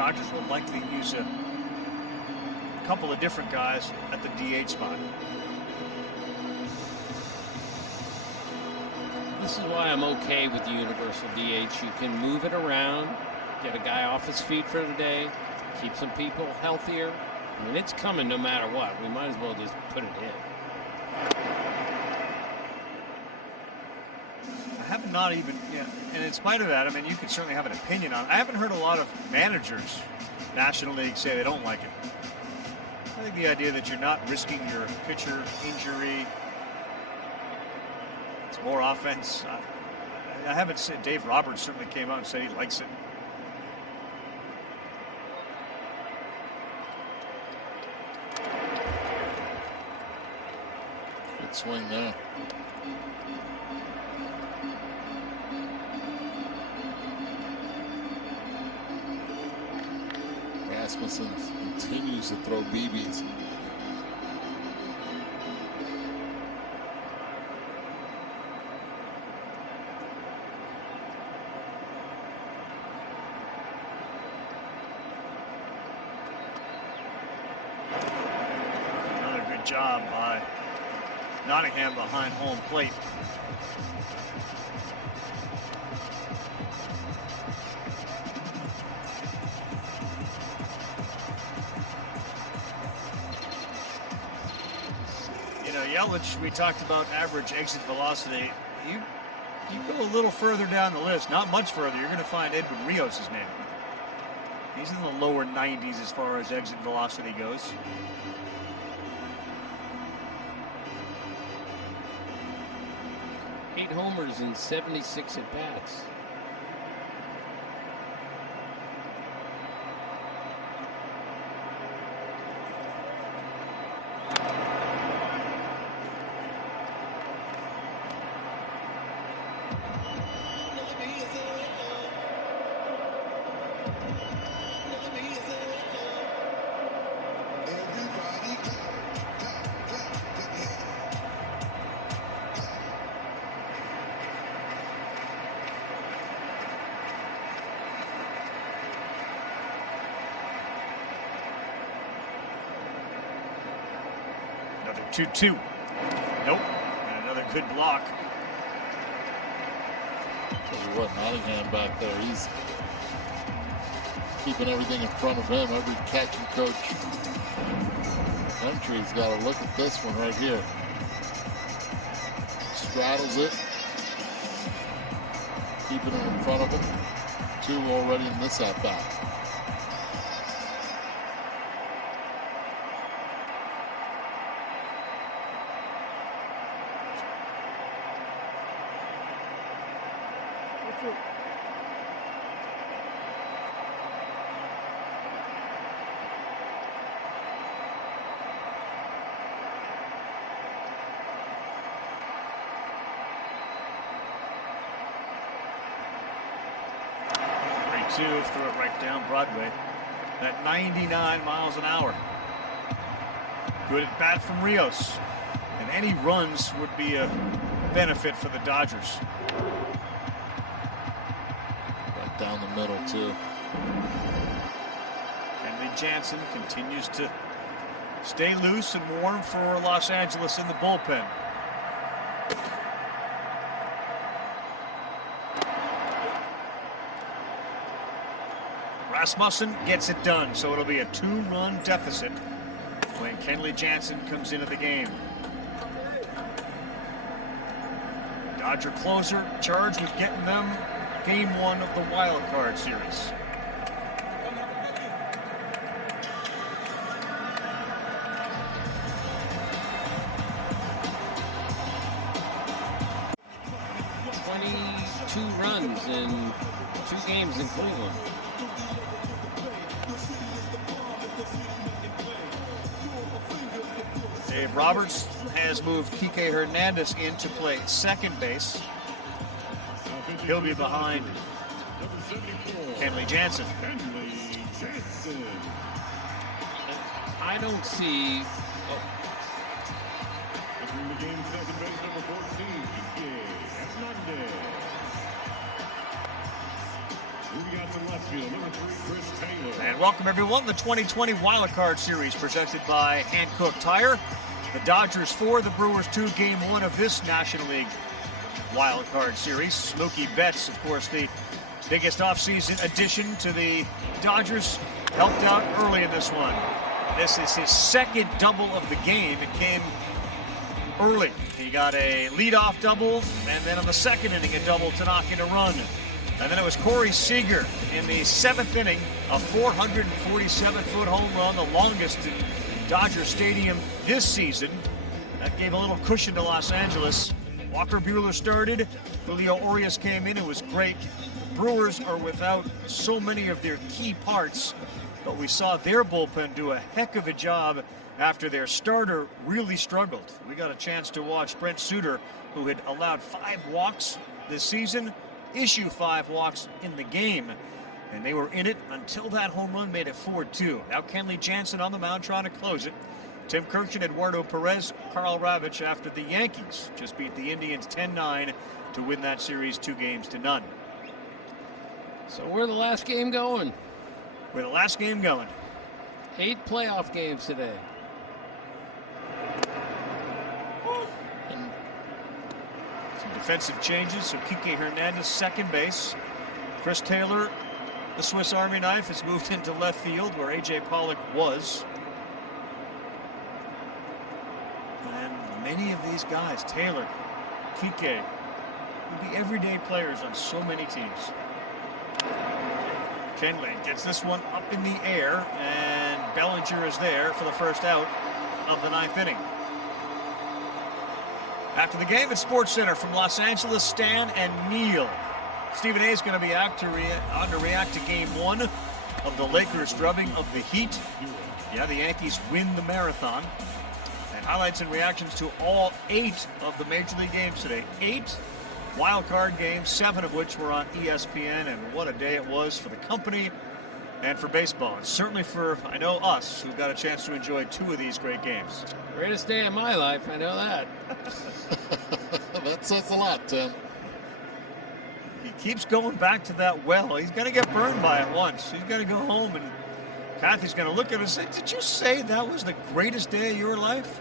Dodgers will likely use a couple of different guys at the DH spot. This is why I'm okay with the universal DH. You can move it around, get a guy off his feet for the day, keep some people healthier. I mean, it's coming no matter what. We might as well just put it in. I have not even, and in spite of that, I mean, you could certainly have an opinion on it. I haven't heard a lot of managers, National League, say they don't like it. I think the idea that you're not risking your pitcher injury, it's more offense. I haven't said, Dave Roberts certainly came out and said he likes it. Good swing there. Rasmussen continues to throw BBs. Another good job by Nottingham behind home plate. Yelich, we talked about average exit velocity. You go a little further down the list, not much further, you're going to find Edwin Rios' name. He's in the lower 90s as far as exit velocity goes. Eight homers and 76 at-bats. Another 2-2. Nope. And another good block. Tell you what, Nottingham back there, he's keeping everything in front of him. Every catching coach country's got to look at this one right here. Straddles it. Keeping it in front of him. 2 already in this at-bat. Threw it right down Broadway at 99 miles an hour. Good at bat from Rios, and any runs would be a benefit for the Dodgers. Right down the middle too. Kenley Jansen continues to stay loose and warm for Los Angeles in the bullpen. Rasmussen gets it done, so it'll be a 2-run deficit when Kenley Jansen comes into the game. Dodger closer charged with getting them game 1 of the wild card series. Runs in 2 games in Cleveland. Dave Roberts has moved Kike Hernandez into play second base. He'll be behind Kenley Jansen. I don't see. And welcome everyone. The 2020 Wild Card Series presented by Hankook Tire. The Dodgers 4, the Brewers 2, Game 1 of this National League Wild Card Series. Mookie Betts, of course, the biggest offseason addition to the Dodgers, helped out early in this one. This is his second double of the game. It came early. He got a leadoff double, and then in the second inning, a double to knock in a run. And then it was Corey Seager in the 7th inning, a 447-foot home run, the longest in Dodger Stadium this season. That gave a little cushion to Los Angeles. Walker Buehler started. Julio Urias came in. It was great. The Brewers are without so many of their key parts, but we saw their bullpen do a heck of a job after their starter really struggled. We got a chance to watch Brent Suter, who had allowed 5 walks this season, issue 5 walks in the game, and they were in it until that home run made it 4-2. Now Kenley Jansen on the mound trying to close it. Tim Kirkjian, Eduardo Perez, Karl Ravech after the Yankees just beat the Indians 10-9 to win that series 2-0. So where's the last game going? We're the last game going. 8 playoff games today. Some defensive changes. So Kike Hernandez, second base. Chris Taylor, the Swiss Army knife, has moved into left field where A.J. Pollock was. And many of these guys, Taylor, Kike, will be everyday players on so many teams. Kenley gets this one up in the air, and Bellinger is there for the first out of the 9th inning. After the game at SportsCenter from Los Angeles, Stan and Neil. Stephen A is going to be on to react to Game 1 of the Lakers drubbing of the Heat. Yeah, the Yankees win the marathon. And highlights and reactions to all 8 of the Major League games today. 8 wild card games, 7 of which were on ESPN, and what a day it was for the company and for baseball. And certainly for, I know, us, who got a chance to enjoy 2 of these great games. Greatest day of my life, I know that. That says a lot, Tim. He keeps going back to that well. He's going to get burned by it once. He's going to go home, and Kathy's going to look at him and say, did you say that was the greatest day of your life?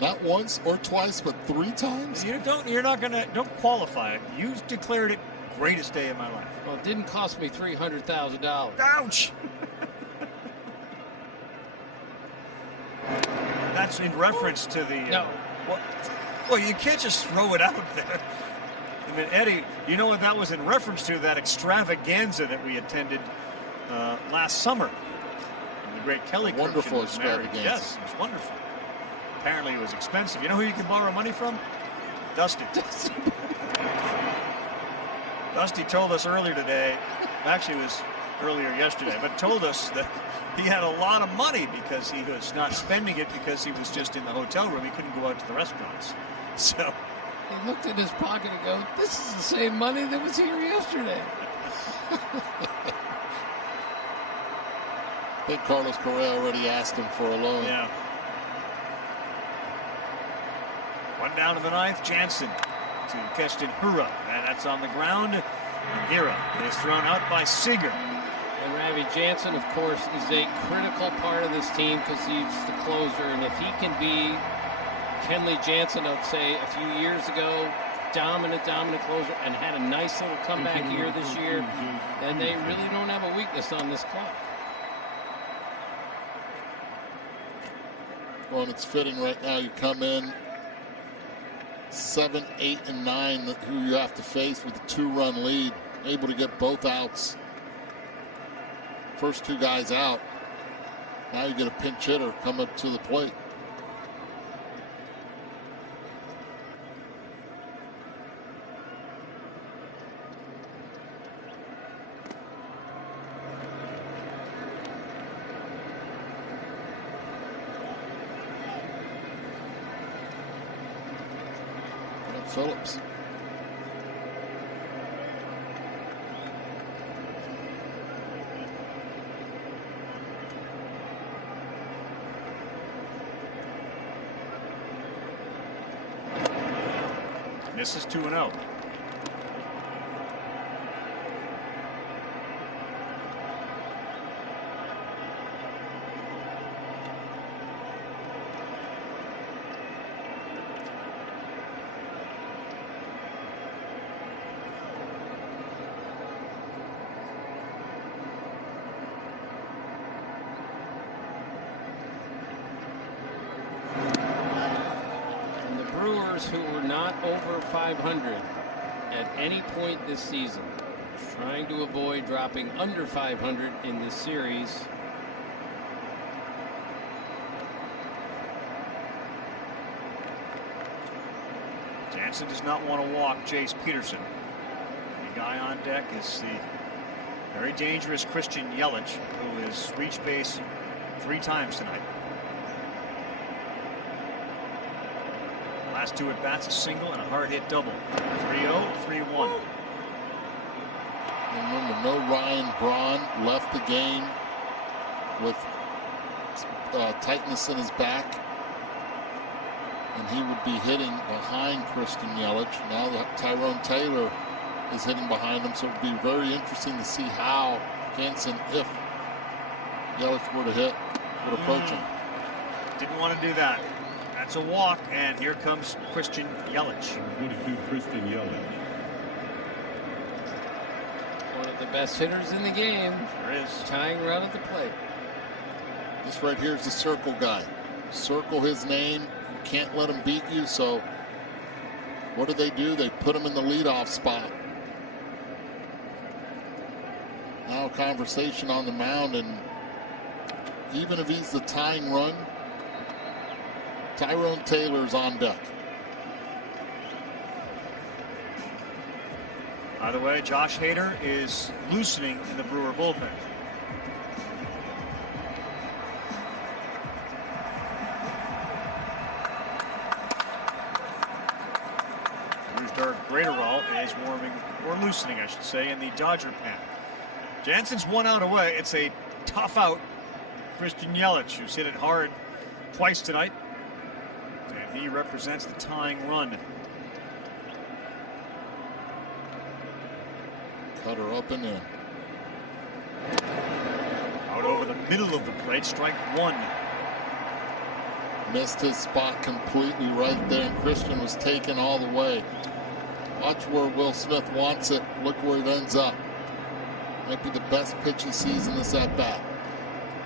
Not once or twice, but 3 times? Don't qualify it. You declared it greatest day of my life. Well, it didn't cost me $300,000. Ouch! That's in reference to the... No. Well, you can't just throw it out there. I mean, Eddie, you know what that was in reference to? That extravaganza that we attended last summer. And the great Kelly wonderful was married. extravaganza. Yes, it was wonderful. Apparently it was expensive. You know who you can borrow money from? Dusty. Dusty told us earlier today, actually it was earlier yesterday, but told us that he had a lot of money because he was not spending it because he was just in the hotel room. He couldn't go out to the restaurants. So he looked in his pocket and go, this is the same money that was here yesterday. I think Carlos Correa already asked him for a loan. Yeah. One down to the 9th, Jansen to Keston Hura, and that's on the ground. Hira is thrown out by Seager. And Ravi Jansen, of course, is a critical part of this team because he's the closer, and if he can be Kenley Jansen, I'd say a few years ago, dominant closer, and had a nice little comeback here this year, then they really don't have a weakness on this clock. Well, and it's fitting right now. You come in 7, 8, and 9, who you have to face with a 2-run lead, able to get both outs. First 2 guys out. Now you get a pinch hitter come up to the plate. Phillips. Misses 2-0. Brewers, who were not over 500 at any point this season, trying to avoid dropping under 500 in this series. Jansen does not want to walk Jace Peterson. The guy on deck is the very dangerous Kirkjian, who has reached base 3 times tonight. Last 2 at bats, a single and a hard hit double. 3-0, 3-1. Remember, no Ryan Braun, left the game with tightness in his back, and he would be hitting behind Kirkjian. Now that Tyrone Taylor is hitting behind him, so it would be very interesting to see how Jansen, if Yelich were to hit, would approach him. Didn't want to do that. That's a walk, and here comes Kirkjian. 22, Kirkjian. One of the best hitters in the game. There is. Tying run at the plate. This right here is the circle guy. Circle his name. You can't let him beat you, so what do? They put him in the leadoff spot. Now a conversation on the mound, and even if he's the tying run, Tyrone Taylor's on deck. By the way, Josh Hader is loosening in the Brewer bullpen. Brewster Graterol is warming, or loosening, I should say, in the Dodger pen. Jansen's 1 out away. It's a tough out. Kirkjian, who's hit it hard twice tonight. And he represents the tying run. Cutter up and in. Out over the middle of the plate, strike 1. Missed his spot completely right there, and Kirkjian was taken all the way. Watch where Will Smith wants it. Look where it ends up. Might be the best pitch he sees in this at-bat.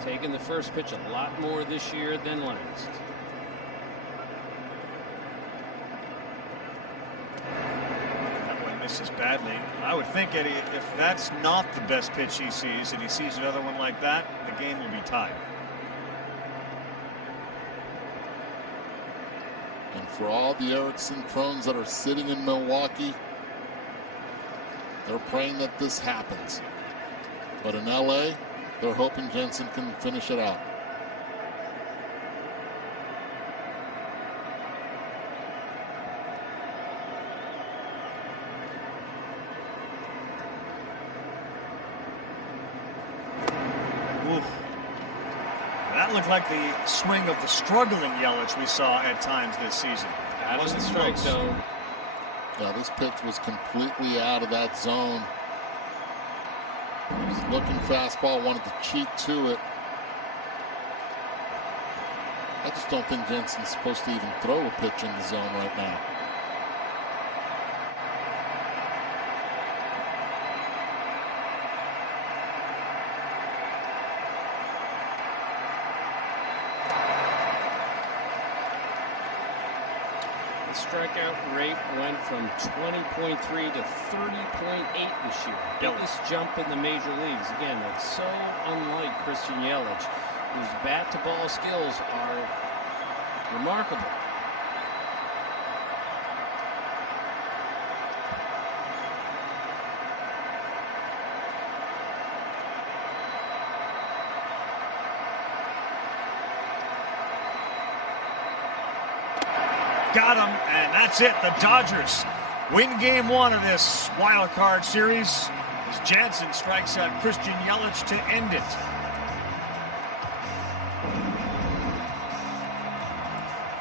Taking the first pitch a lot more this year than last. That one misses badly. I would think, Eddie, if that's not the best pitch he sees and he sees another one like that, the game will be tied. And for all the Erickson Crones that are sitting in Milwaukee, they're praying that this happens. But in LA, they're hoping Jansen can finish it out. Oof. That looked like the swing of the struggling Yelich we saw at times this season. Out of the strike zone. Yeah, this pitch was completely out of that zone. He was looking fastball, wanted to cheat to it. I just don't think Jansen's supposed to even throw a pitch in the zone right now. Strikeout rate went from 20.3 to 30.8 this year. Biggest jump in the major leagues. Again, that's so unlike Kirkjian, whose bat-to-ball skills are remarkable. Got him, and that's it. The Dodgers win game 1 of this wild card series as Jansen strikes out Kirkjian to end it.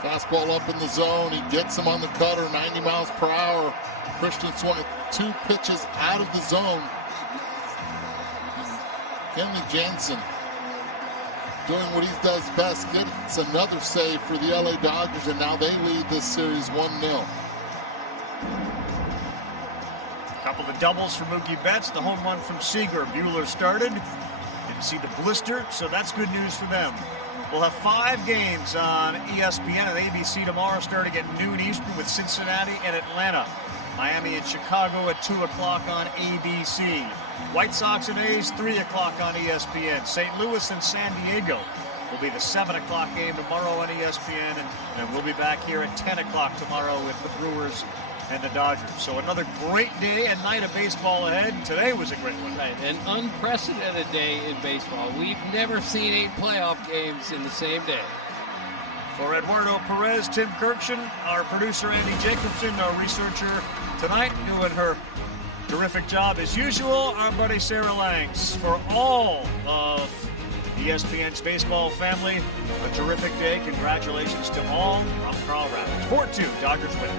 Fastball up in the zone. He gets him on the cutter, 90 miles per hour. Kirkjian swung 2 pitches out of the zone. Kenley Jansen doing what he does best, gets another save for the LA Dodgers, and now they lead this series 1-0. A couple of doubles for Mookie Betts, the home run from Seager. Buehler started. Didn't see the blister, so that's good news for them. We'll have 5 games on ESPN and ABC tomorrow, starting at noon Eastern with Cincinnati and Atlanta. Miami and Chicago at 2 o'clock on ABC. White Sox and A's, 3 o'clock on ESPN. St. Louis and San Diego will be the 7 o'clock game tomorrow on ESPN. And we'll be back here at 10 o'clock tomorrow with the Brewers and the Dodgers. So another great day and night of baseball ahead. Today was a great one. Right, an unprecedented day in baseball. We've never seen 8 playoff games in the same day. For Eduardo, Perez, Tim Kirkjian, our producer Andy Jacobson, our researcher tonight doing her terrific job as usual, our buddy Sarah Langs. For all of ESPN's baseball family, a terrific day. Congratulations to all. I'm Karl Ravech. 4-2, Dodgers win.